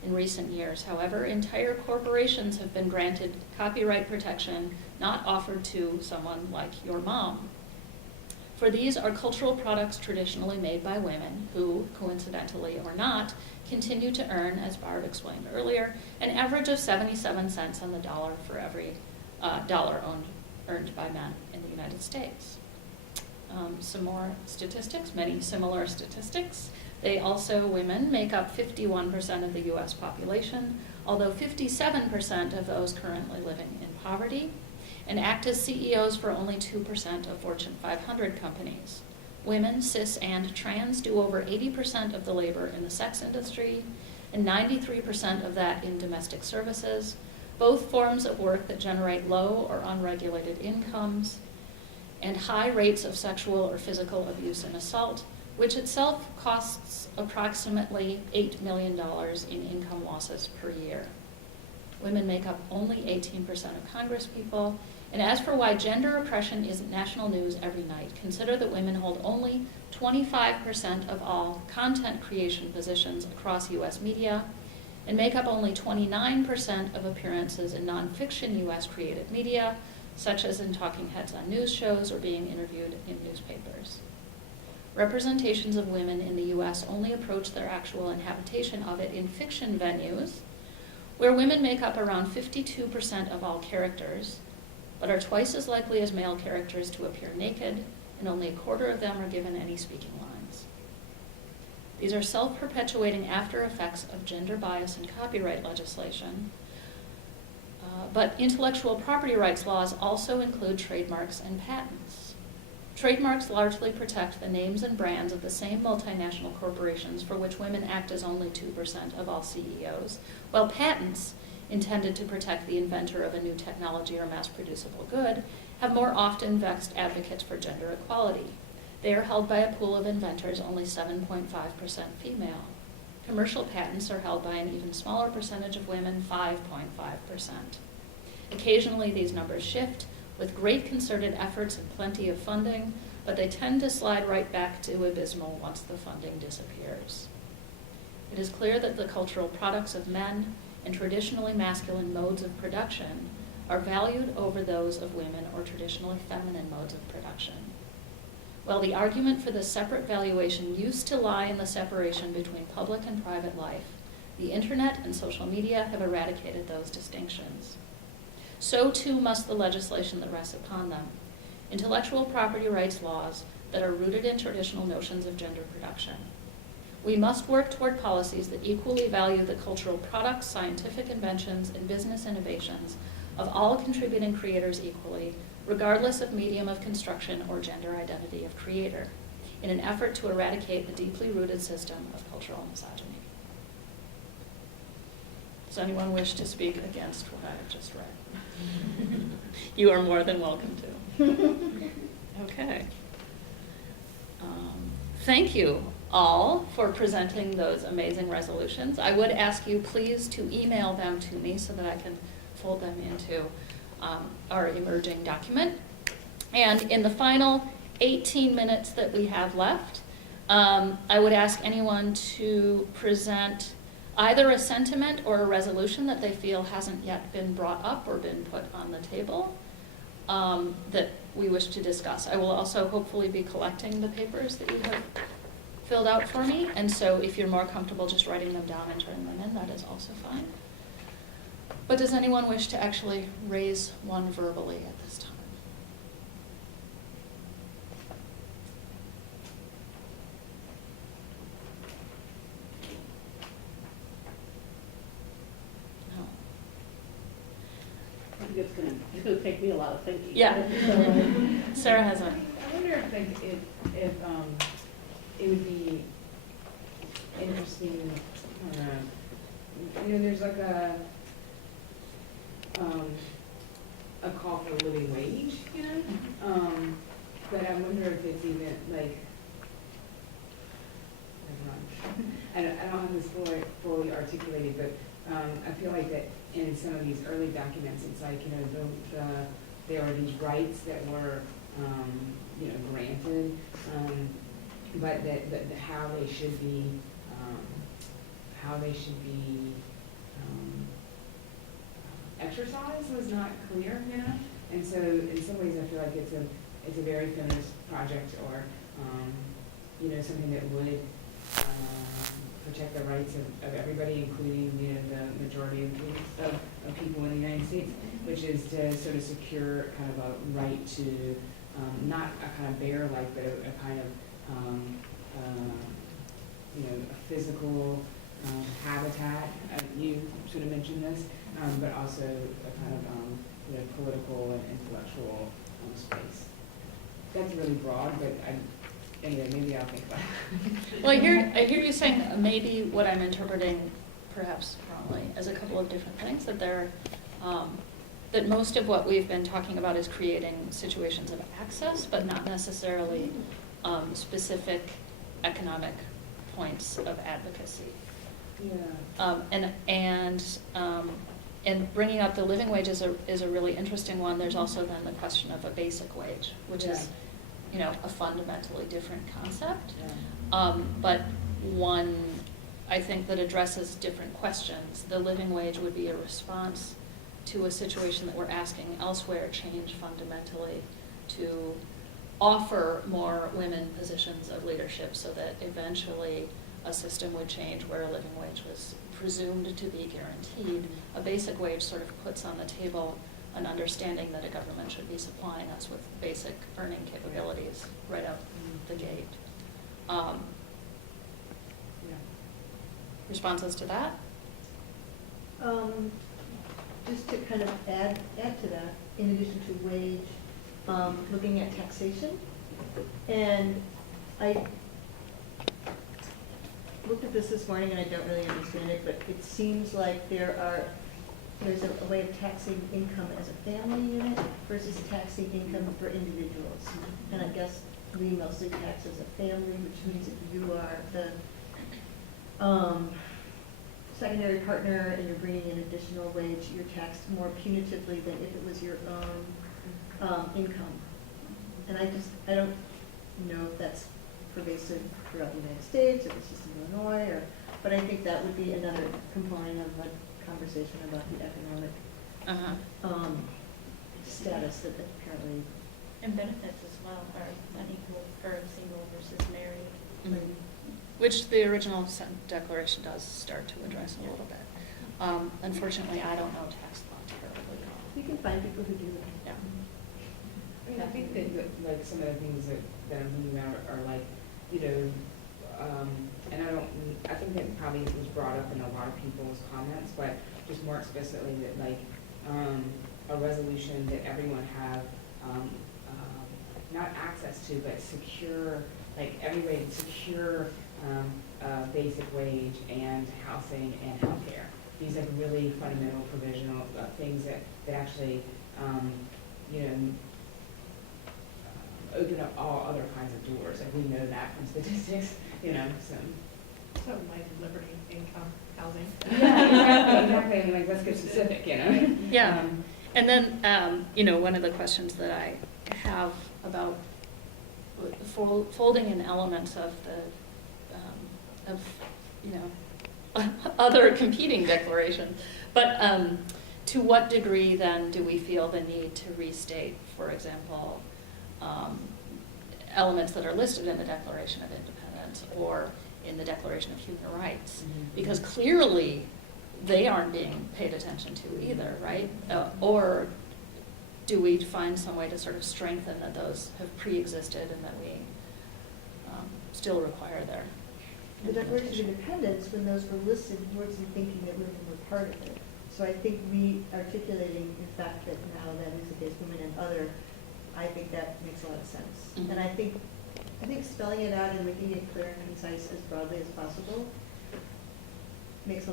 In recent years, however, entire corporations have been granted copyright protection not offered to someone like your mom. For these are cultural products traditionally made by women who, coincidentally or not, continue to earn, as Barb explained earlier, an average of 77 cents on the dollar for every dollar earned by men in the United States. Some more statistics, many similar statistics. Women make up 51% of the US population, although 57% of those currently living in poverty, and act as CEOs for only 2% of Fortune 500 companies. Women, cis and trans, do over 80% of the labor in the sex industry, and 93% of that in domestic services, both forms of work that generate low or unregulated incomes, and high rates of sexual or physical abuse and assault, which itself costs approximately $8 million in income losses per year. Women make up only 18% of Congresspeople. And as for why gender oppression isn't national news every night, consider that women hold only 25% of all content creation positions across US media and make up only 29% of appearances in nonfiction US creative media, such as in talking heads on news shows or being interviewed in newspapers. Representations of women in the US only approach their actual inhabitation of it in fiction venues, where women make up around 52% of all characters, but are twice as likely as male characters to appear naked, and only a quarter of them are given any speaking lines. These are self-perpetuating after effects of gender bias in copyright legislation, but intellectual property rights laws also include trademarks and patents. Trademarks largely protect the names and brands of the same multinational corporations for which women act as only 2% of all CEOs, while patents, intended to protect the inventor of a new technology or mass-producible good, have more often vexed advocates for gender equality. They are held by a pool of inventors only 7.5% female. Commercial patents are held by an even smaller percentage of women, 5.5%. Occasionally, these numbers shift, with great concerted efforts and plenty of funding, but they tend to slide right back to abysmal once the funding disappears. It is clear that the cultural products of men and traditionally masculine modes of production are valued over those of women or traditionally feminine modes of production. While the argument for this separate valuation used to lie in the separation between public and private life, the internet and social media have eradicated those distinctions. So too must the legislation that rests upon them, intellectual property rights laws that are rooted in traditional notions of gender production. We must work toward policies that equally value the cultural products, scientific inventions, and business innovations of all contributing creators equally, regardless of medium of construction or gender identity of creator, in an effort to eradicate the deeply rooted system of cultural misogyny. Does anyone wish to speak against what I have just read? You are more than welcome to. Okay. Thank you all for presenting those amazing resolutions. I would ask you please to email them to me so that I can fold them into our emerging document. And in the final 18 minutes that we have left, I would ask anyone to present either a sentiment or a resolution that they feel hasn't yet been brought up or been put on the table that we wish to discuss. I will also hopefully be collecting the papers that you have filled out for me, and so if you're more comfortable just writing them down and turning them in, that is also fine. But does anyone wish to actually raise one verbally at this time? No. I think it's gonna take me a lot of thinking. Yeah. Sarah has a. I wonder if it would be interesting. There's like a call for a living wage, but I wonder if it's even like. I don't have this fully articulated, but I feel like that in some of these early documents, it's like, there are these rights that were, granted, but that how they should be exercised was not clear, And so in some ways, I feel like it's a very feminist project, or something that would protect the rights of everybody, including the majority of people in the United States, which is to sort of secure kind of a right to not a kind of bear-like, but a kind of a physical habitat. You sort of mentioned this, but also a kind of political and intellectual space. That's really broad, but anyway, maybe I'll think about it. Well, I hear you saying maybe what I'm interpreting, perhaps wrongly, as a couple of different things. That most of what we've been talking about is creating situations of access, but not necessarily specific economic points of advocacy. Yeah. And bringing up the living wage is a really interesting one. There's also then the question of a basic wage, which is, a fundamentally different concept, but one, I think, that addresses different questions. The living wage would be a response to a situation that we're asking elsewhere change fundamentally to offer more women positions of leadership, so that eventually a system would change where a living wage was presumed to be guaranteed. A basic wage sort of puts on the table an understanding that a government should be supplying us with basic earning capabilities right out the gate. Responses to that? Just to kind of add to that, in addition to wage, looking at taxation. And I looked at this morning and I don't really understand it, but it seems like there's a way of taxing income as a family unit versus taxing income for individuals. And I guess we mostly tax as a family, which means if you are the secondary partner and you're bringing in additional wage, you're taxed more punitively than if it was your own income. And I don't know if that's pervasive throughout the United States, if it's just in Illinois, but I think that would be another component of a conversation about the economic status that apparently. And benefits as well are unequal for single versus married. Mm-hmm. Which the original declaration does start to address a little bit. Unfortunately, I don't know tax law terribly well. You can find people who do it. Yeah. I mean, I think that like some of the things that I'm thinking about are like, and I think that probably was brought up in a lot of people's comments, but just more explicitly that like a resolution that everyone have not access to, but secure, like every way to secure basic wage and housing and healthcare. These like really fundamental provisional things that actually, open up all other kinds of doors. Like we know that from statistics, so. So life, liberty, income, housing. Yeah, exactly. I mean, like, let's get specific, Yeah. And then, one of the questions that I have about folding in elements of the, other competing declarations. But to what degree then do we feel the need to restate, for example, elements that are listed in the Declaration of Independence or in the Declaration of Human Rights? Because clearly they aren't being paid attention to either, right? Or do we find some way to sort of strengthen that those have pre-existed and that we still require their The Declaration of Independence, when those were listed, we wasn't thinking that women were part of it. So I think re-articulating the fact that now that is the case, women and other, I think that makes a lot of sense. Mhm. And I think spelling it out and making it clear and concise as broadly as possible makes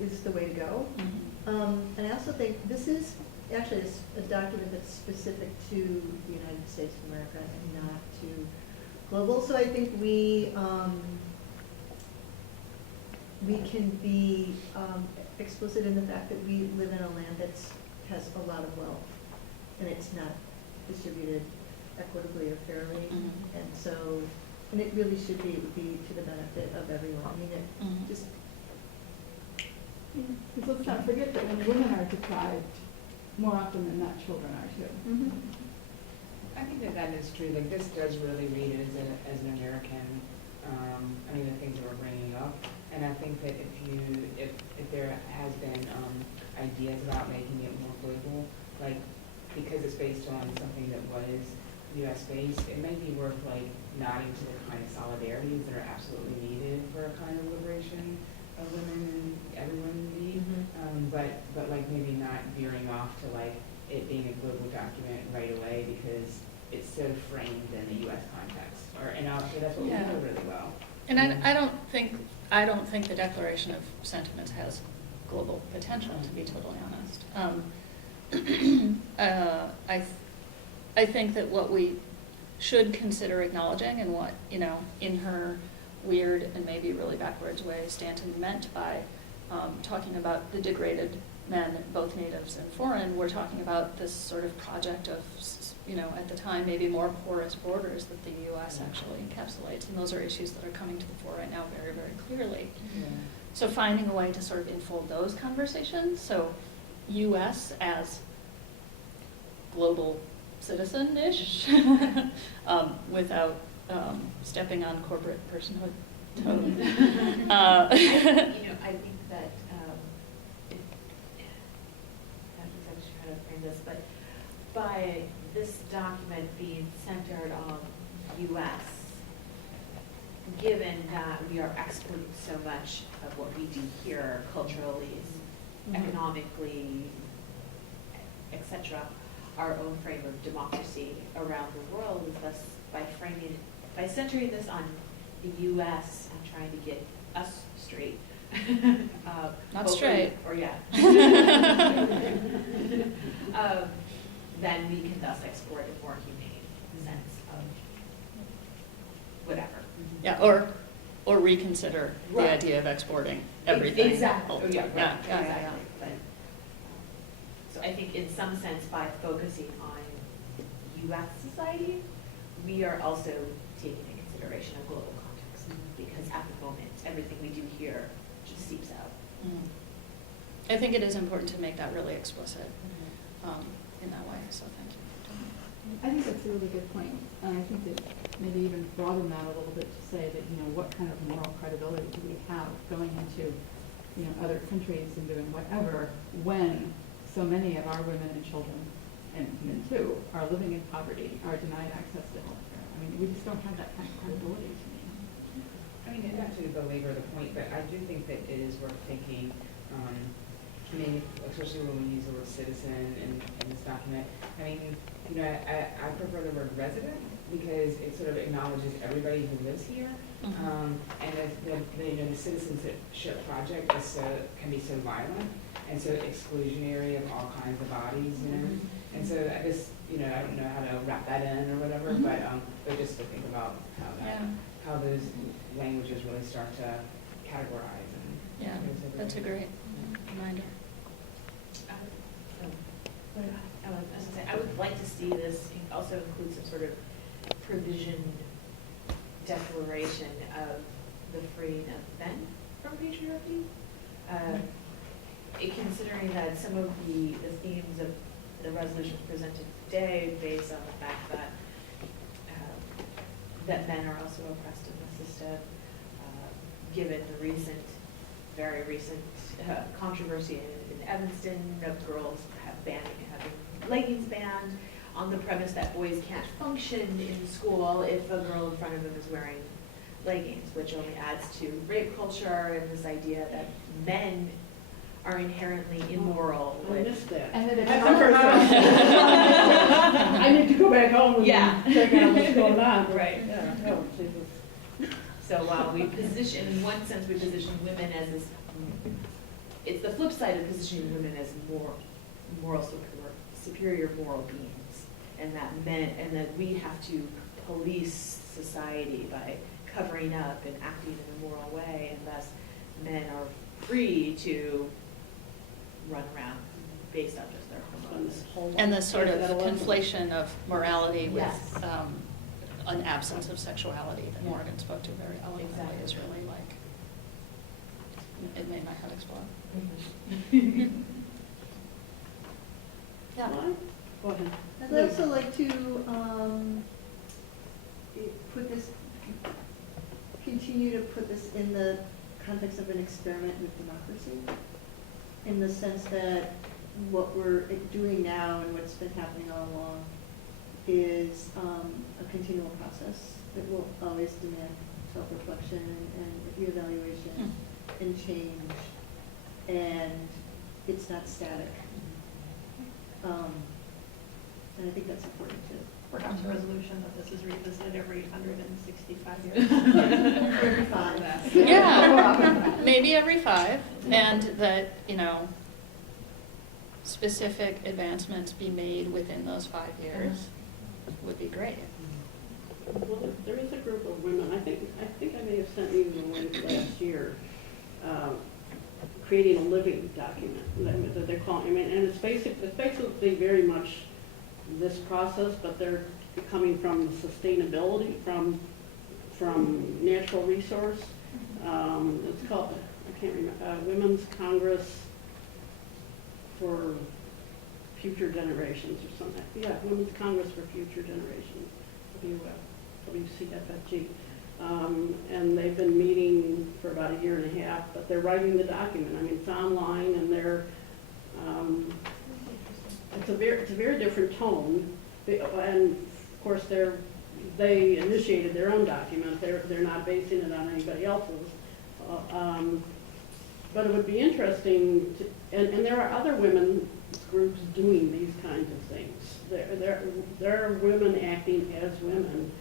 is the way to go. And I also think this is actually a document that's specific to the United States of America and not to global. So I think we can be explicit in the fact that we live in a land that has a lot of wealth, and it's not distributed equitably or fairly. And so, and it really should be, it would be to the benefit of everyone. I mean, it just... Because let's not forget that when women are deprived, more often than not, children are too. I think that is true. Like, this does really read as an American, I mean, the things that we're bringing up. And I think that if there has been ideas about making it more global, like, because it's based on something that was U.S. based, it may be worth like nodding to the kind of solidarities that are absolutely needed for a kind of liberation of women and everyone indeed. But like maybe not veering off to like it being a global document right away because it's so framed in the U.S. context. And obviously that's what we know really well. And I don't think the Declaration of Sentiments has global potential, to be totally honest. I think that what we should consider acknowledging and what, in her weird and maybe really backwards way Stanton meant by talking about the degraded men, both natives and foreign, we're talking about this sort of project of, at the time, maybe more porous borders that the U.S. actually encapsulates. And those are issues that are coming to the fore right now very, very clearly. So finding a way to sort of enfold those conversations, so U.S. as global citizen-ish, without stepping on corporate personhood tone. I think that, I was trying to frame this, but by this document being centered on U.S., given that we are exporting so much of what we do here culturally, economically, etc., our own frame of democracy around the world is thus by centering this on the U.S. and trying to get us straight. Not straight. Or yeah. Then we can thus export a more humane sense of whatever. Yeah, or reconsider the idea of exporting everything. Exactly. Oh, yeah, right. Yeah. Exactly. But, so I think in some sense by focusing on U.S. society, we are also taking into consideration a global context because at the moment, everything we do here just seeps out. I think it is important to make that really explicit in that way, so thank you. I think that's a really good point. And I think that maybe even broaden that a little bit to say that, what kind of moral credibility do we have going into, other countries and doing whatever when so many of our women and children, and men too, are living in poverty, are denied access to health care. I mean, we just don't have that kind of credibility to me. I mean, and not to belabor the point, but I do think that it is worth thinking, especially when we use the word citizen in this document. I mean, I prefer the word resident because it sort of acknowledges everybody who lives here. And the citizenship project can be so violent and so exclusionary of all kinds of bodies, And so I just, I don't know how to wrap that in or whatever, but just to think about how those languages really start to categorize. That's a great reminder. I would like to see this also include some sort of provision declaration of the freeing of men from patriarchy. Considering that some of the themes of the resolutions presented today based on the fact that that men are also oppressed in the system, given the very recent controversy in Evanston of girls having leggings banned on the premise that boys can't function in school if a girl in front of them is wearing leggings, which only adds to rape culture and this idea that men are inherently immoral. I missed that. And that it's I need to go back home and check out what's going on. Right. Yeah. Oh, Jesus. So while we position, in one sense, we position women as this, it's the flip side of positioning women as superior moral beings, and that we have to police society by covering up and acting in a moral way, and thus men are free to run around based on just their hormones. And the sort of conflation of morality with Yes. an absence of sexuality that Yeah. Morgan spoke to very eloquently Exactly. is really like, it made my head explode. Yeah. Go ahead. I'd also like to continue to put this in the context of an experiment with democracy, in the sense that what we're doing now and what's been happening all along is a continual process that will always demand self-reflection and reevaluation and change, and it's not static. And I think that's important too. Perhaps a resolution that this is revisited every 165 years. Every 5. Yeah, maybe every 5, and that, specific advancements be made within those 5 years would be great. Well, there is a group of women, I think I may have sent you the link last year, creating a living document that they're calling, and it's basically very much this process, but they're coming from sustainability, from natural resource. It's called, I can't remember, Women's Congress for Future Generations or something. Yeah, Women's Congress for Future Generations, WCFFG. And they've been meeting for about a year and a half, but they're writing the document. I mean, it's online, and they're, it's a very different tone. And of course, they initiated their own document. They're not basing it on anybody else's. But it would be interesting to, and there are other women groups doing these kinds of things. There are women acting as women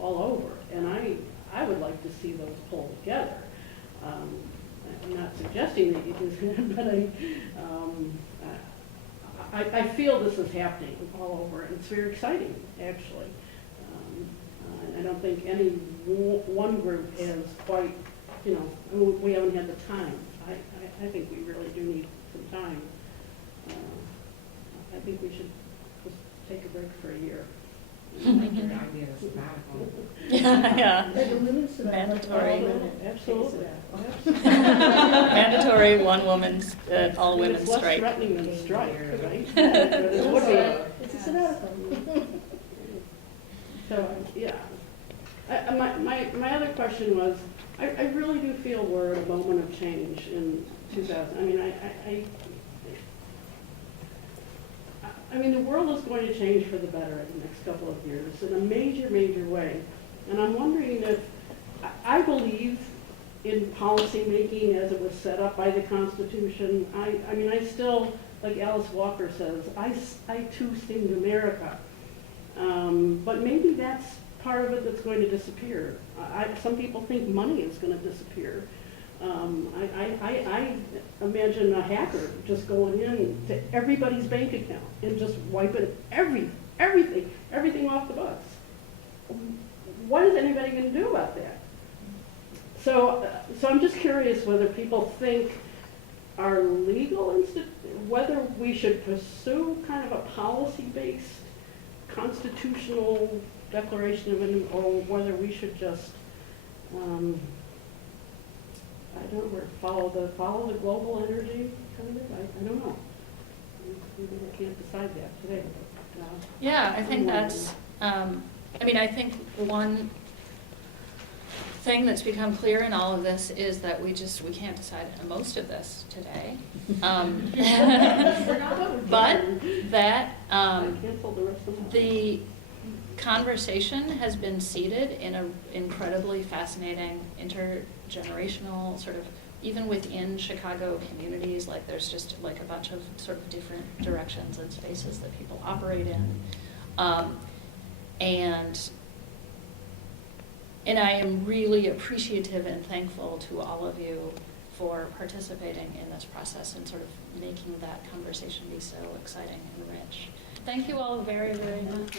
all over, and I would like to see those pulled together. I'm not suggesting that you do that, but I feel this is happening all over, and it's very exciting, actually. I don't think any one group is quite, we haven't had the time. I think we really do need some time. I think we should just take a break for a year. I like your idea of sabbatical. Yeah. Like a women's sabbatical. Mandatory. Absolutely. Mandatory one-woman, all-women It's less strike. threatening than strike, right? But it would be. It's a sabbatical. So, yeah. My other question was, I really do feel we're at a moment of change in 2000. I mean, the world is going to change for the better in the next couple of years in a major, major way. And I'm wondering if, I believe in policy making as it was set up by the Constitution. I mean, I still, like Alice Walker says, I too sing to America. But maybe that's part of it that's going to disappear. Some people think money is going to disappear. I imagine a hacker just going in to everybody's bank account and just wiping everything off the books. What is anybody going to do about that? So I'm just curious whether people think our whether we should pursue kind of a policy-based constitutional declaration of or whether we should just I don't know, follow the global energy kind of, I don't know. Maybe I can't decide that today. But, Yeah, I think I'm that's, I mean, I think one thing that's become clear in all of this is that we can't decide on most of this today. But that the conversation has been seeded in an incredibly fascinating intergenerational sort of, even within Chicago communities, like there's just like a bunch of sort of different directions and spaces that people operate in. And I am really appreciative and thankful to all of you for participating in this process and sort of making that conversation be so exciting and rich. Thank you all very, very much.